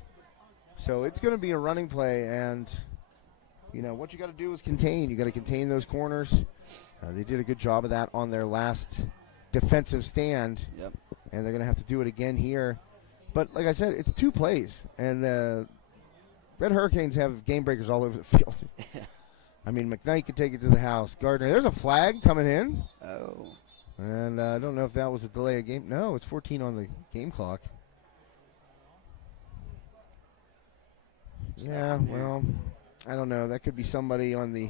So it's going to be a running play, and, what you got to do is contain. You got to contain those corners. They did a good job of that on their last defensive stand. Yep. And they're going to have to do it again here. But like I said, it's 2 plays, and the Red Hurricanes have game breakers all over the field. I mean, McKnight could take it to the house. Gardner, there's a flag coming in. Oh. And I don't know if that was a delay of game. No, it's 14 on the game clock. Yeah, well, I don't know. That could be somebody on the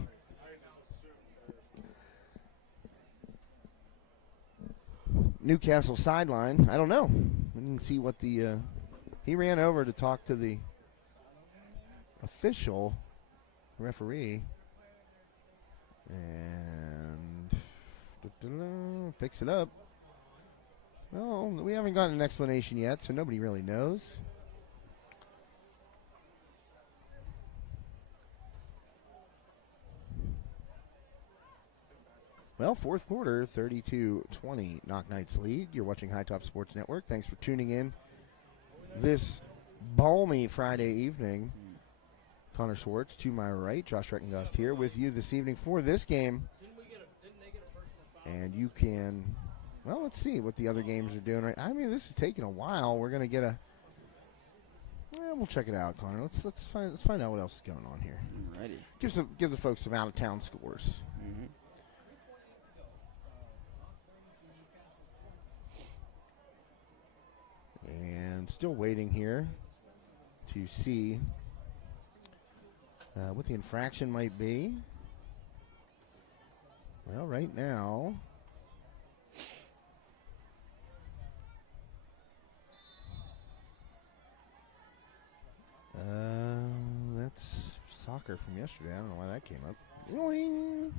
Newcastle sideline. I don't know. I didn't see what the he ran over to talk to the official referee and picks it up. Well, we haven't gotten an explanation yet, so nobody really knows. Well, fourth quarter, 32-20, Knoch Knights lead. You're watching High Top Sports Network. Thanks for tuning in this balmy Friday evening. Connor Schwartz to my right, Josh Reckengast here with you this evening for this game. And you can, well, let's see what the other games are doing. Right, I mean, this is taking a while. We're going to get we'll check it out, Connor. Let's find out what else is going on here. Alrighty. Give the folks some out of town scores. Mm-hmm. And still waiting here to see what the infraction might be. Well, right now, that's soccer from yesterday. I don't know why that came up. Boing.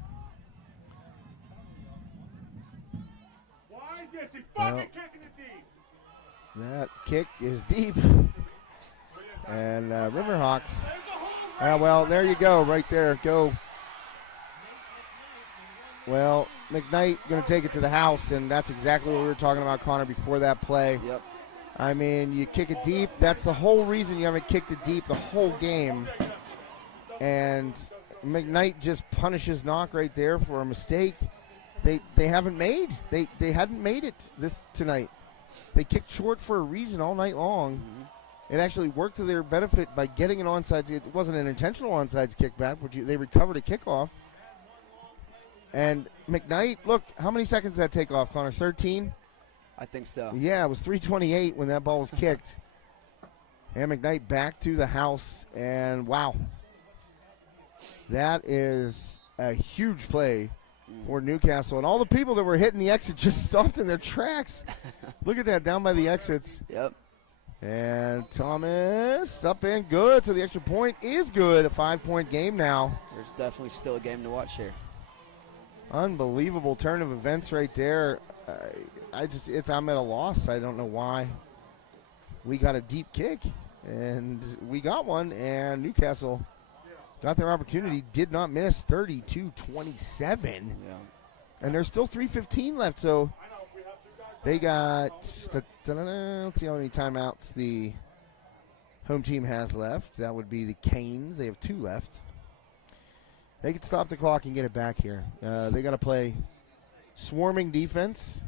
Why is he fucking kicking it deep? That kick is deep. And Riverhawks. Well, there you go, right there. Go. Well, McKnight going to take it to the house, and that's exactly what we were talking about, Connor, before that play. Yep. I mean, you kick it deep. That's the whole reason you haven't kicked it deep the whole game. And McKnight just punishes Knoch right there for a mistake they haven't made. They hadn't made it tonight. They kicked short for a reason all night long. Mm-hmm. It actually worked to their benefit by getting an onside. It wasn't an intentional onside kickback, but they recovered a kickoff. And McKnight, look, how many seconds did that take off, Connor? 13? I think so. Yeah, it was 3:28 when that ball was kicked. And McKnight back to the house, and wow. That is a huge play for Newcastle. And all the people that were hitting the exit just stopped in their tracks. Look at that, down by the exits. Yep. And Thomas up and good, so the extra point is good. A 5-point game now. There's definitely still a game to watch here. Unbelievable turn of events right there. I'm at a loss. I don't know why. We got a deep kick, and we got one, and Newcastle got their opportunity, did not miss, 32-27. Yeah. And there's still 3:15 left, so they got, let's see how many timeouts the home team has left. That would be the Canes. They have 2 left. They could stop the clock and get it back here. They got to play swarming defense.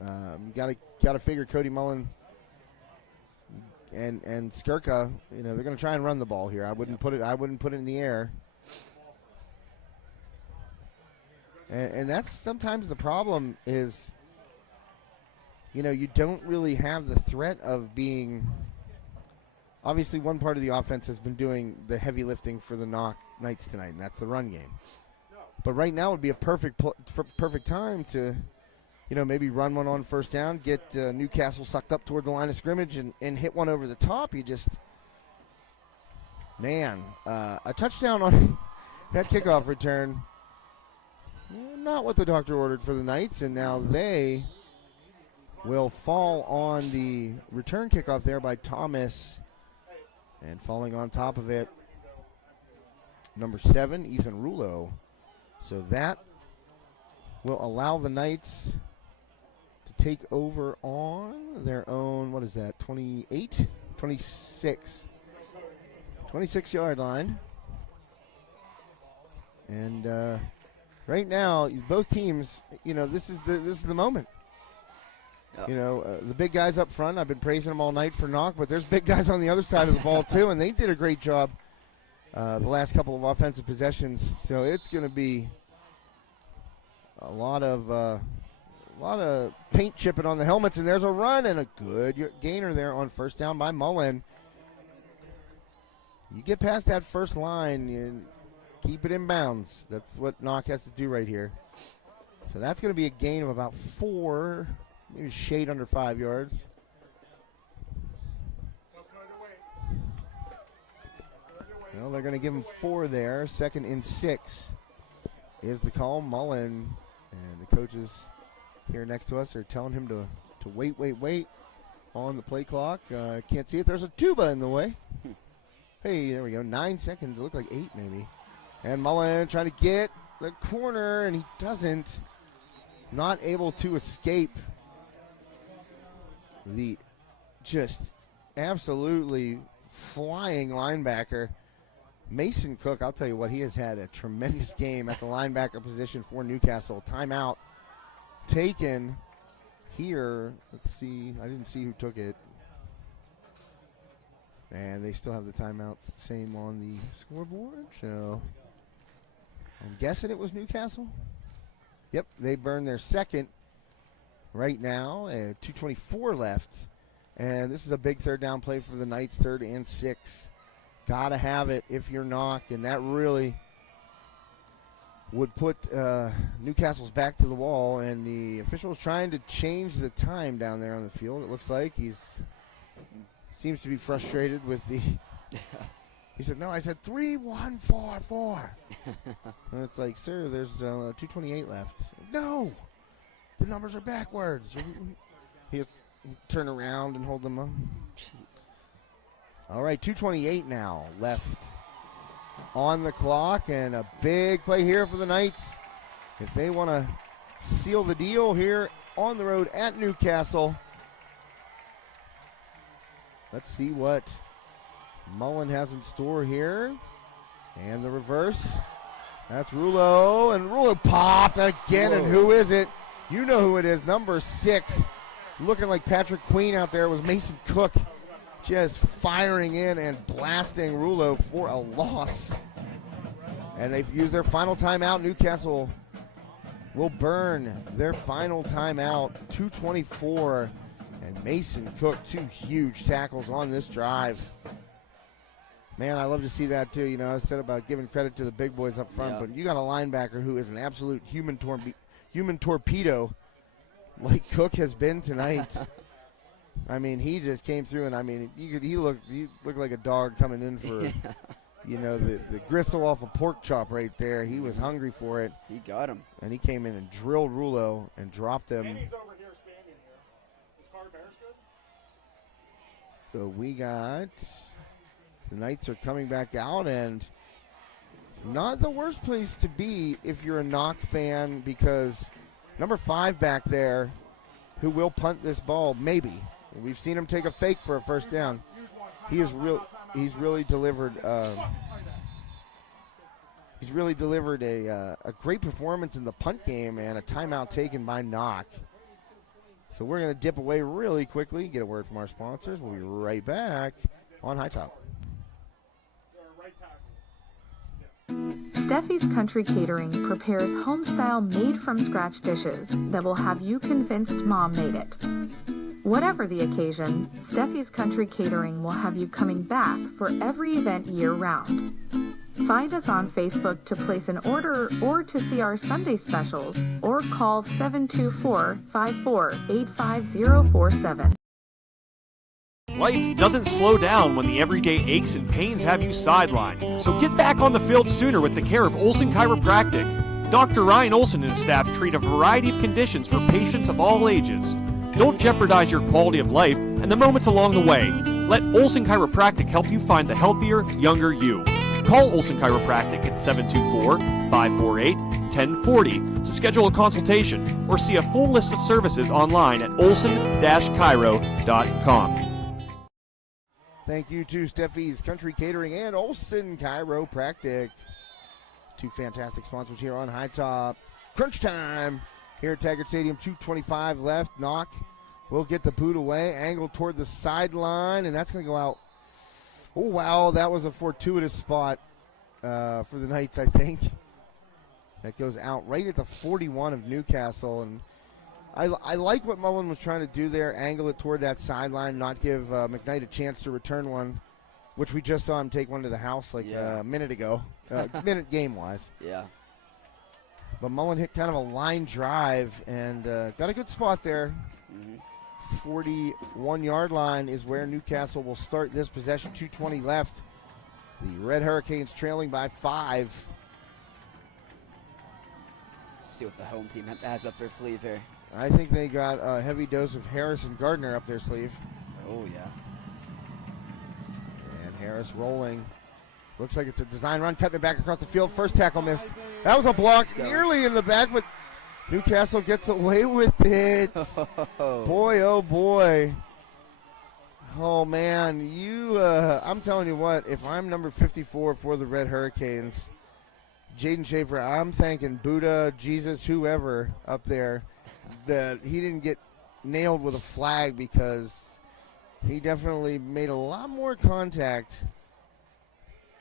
You got to figure Cody Mullen and Skirka. They're going to try and run the ball here. I wouldn't put it in the air. And that's sometimes the problem is, you don't really have the threat of being. Obviously, one part of the offense has been doing the heavy lifting for the Knoch Knights tonight, and that's the run game. But right now would be a perfect time to, maybe run one on first down, get Newcastle sucked up toward the line of scrimmage and hit one over the top. A touchdown on that kickoff return. Not what the doctor ordered for the Knights, and now they will fall on the return kickoff there by Thomas. And falling on top of it, number 7, Ethan Rulo. So that will allow the Knights to take over on their own, 26 26-yard line. And right now, both teams, this is the moment. The big guys up front, I've been praising them all night for Knoch, but there's big guys on the other side of the ball too, and they did a great job the last couple of offensive possessions. So it's going to be a lot of paint chipping on the helmets, and there's a run and a good gainer there on first down by Mullen. You get past that first line, you keep it in bounds. That's what Knoch has to do right here. So that's going to be a gain of about 4. Maybe shade under 5 yards. Well, they're going to give him 4 there. 2nd and 6 is the call. Mullen and the coaches here next to us are telling him to wait on the play clock. Can't see it. There's a tuba in the way. Hey, there we go. 9 seconds. It looked like 8 maybe. And Mullen trying to get the corner, and he doesn't. Not able to escape the just absolutely flying linebacker. Mason Cook, I'll tell you what, he has had a tremendous game at the linebacker position for Newcastle. Timeout taken here. Let's see. I didn't see who took it. And they still have the timeout same on the scoreboard. So I'm guessing it was Newcastle. Yep, they burned their second right now. 2:24 left. And this is a big third down play for the Knights, 3rd and 6. Got to have it if you're Knoch, and that really would put Newcastle's back to the wall, and the official is trying to change the time down there on the field. It looks like seems to be frustrated with the he said, no, I said 3-1-4-4. And it's like, sir, there's 2:28 left. No, the numbers are backwards. He turn around and hold them up. All right, 2:28 now left on the clock, and a big play here for the Knights if they want to seal the deal here on the road at Newcastle. Let's see what Mullen has in store here. And the reverse. That's Rouleau, and Rouleau popped again. Whoa. And who is it? You know who it is, number 6. Looking like Patrick Queen out there was Mason Cook. Just firing in and blasting Rouleau for a loss. And they've used their final timeout. Newcastle will burn their final timeout. 2:24. And Mason Cook, 2 huge tackles on this drive. Man, I love to see that too. You know, I said about giving credit to the big boys up front, but you got a linebacker who is an absolute human torpedo like Cook has been tonight. I mean, he just came through, and I mean, he looked like a dog coming in for, you know, the gristle off a pork chop right there. He was hungry for it. He got him, and he came in and drilled Rouleau and dropped him. Andy's over here standing here. Is Carter Bears good? So we got the Knights are coming back out, and not the worst place to be if you're a Knoch fan, because number 5 back there, who will punt this ball, maybe. We've seen him take a fake for a first down. He's really delivered. He's really delivered a great performance in the punt game, and a timeout taken by Knoch. So we're going to dip away really quickly, get a word from our sponsors. We'll be right back on High Top. Steffi's Country Catering prepares home-style made-from-scratch dishes that will have you convinced Mom made it. Whatever the occasion, Steffi's Country Catering will have you coming back for every event year-round. Find us on Facebook to place an order or to see our Sunday specials, or call 724-54-85047. Life doesn't slow down when the everyday aches and pains have you sidelined. So get back on the field sooner with the care of Olson Chiropractic. Dr. Ryan Olson and his staff treat a variety of conditions for patients of all ages. Don't jeopardize your quality of life and the moments along the way. Let Olson Chiropractic help you find the healthier, younger you. Call Olson Chiropractic at 724-548-1040 to schedule a consultation, or see a full list of services online at olson-chiro.com. Thank you to Steffi's Country Catering and Olson Chiropractic. 2 fantastic sponsors here on High Top. Crunch time here at Taggart Stadium. 2:25 left. Knoch will get the boot away. Angled toward the sideline, and that's going to go out. Oh, wow, that was a fortuitous spot for the Knights, I think. That goes out right at the 41 of Newcastle, and I like what Mullen was trying to do there, angle it toward that sideline, not give McKnight a chance to return one, which we just saw him take one to the house a minute ago, minute game-wise. Yeah. But Mullen hit kind of a line drive and got a good spot there. 41-yard line is where Newcastle will start this possession. 2:20 left. The Red Hurricanes trailing by 5. See what the home team has up their sleeve here. I think they got a heavy dose of Harris and Gardner up their sleeve. Oh, yeah. And Harris rolling. Looks like it's a design run, cutting it back across the field. First tackle missed. That was a block nearly in the back, but Newcastle gets away with it. Boy, oh boy. Oh, man. I'm telling you what, if I'm number 54 for the Red Hurricanes, Jaden Schaefer, I'm thanking Buddha, Jesus, whoever up there, that he didn't get nailed with a flag, because he definitely made a lot more contact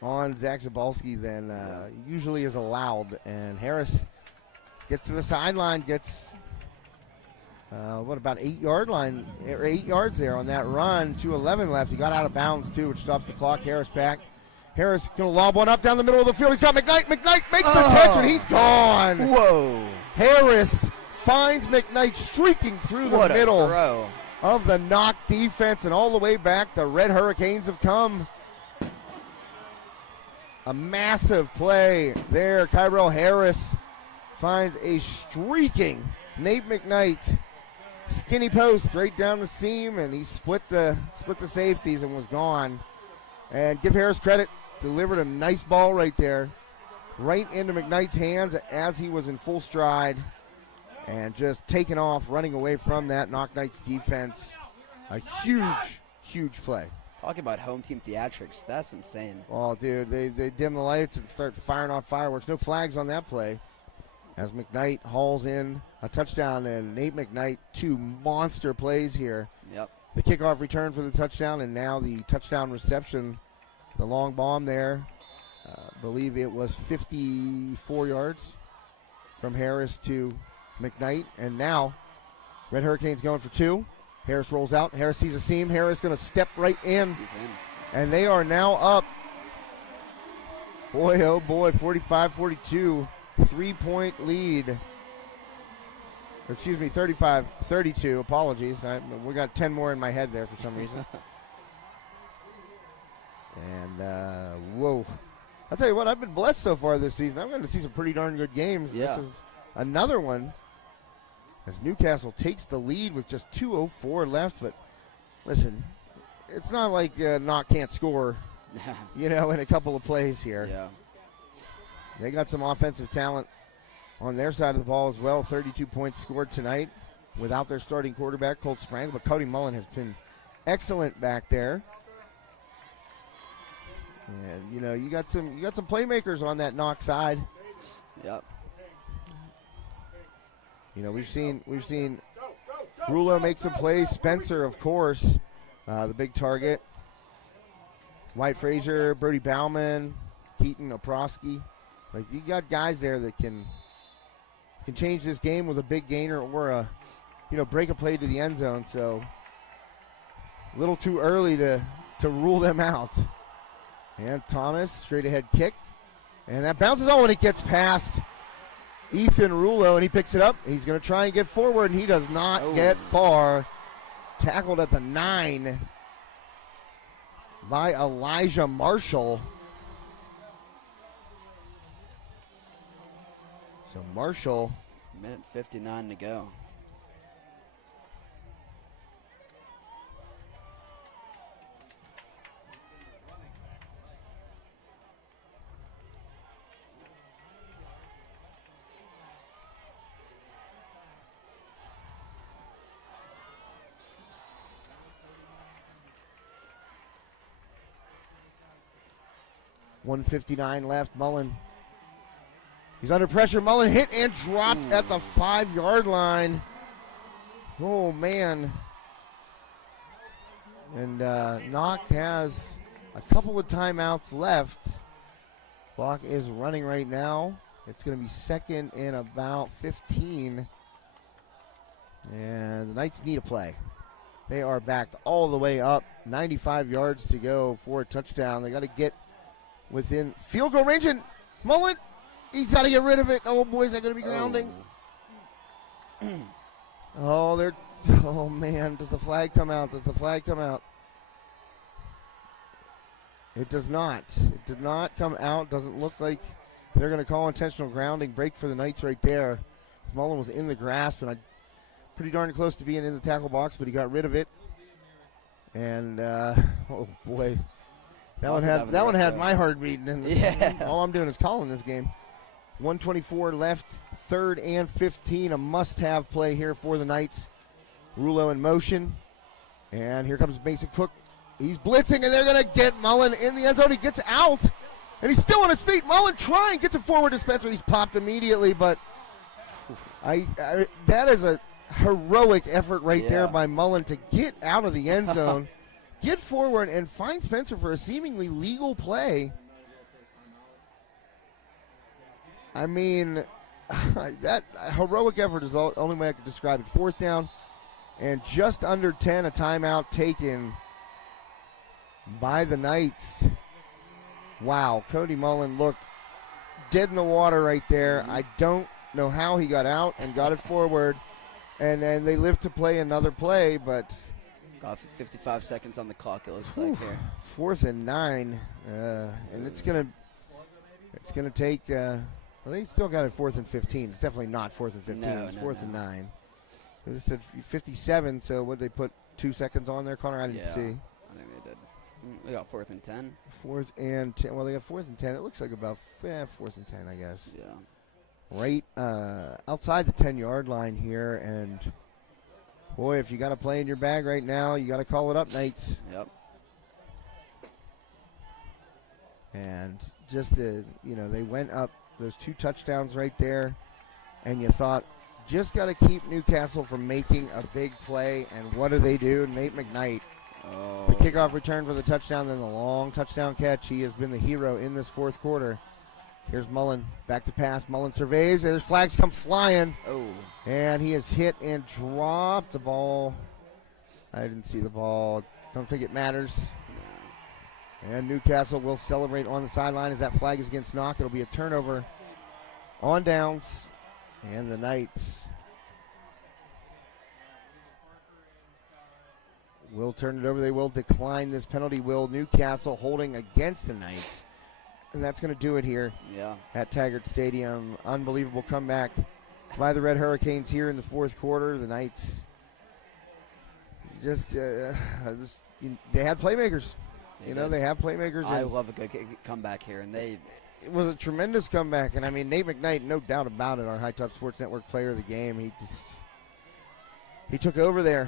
on Zach Zabalski than usually is allowed. And Harris gets to the sideline, gets about 8 yards there on that run. 2:11 left. He got out of bounds too, which stops the clock. Harris back Harris going to lob one up down the middle of the field. He's got McKnight. McKnight makes the catch, and he's gone. Whoa. Harris finds McKnight streaking through the What a middle throw. of the Knoch defense, and all the way back, the Red Hurricanes have come. A massive play there. Kyrell Harris finds a streaking Nate McKnight. Skinny post right down the seam, and he split the safeties and was gone. And give Harris credit, delivered a nice ball right there, right into McKnight's hands as he was in full stride, and just taking off, running away from that Knoch Knights defense. A huge, huge play. Talking about home team theatrics, that's insane. Oh, dude, they dim the lights and start firing off fireworks. No flags on that play. As McKnight hauls in a touchdown, and Nate McKnight, 2 monster plays here. Yep. The kickoff return for the touchdown, and now the touchdown reception. The long bomb there. Believe it was 54 yards from Harris to McKnight. And now, Red Hurricanes going for 2. Harris rolls out. Harris sees a seam. Harris going to step right in. He's in. And they are now up. Boy, oh boy, 45-42. 3-point lead. Or excuse me, 35-32. Apologies. We got 10 more in my head there for some reason. And, whoa. I'll tell you what, I've been blessed so far this season. I'm going to see some pretty darn good games. Yeah. This is another one as Newcastle takes the lead with just 2:04 left. But, listen, it's not like Knoch can't score, in a couple of plays here. Yeah. They got some offensive talent on their side of the ball as well. 32 points scored tonight without their starting quarterback, Colt Sprang. But Cody Mullen has been excellent back there. And you got some playmakers on that Knoch side. Yep. We've seen Rulo make some plays. Spencer, of course, the big target. White Frazier, Brody Bauman, Keaton, Oprosky. Like, you got guys there that can change this game with a big gainer or break a play to the end zone. So a little too early to rule them out. And Thomas, straight ahead kick. And that bounces on when it gets past Ethan Rulo, and he picks it up. He's going to try and get forward, and he does not get far. Tackled at the 9 by Elijah Marshall. So Marshall. 1:59 to go. .159 left. Mullen. He's under pressure. Mullen hit and dropped at the 5-yard line. Oh, man. And Knoch has a couple of timeouts left. Clock is running right now. It's going to be second in about 15. And the Knights need a play. They are backed all the way up. 95 yards to go for a touchdown. They got to get within field goal range, and Mullen, he's got to get rid of it. Oh, boy, is that going to be grounding? Oh, man, does the flag come out? Does the flag come out? It does not. It did not come out. Doesn't look like they're going to call intentional grounding. Break for the Knights right there. Mullen was in the grasp, and pretty darn close to being in the tackle box, but he got rid of it. And, oh, boy. That one had my heart beating, and all I'm doing is calling this game. 1:24 left, 3rd and 15, a must-have play here for the Knights. Rulo in motion, and here comes Mason Cook. He's blitzing, and they're going to get Mullen in the end zone. He gets out, and he's still on his feet. Mullen trying, gets it forward to Spencer. He's popped immediately, but that is a heroic effort right there by Mullen to get out of the end zone. Get forward and find Spencer for a seemingly legal play. I mean, that heroic effort is the only way I could describe it. 4th down and just under 10, a timeout taken by the Knights. Wow, Cody Mullen looked dead in the water right there. I don't know how he got out and got it forward. And then they live to play another play, but Got 55 seconds on the clock, it looks like here. 4th and 9, and it's gonna take. Well, they still got it 4th and 15. It's definitely not 4th and 15. No, it's no, 4th no. and 9. It said 57. So what they put 2 seconds on there, Connor? I didn't see. I think they did. We got 4th and 10. 4th and 10. Well, they got 4th and 10. It looks like about 4th and 10, I guess. Yeah. Right outside the 10-yard line here, and boy, if you got a play in your bag right now, you got to call it up, Knights. Yep. And just they went up those 2 touchdowns right there, and you thought just got to keep Newcastle from making a big play. And what do? Nate McKnight, the kickoff return for the touchdown, then the long touchdown catch. He has been the hero in this 4th quarter. Here's Mullen, back to pass. Mullen surveys, and his flags come flying. Oh. And he is hit and dropped the ball. I didn't see the ball. Don't think it matters. And Newcastle will celebrate on the sideline as that flag is against Knoch. It'll be a turnover on downs. And the Knights will turn it over. They will decline this penalty. Will Newcastle holding against the Knights. And that's going to do it here at Taggart Stadium. Unbelievable comeback by the Red Hurricanes here in the 4th quarter. The Knights they had playmakers. They have playmakers. I love a good comeback here, and it was a tremendous comeback. And I mean, Nate McKnight, no doubt about it, our High Top Sports Network player of the game. He took over there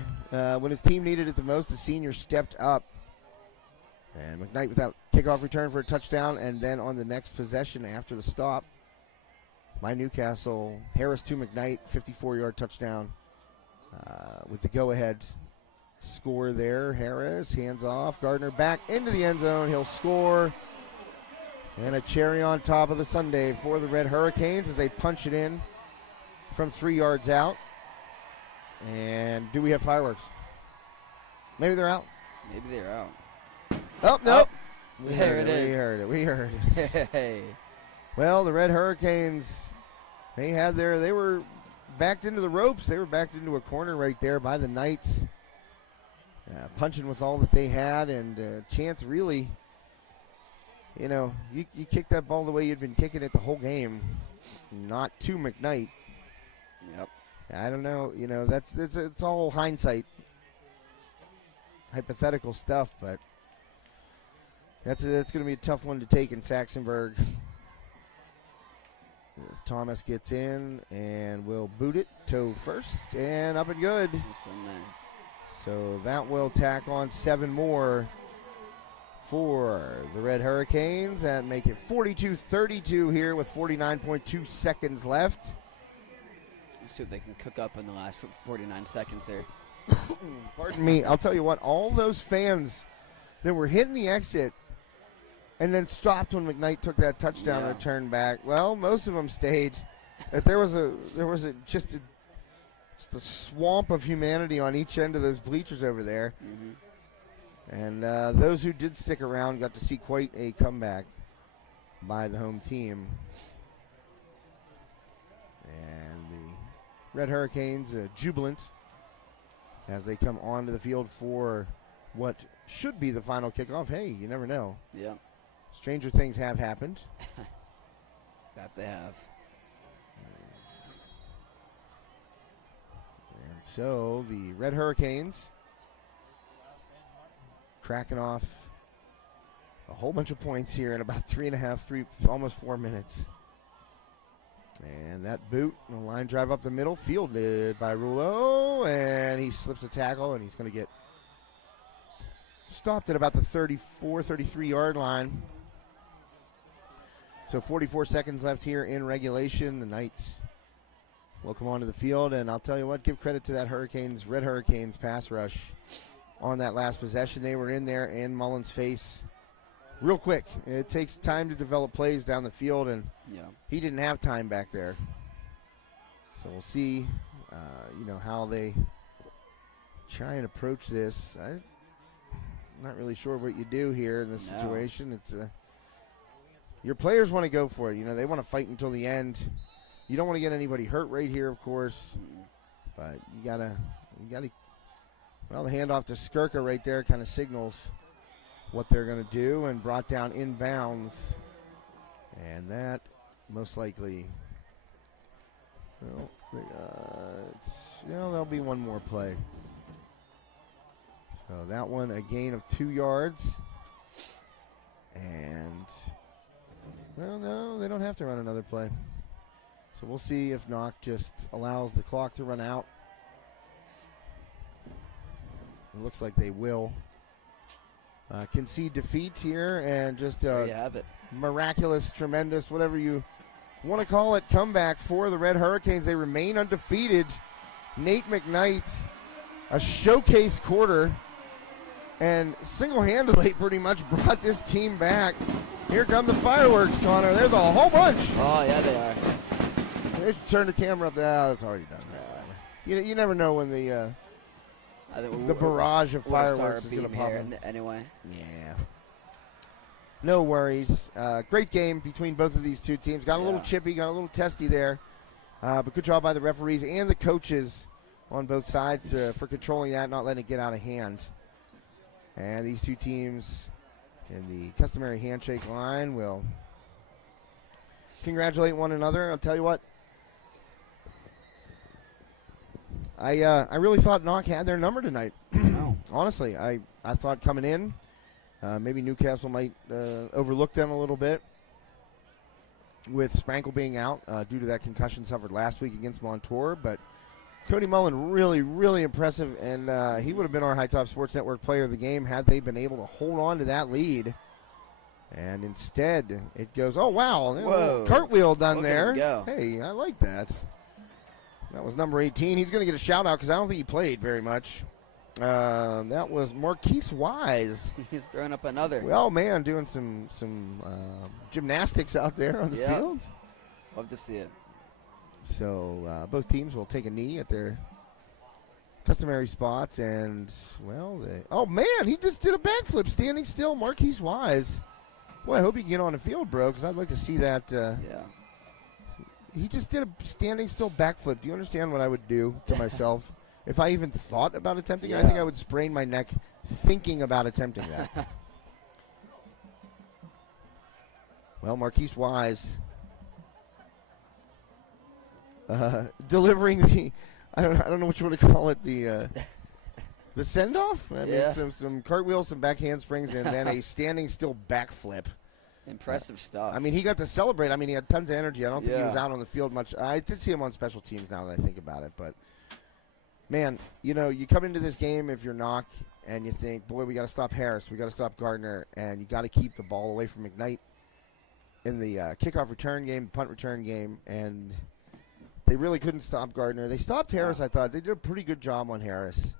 when his team needed it the most. The senior stepped up. And McKnight without kickoff return for a touchdown, and then on the next possession after the stop by Newcastle, Harris to McKnight, 54-yard touchdown with the go-ahead score there. Harris, hands off, Gardner back into the end zone. He'll score, and a cherry on top of the sundae for the Red Hurricanes as they punch it in from 3 yards out. And do we have fireworks? Maybe they're out. Maybe they're out. Oh, nope. We heard We heard it. Hey. Well, the Red Hurricanes, they were backed into the ropes. They were backed into a corner right there by the Knights, punching with all that they had. And Chance really, you kicked that ball the way you'd been kicking it the whole game, not to McKnight. Yep. I don't know. It's all hindsight, hypothetical stuff, but that's going to be a tough one to take in Saxonburg. As Thomas gets in and will boot it toe first and up and good. So that will tack on 7 more for the Red Hurricanes and make it 42-32 here with 49.2 seconds left. Let's see what they can cook up in the last 49 seconds there. Pardon me. I'll tell you what, all those fans that were hitting the exit and then stopped when McKnight took that touchdown return back. Well, most of them stayed. That there was just a swamp of humanity on each end of those bleachers over there. Mm-hmm. And those who did stick around got to see quite a comeback by the home team. And the Red Hurricanes jubilant as they come onto the field for what should be the final kickoff. Hey, you never know. Yeah. Stranger things have happened. That they have. And so the Red Hurricanes cracking off a whole bunch of points here in about almost 4 minutes. And that boot, the line drive up the middle, fielded by Rouleau, and he slips a tackle, and he's going to get stopped at about the 33-yard line. So 44 seconds left here in regulation. The Knights will come onto the field, and I'll tell you what, give credit to that Red Hurricanes pass rush on that last possession. They were in there in Mullen's face real quick. It takes time to develop plays down the field, and he didn't have time back there. So we'll see, how they try and approach this. I'm not really sure what you do here in this situation. It's your players want to go for it. You know, they want to fight until the end. You don't want to get anybody hurt right here, of course. But you gotta. Well, the handoff to Skirka right there kind of signals what they're going to do, and brought down inbounds. And that most likely, well, there'll be one more play. So that one, a gain of 2 yards. And, well, no, they don't have to run another play. So we'll see if Knoch just allows the clock to run out. It looks like they will. Concede defeat here, and just There you have it. miraculous, tremendous, whatever you want to call it, comeback for the Red Hurricanes. They remain undefeated. Nate McKnight, a showcase quarter, and single-handedly pretty much brought this team back. Here come the fireworks, Connor. There's a whole bunch. Oh, yeah, they are. They should turn the camera up. It's already done. You never know when the barrage of fireworks is going to pop in. Anyway. Yeah. No worries. Great game between both of these two teams. Got a little chippy, got a little testy there. But good job by the referees and the coaches on both sides for controlling that, not letting it get out of hand. And these two teams in the customary handshake line will congratulate one another. I'll tell you what. I really thought Knoch had their number tonight. Honestly, I thought coming in, maybe Newcastle might overlook them a little bit with Sprankle being out due to that concussion suffered last week against Montour. But Cody Mullen, really, really impressive, and he would have been our High Top Sports Network player of the game had they been able to hold on to that lead. And instead, it goes, oh, wow, Whoa. cartwheel done Look at there. him go. Hey, I like that. That was number 18. He's going to get a shout-out because I don't think he played very much. That was Marquise Wise. He's throwing up another. Well, man, doing some gymnastics out there on the field. Love to see it. So both teams will take a knee at their customary spots. And, well, oh, man, he just did a backflip standing still. Marquise Wise. Boy, I hope you can get on the field, bro, because I'd like to see that. Yeah. He just did a standing still backflip. Do you understand what I would do to myself if I even thought about attempting it? I think I would sprain my neck thinking about attempting that. Well, Marquise Wise delivering the I don't know what you want to call it, the send off. I mean, some cartwheels, some back handsprings, and then a standing still backflip. Impressive stuff. I mean, he got to celebrate. I mean, he had tons of energy. I don't think he was out on the field much. I did see him on special teams now that I think about it. But, man, you know, you come into this game if you're Knoch and you think, boy, we got to stop Harris. We got to stop Gardner. And you got to keep the ball away from McKnight in the kickoff return game, punt return game. And they really couldn't stop Gardner. They stopped Harris, I thought. They did a pretty good job on Harris.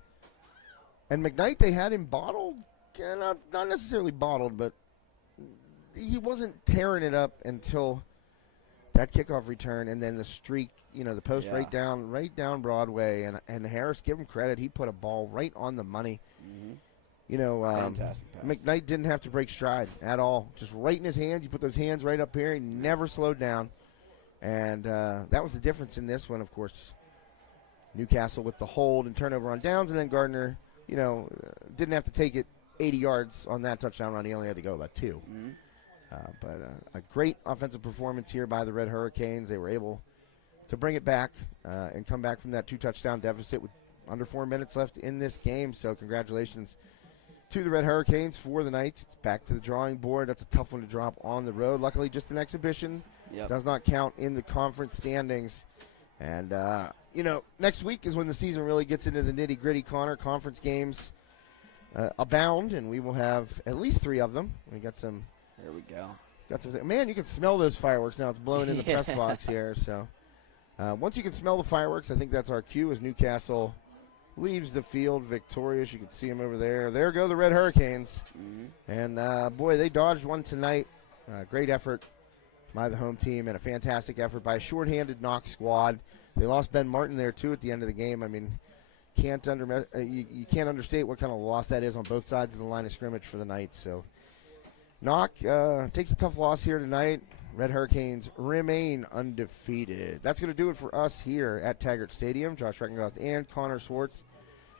And McKnight, they had him bottled. Not necessarily bottled, but he wasn't tearing it up until that kickoff return, and then the streak, you know, the post right down Broadway, and Harris, give him credit, he put a ball right on the money. Mm-hmm. You know, McKnight didn't have to break stride at all, just right in his hands. You put those hands right up here, he never slowed down, and that was the difference in this one, of course. Newcastle with the hold and turnover on downs, and then Gardner, you know, didn't have to take it 80 yards on that touchdown run. He only had to go about 2. Mm-hmm. But a great offensive performance here by the Red Hurricanes. They were able to bring it back and come back from that 2-touchdown deficit with under 4 minutes left in this game. So congratulations to the Red Hurricanes for the night. It's back to the drawing board. That's a tough one to drop on the road. Luckily, just an exhibition. Does not count in the conference standings. And, you know, next week is when the season really gets into the nitty-gritty, Connor. Conference games abound, and we will have at least 3 of them. We got some... There we go. Man, you can smell those fireworks now. It's blowing in the press box here. So once you can smell the fireworks, I think that's our cue as Newcastle leaves the field victorious. You can see them over there. There go the Red Hurricanes. Mm-hmm. And, boy, they dodged one tonight. Great effort by the home team and a fantastic effort by a shorthanded Knoch squad. They lost Ben Martin there, too, at the end of the game. I mean, you can't understate what kind of loss that is on both sides of the line of scrimmage for the night. So Knoch takes a tough loss here tonight. Red Hurricanes remain undefeated. That's going to do it for us here at Taggart Stadium. Josh Reckengoth and Connor Swartz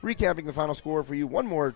recapping the final score for you one more